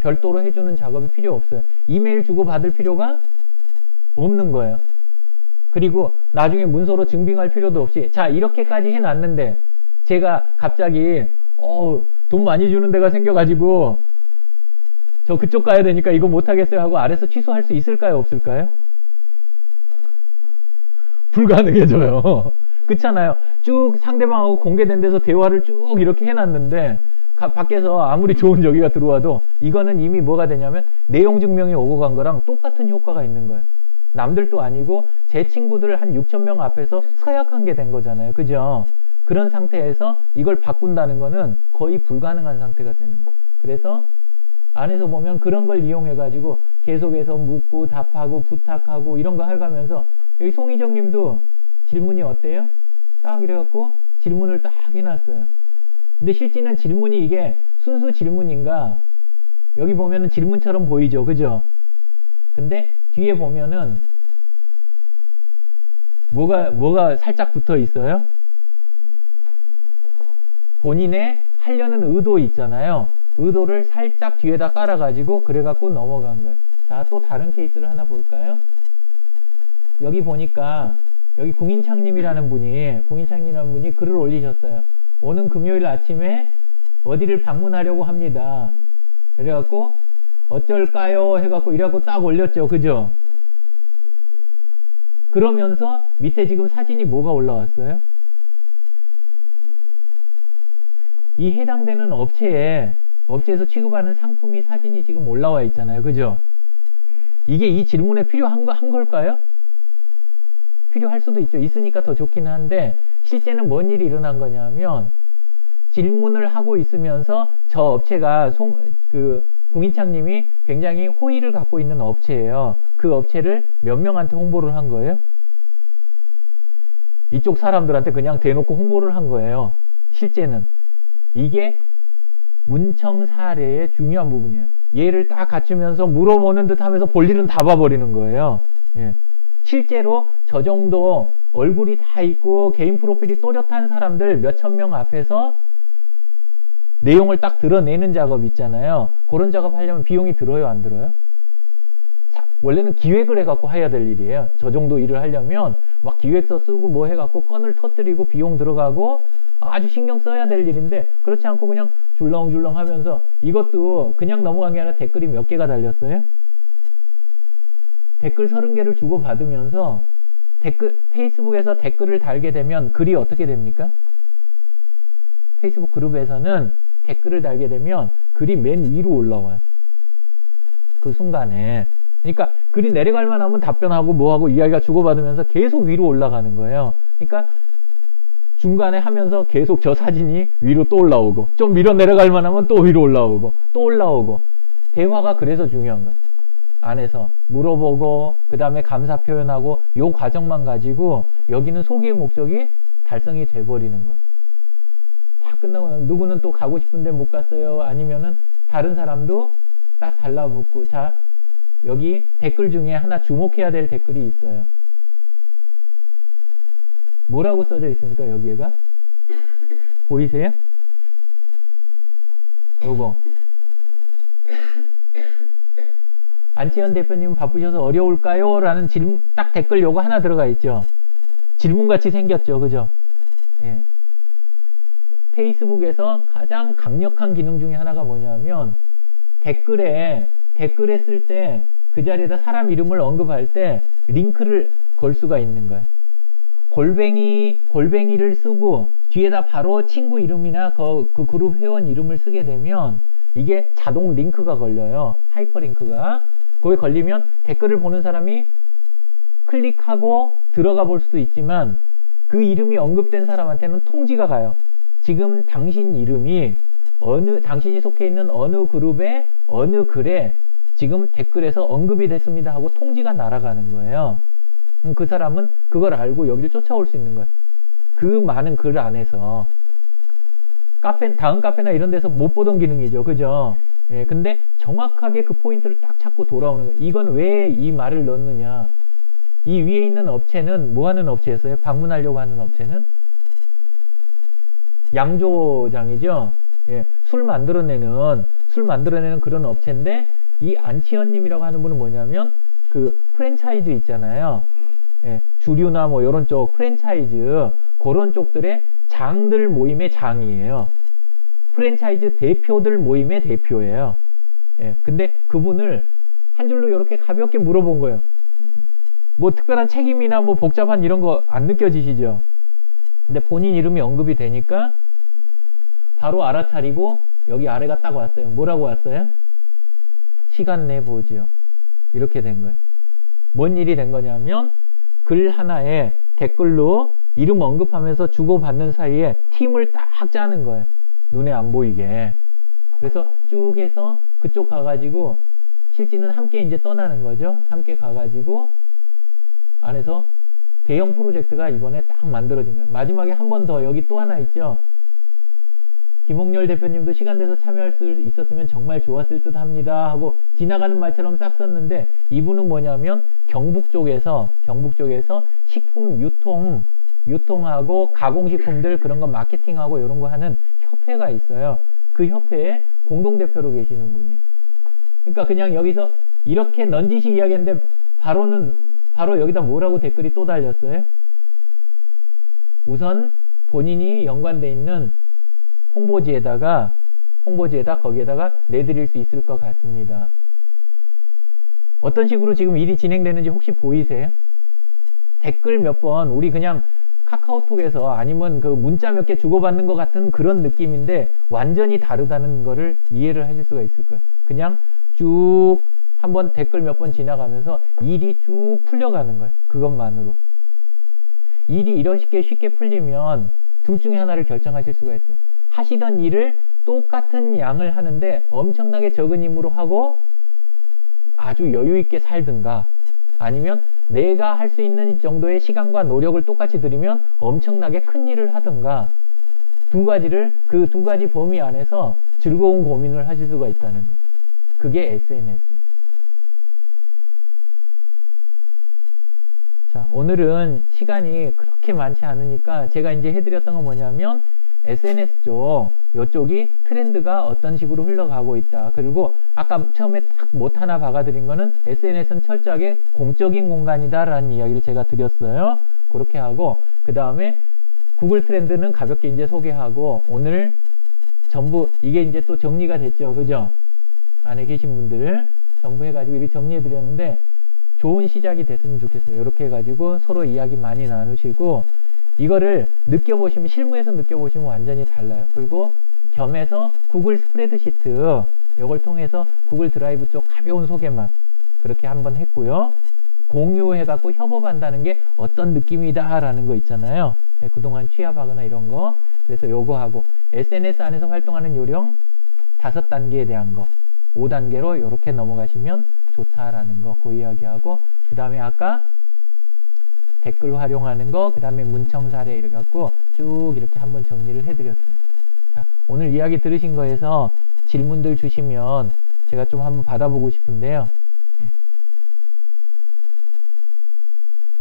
별도로 해주는 작업이 필요 없어요. 이메일 주고 받을 필요가 없는 거예요. 그리고 나중에 문서로 증빙할 필요도 없이 자 이렇게까지 해놨는데 제가 갑자기 돈 많이 주는 데가 생겨가지고 저 그쪽 가야 되니까 이거 못하겠어요 하고 아래서 취소할 수 있을까요? 없을까요? 불가능해져요. 그렇잖아요. 쭉 상대방하고 공개된 데서 대화를 쭉 이렇게 해놨는데 밖에서 아무리 좋은 저기가 들어와도 이거는 이미 뭐가 되냐면 내용 증명이 오고 간 거랑 똑같은 효과가 있는 거예요. 남들도 아니고 제 친구들 한 6,000명 앞에서 서약한 게 된 거잖아요. 그죠? 그런 상태에서 이걸 바꾼다는 거는 거의 불가능한 상태가 되는 거예요. 그래서 안에서 보면 그런 걸 이용해 가지고 계속해서 묻고 답하고 부탁하고 이런 거 해가면서 여기 송희정 님도 질문이 어때요? 딱 이래갖고 질문을 딱 해놨어요. 근데 실제는 질문이 이게 순수 질문인가? 여기 보면은 질문처럼 보이죠. 그죠? 근데 뒤에 보면은 뭐가 살짝 붙어 있어요? 본인의 하려는 의도 있잖아요. 의도를 살짝 뒤에다 깔아가지고 그래갖고 넘어간 거예요. 자, 또 다른 케이스를 하나 볼까요? 여기 보니까 여기 궁인창님이라는 분이 글을 올리셨어요. 오는 금요일 아침에 어디를 방문하려고 합니다. 그래갖고 어쩔까요? 해갖고 이래갖고 딱 올렸죠. 그죠? 그러면서 밑에 지금 사진이 뭐가 올라왔어요? 이 해당되는 업체에서 취급하는 상품이 사진이 지금 올라와 있잖아요. 그죠? 이게 이 질문에 필요한 걸까요? 필요할 수도 있죠. 있으니까 더 좋기는 한데 실제는 뭔 일이 일어난 거냐면 질문을 하고 있으면서 저 업체가 궁인창님이 굉장히 호의를 갖고 있는 업체예요. 그 업체를 몇 명한테 홍보를 한 거예요? 이쪽 사람들한테 그냥 대놓고 홍보를 한 거예요. 실제는 이게 문청 사례의 중요한 부분이에요. 얘를 딱 갖추면서 물어보는 듯 하면서 볼일은 다 봐버리는 거예요. 예. 실제로 저 정도 얼굴이 다 있고 개인 프로필이 또렷한 사람들 몇천 명 앞에서 내용을 딱 드러내는 작업 있잖아요. 그런 작업 하려면 비용이 들어요, 안 들어요? 원래는 기획을 해갖고 해야 될 일이에요. 저 정도 일을 하려면 막 기획서 쓰고 뭐 해갖고 건을 터뜨리고 비용 들어가고 아주 신경 써야 될 일인데 그렇지 않고 그냥 줄렁줄렁 하면서 이것도 그냥 넘어간 게 아니라 댓글이 몇 개가 달렸어요? 댓글 30개를 주고받으면서 페이스북에서 댓글을 달게 되면 글이 어떻게 됩니까? 페이스북 그룹에서는 댓글을 달게 되면 글이 맨 위로 올라와요. 그 순간에. 그러니까 글이 내려갈만 하면 답변하고 뭐하고 이야기가 주고받으면서 계속 위로 올라가는 거예요. 그러니까 중간에 하면서 계속 저 사진이 위로 또 올라오고 좀 밀어 내려갈만 하면 또 위로 올라오고 또 올라오고 대화가 그래서 중요한 거예요. 안에서 물어보고 그 다음에 감사 표현하고 요 과정만 가지고 여기는 소기의 목적이 달성이 돼버리는 거예요. 다 끝나고 나면 누구는 또 가고 싶은데 못 갔어요. 아니면은 다른 사람도 딱 달라붙고 자 여기 댓글 중에 하나 주목해야 될 댓글이 있어요. 뭐라고 써져 있습니까? 여기에가 보이세요? 요거 안치현 대표님 바쁘셔서 어려울까요? 라는 질문, 딱 댓글 요거 하나 들어가 있죠. 질문같이 생겼죠. 그죠? 예. 페이스북에서 가장 강력한 기능 중에 하나가 뭐냐면 댓글에 쓸 때 그 자리에다 사람 이름을 언급할 때 링크를 걸 수가 있는 거예요. 골뱅이를 쓰고 뒤에다 바로 친구 이름이나 그 그룹 회원 이름을 쓰게 되면 이게 자동 링크가 걸려요. 하이퍼링크가. 거기 걸리면 댓글을 보는 사람이 클릭하고 들어가 볼 수도 있지만 그 이름이 언급된 사람한테는 통지가 가요. 지금 당신 이름이 당신이 속해 있는 어느 그룹에 어느 글에 지금 댓글에서 언급이 됐습니다 하고 통지가 날아가는 거예요. 그 사람은 그걸 알고 여기를 쫓아올 수 있는 거예요. 그 많은 글 안에서. 다음 카페나 이런 데서 못 보던 기능이죠. 그죠? 예, 근데 정확하게 그 포인트를 딱 찾고 돌아오는 거예요. 이건 왜 이 말을 넣느냐. 이 위에 있는 업체는 뭐 하는 업체였어요? 방문하려고 하는 업체는? 양조장이죠? 예, 술 만들어내는 그런 업체인데, 이 안치현님이라고 하는 분은 뭐냐면, 그 프랜차이즈 있잖아요. 예, 주류나 뭐 이런 쪽 프랜차이즈, 그런 쪽들의 장들 모임의 장이에요. 프랜차이즈 대표들 모임의 대표예요. 예, 근데 그분을 한 줄로 이렇게 가볍게 물어본 거예요. 뭐 특별한 책임이나 뭐 복잡한 이런 거 안 느껴지시죠? 근데 본인 이름이 언급이 되니까 바로 알아차리고 여기 아래가 딱 왔어요. 뭐라고 왔어요? 시간 내보지요. 이렇게 된 거예요. 뭔 일이 된 거냐면 글 하나에 댓글로 이름 언급하면서 주고받는 사이에 팀을 딱 짜는 거예요. 눈에 안 보이게. 그래서 쭉 해서 그쪽 가가지고 실제는 함께 이제 떠나는 거죠. 함께 가가지고 안에서 대형 프로젝트가 이번에 딱 만들어진 거예요. 마지막에 한 번 더 여기 또 하나 있죠. 김홍렬 대표님도 시간 돼서 참여할 수 있었으면 정말 좋았을 듯 합니다 하고 지나가는 말처럼 싹 썼는데, 이분은 뭐냐면 경북 쪽에서 식품 유통하고 가공식품들 그런 거 마케팅하고 이런 거 하는 협회가 있어요. 그 협회에 공동대표로 계시는 분이에요. 그러니까 그냥 여기서 이렇게 넌지시 이야기했는데 바로 여기다 뭐라고 댓글이 또 달렸어요? 우선 본인이 연관돼 있는 홍보지에다 거기에다가 내드릴 수 있을 것 같습니다. 어떤 식으로 지금 일이 진행되는지 혹시 보이세요? 댓글 몇 번 우리 그냥 카카오톡에서 아니면 그 문자 몇 개 주고받는 것 같은 그런 느낌인데 완전히 다르다는 거를 이해를 하실 수가 있을 거예요. 그냥 쭉 한번 댓글 몇 번 지나가면서 일이 쭉 풀려가는 거예요. 그것만으로. 일이 이렇게 쉽게 풀리면 둘 중에 하나를 결정하실 수가 있어요. 하시던 일을 똑같은 양을 하는데 엄청나게 적은 힘으로 하고 아주 여유 있게 살든가, 아니면 내가 할 수 있는 정도의 시간과 노력을 똑같이 들이면 엄청나게 큰 일을 하든가, 그 두 가지 범위 안에서 즐거운 고민을 하실 수가 있다는 거예요. 그게 SNS. 자, 오늘은 시간이 그렇게 많지 않으니까 제가 이제 해드렸던 건 뭐냐면 SNS 요쪽이 트렌드가 어떤 식으로 흘러가고 있다. 그리고 아까 처음에 딱 못 하나 박아드린 거는 SNS는 철저하게 공적인 공간이다 라는 이야기를 제가 드렸어요. 그렇게 하고, 그 다음에 구글 트렌드는 가볍게 이제 소개하고, 오늘 전부 이게 이제 또 정리가 됐죠. 그죠? 안에 계신 분들 전부 해가지고 이렇게 정리해드렸는데 좋은 시작이 됐으면 좋겠어요. 이렇게 해가지고 서로 이야기 많이 나누시고, 이거를 느껴보시면, 실무에서 느껴보시면 완전히 달라요. 그리고 겸해서 구글 스프레드시트 이걸 통해서 구글 드라이브 쪽 가벼운 소개만 그렇게 한번 했고요. 공유해갖고 협업한다는 게 어떤 느낌이다 라는 거 있잖아요. 네, 그동안 취합하거나 이런 거. 그래서 요거 하고, SNS 안에서 활동하는 요령 5단계에 대한 거 5단계로 이렇게 넘어가시면 좋다라는 거, 그 이야기하고, 그 다음에 아까 댓글 활용하는 거, 그 다음에 문청 사례 이렇게 갖고 쭉 이렇게 한번 정리를 해드렸어요. 자, 오늘 이야기 들으신 거에서 질문들 주시면 제가 좀 한번 받아보고 싶은데요.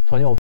전혀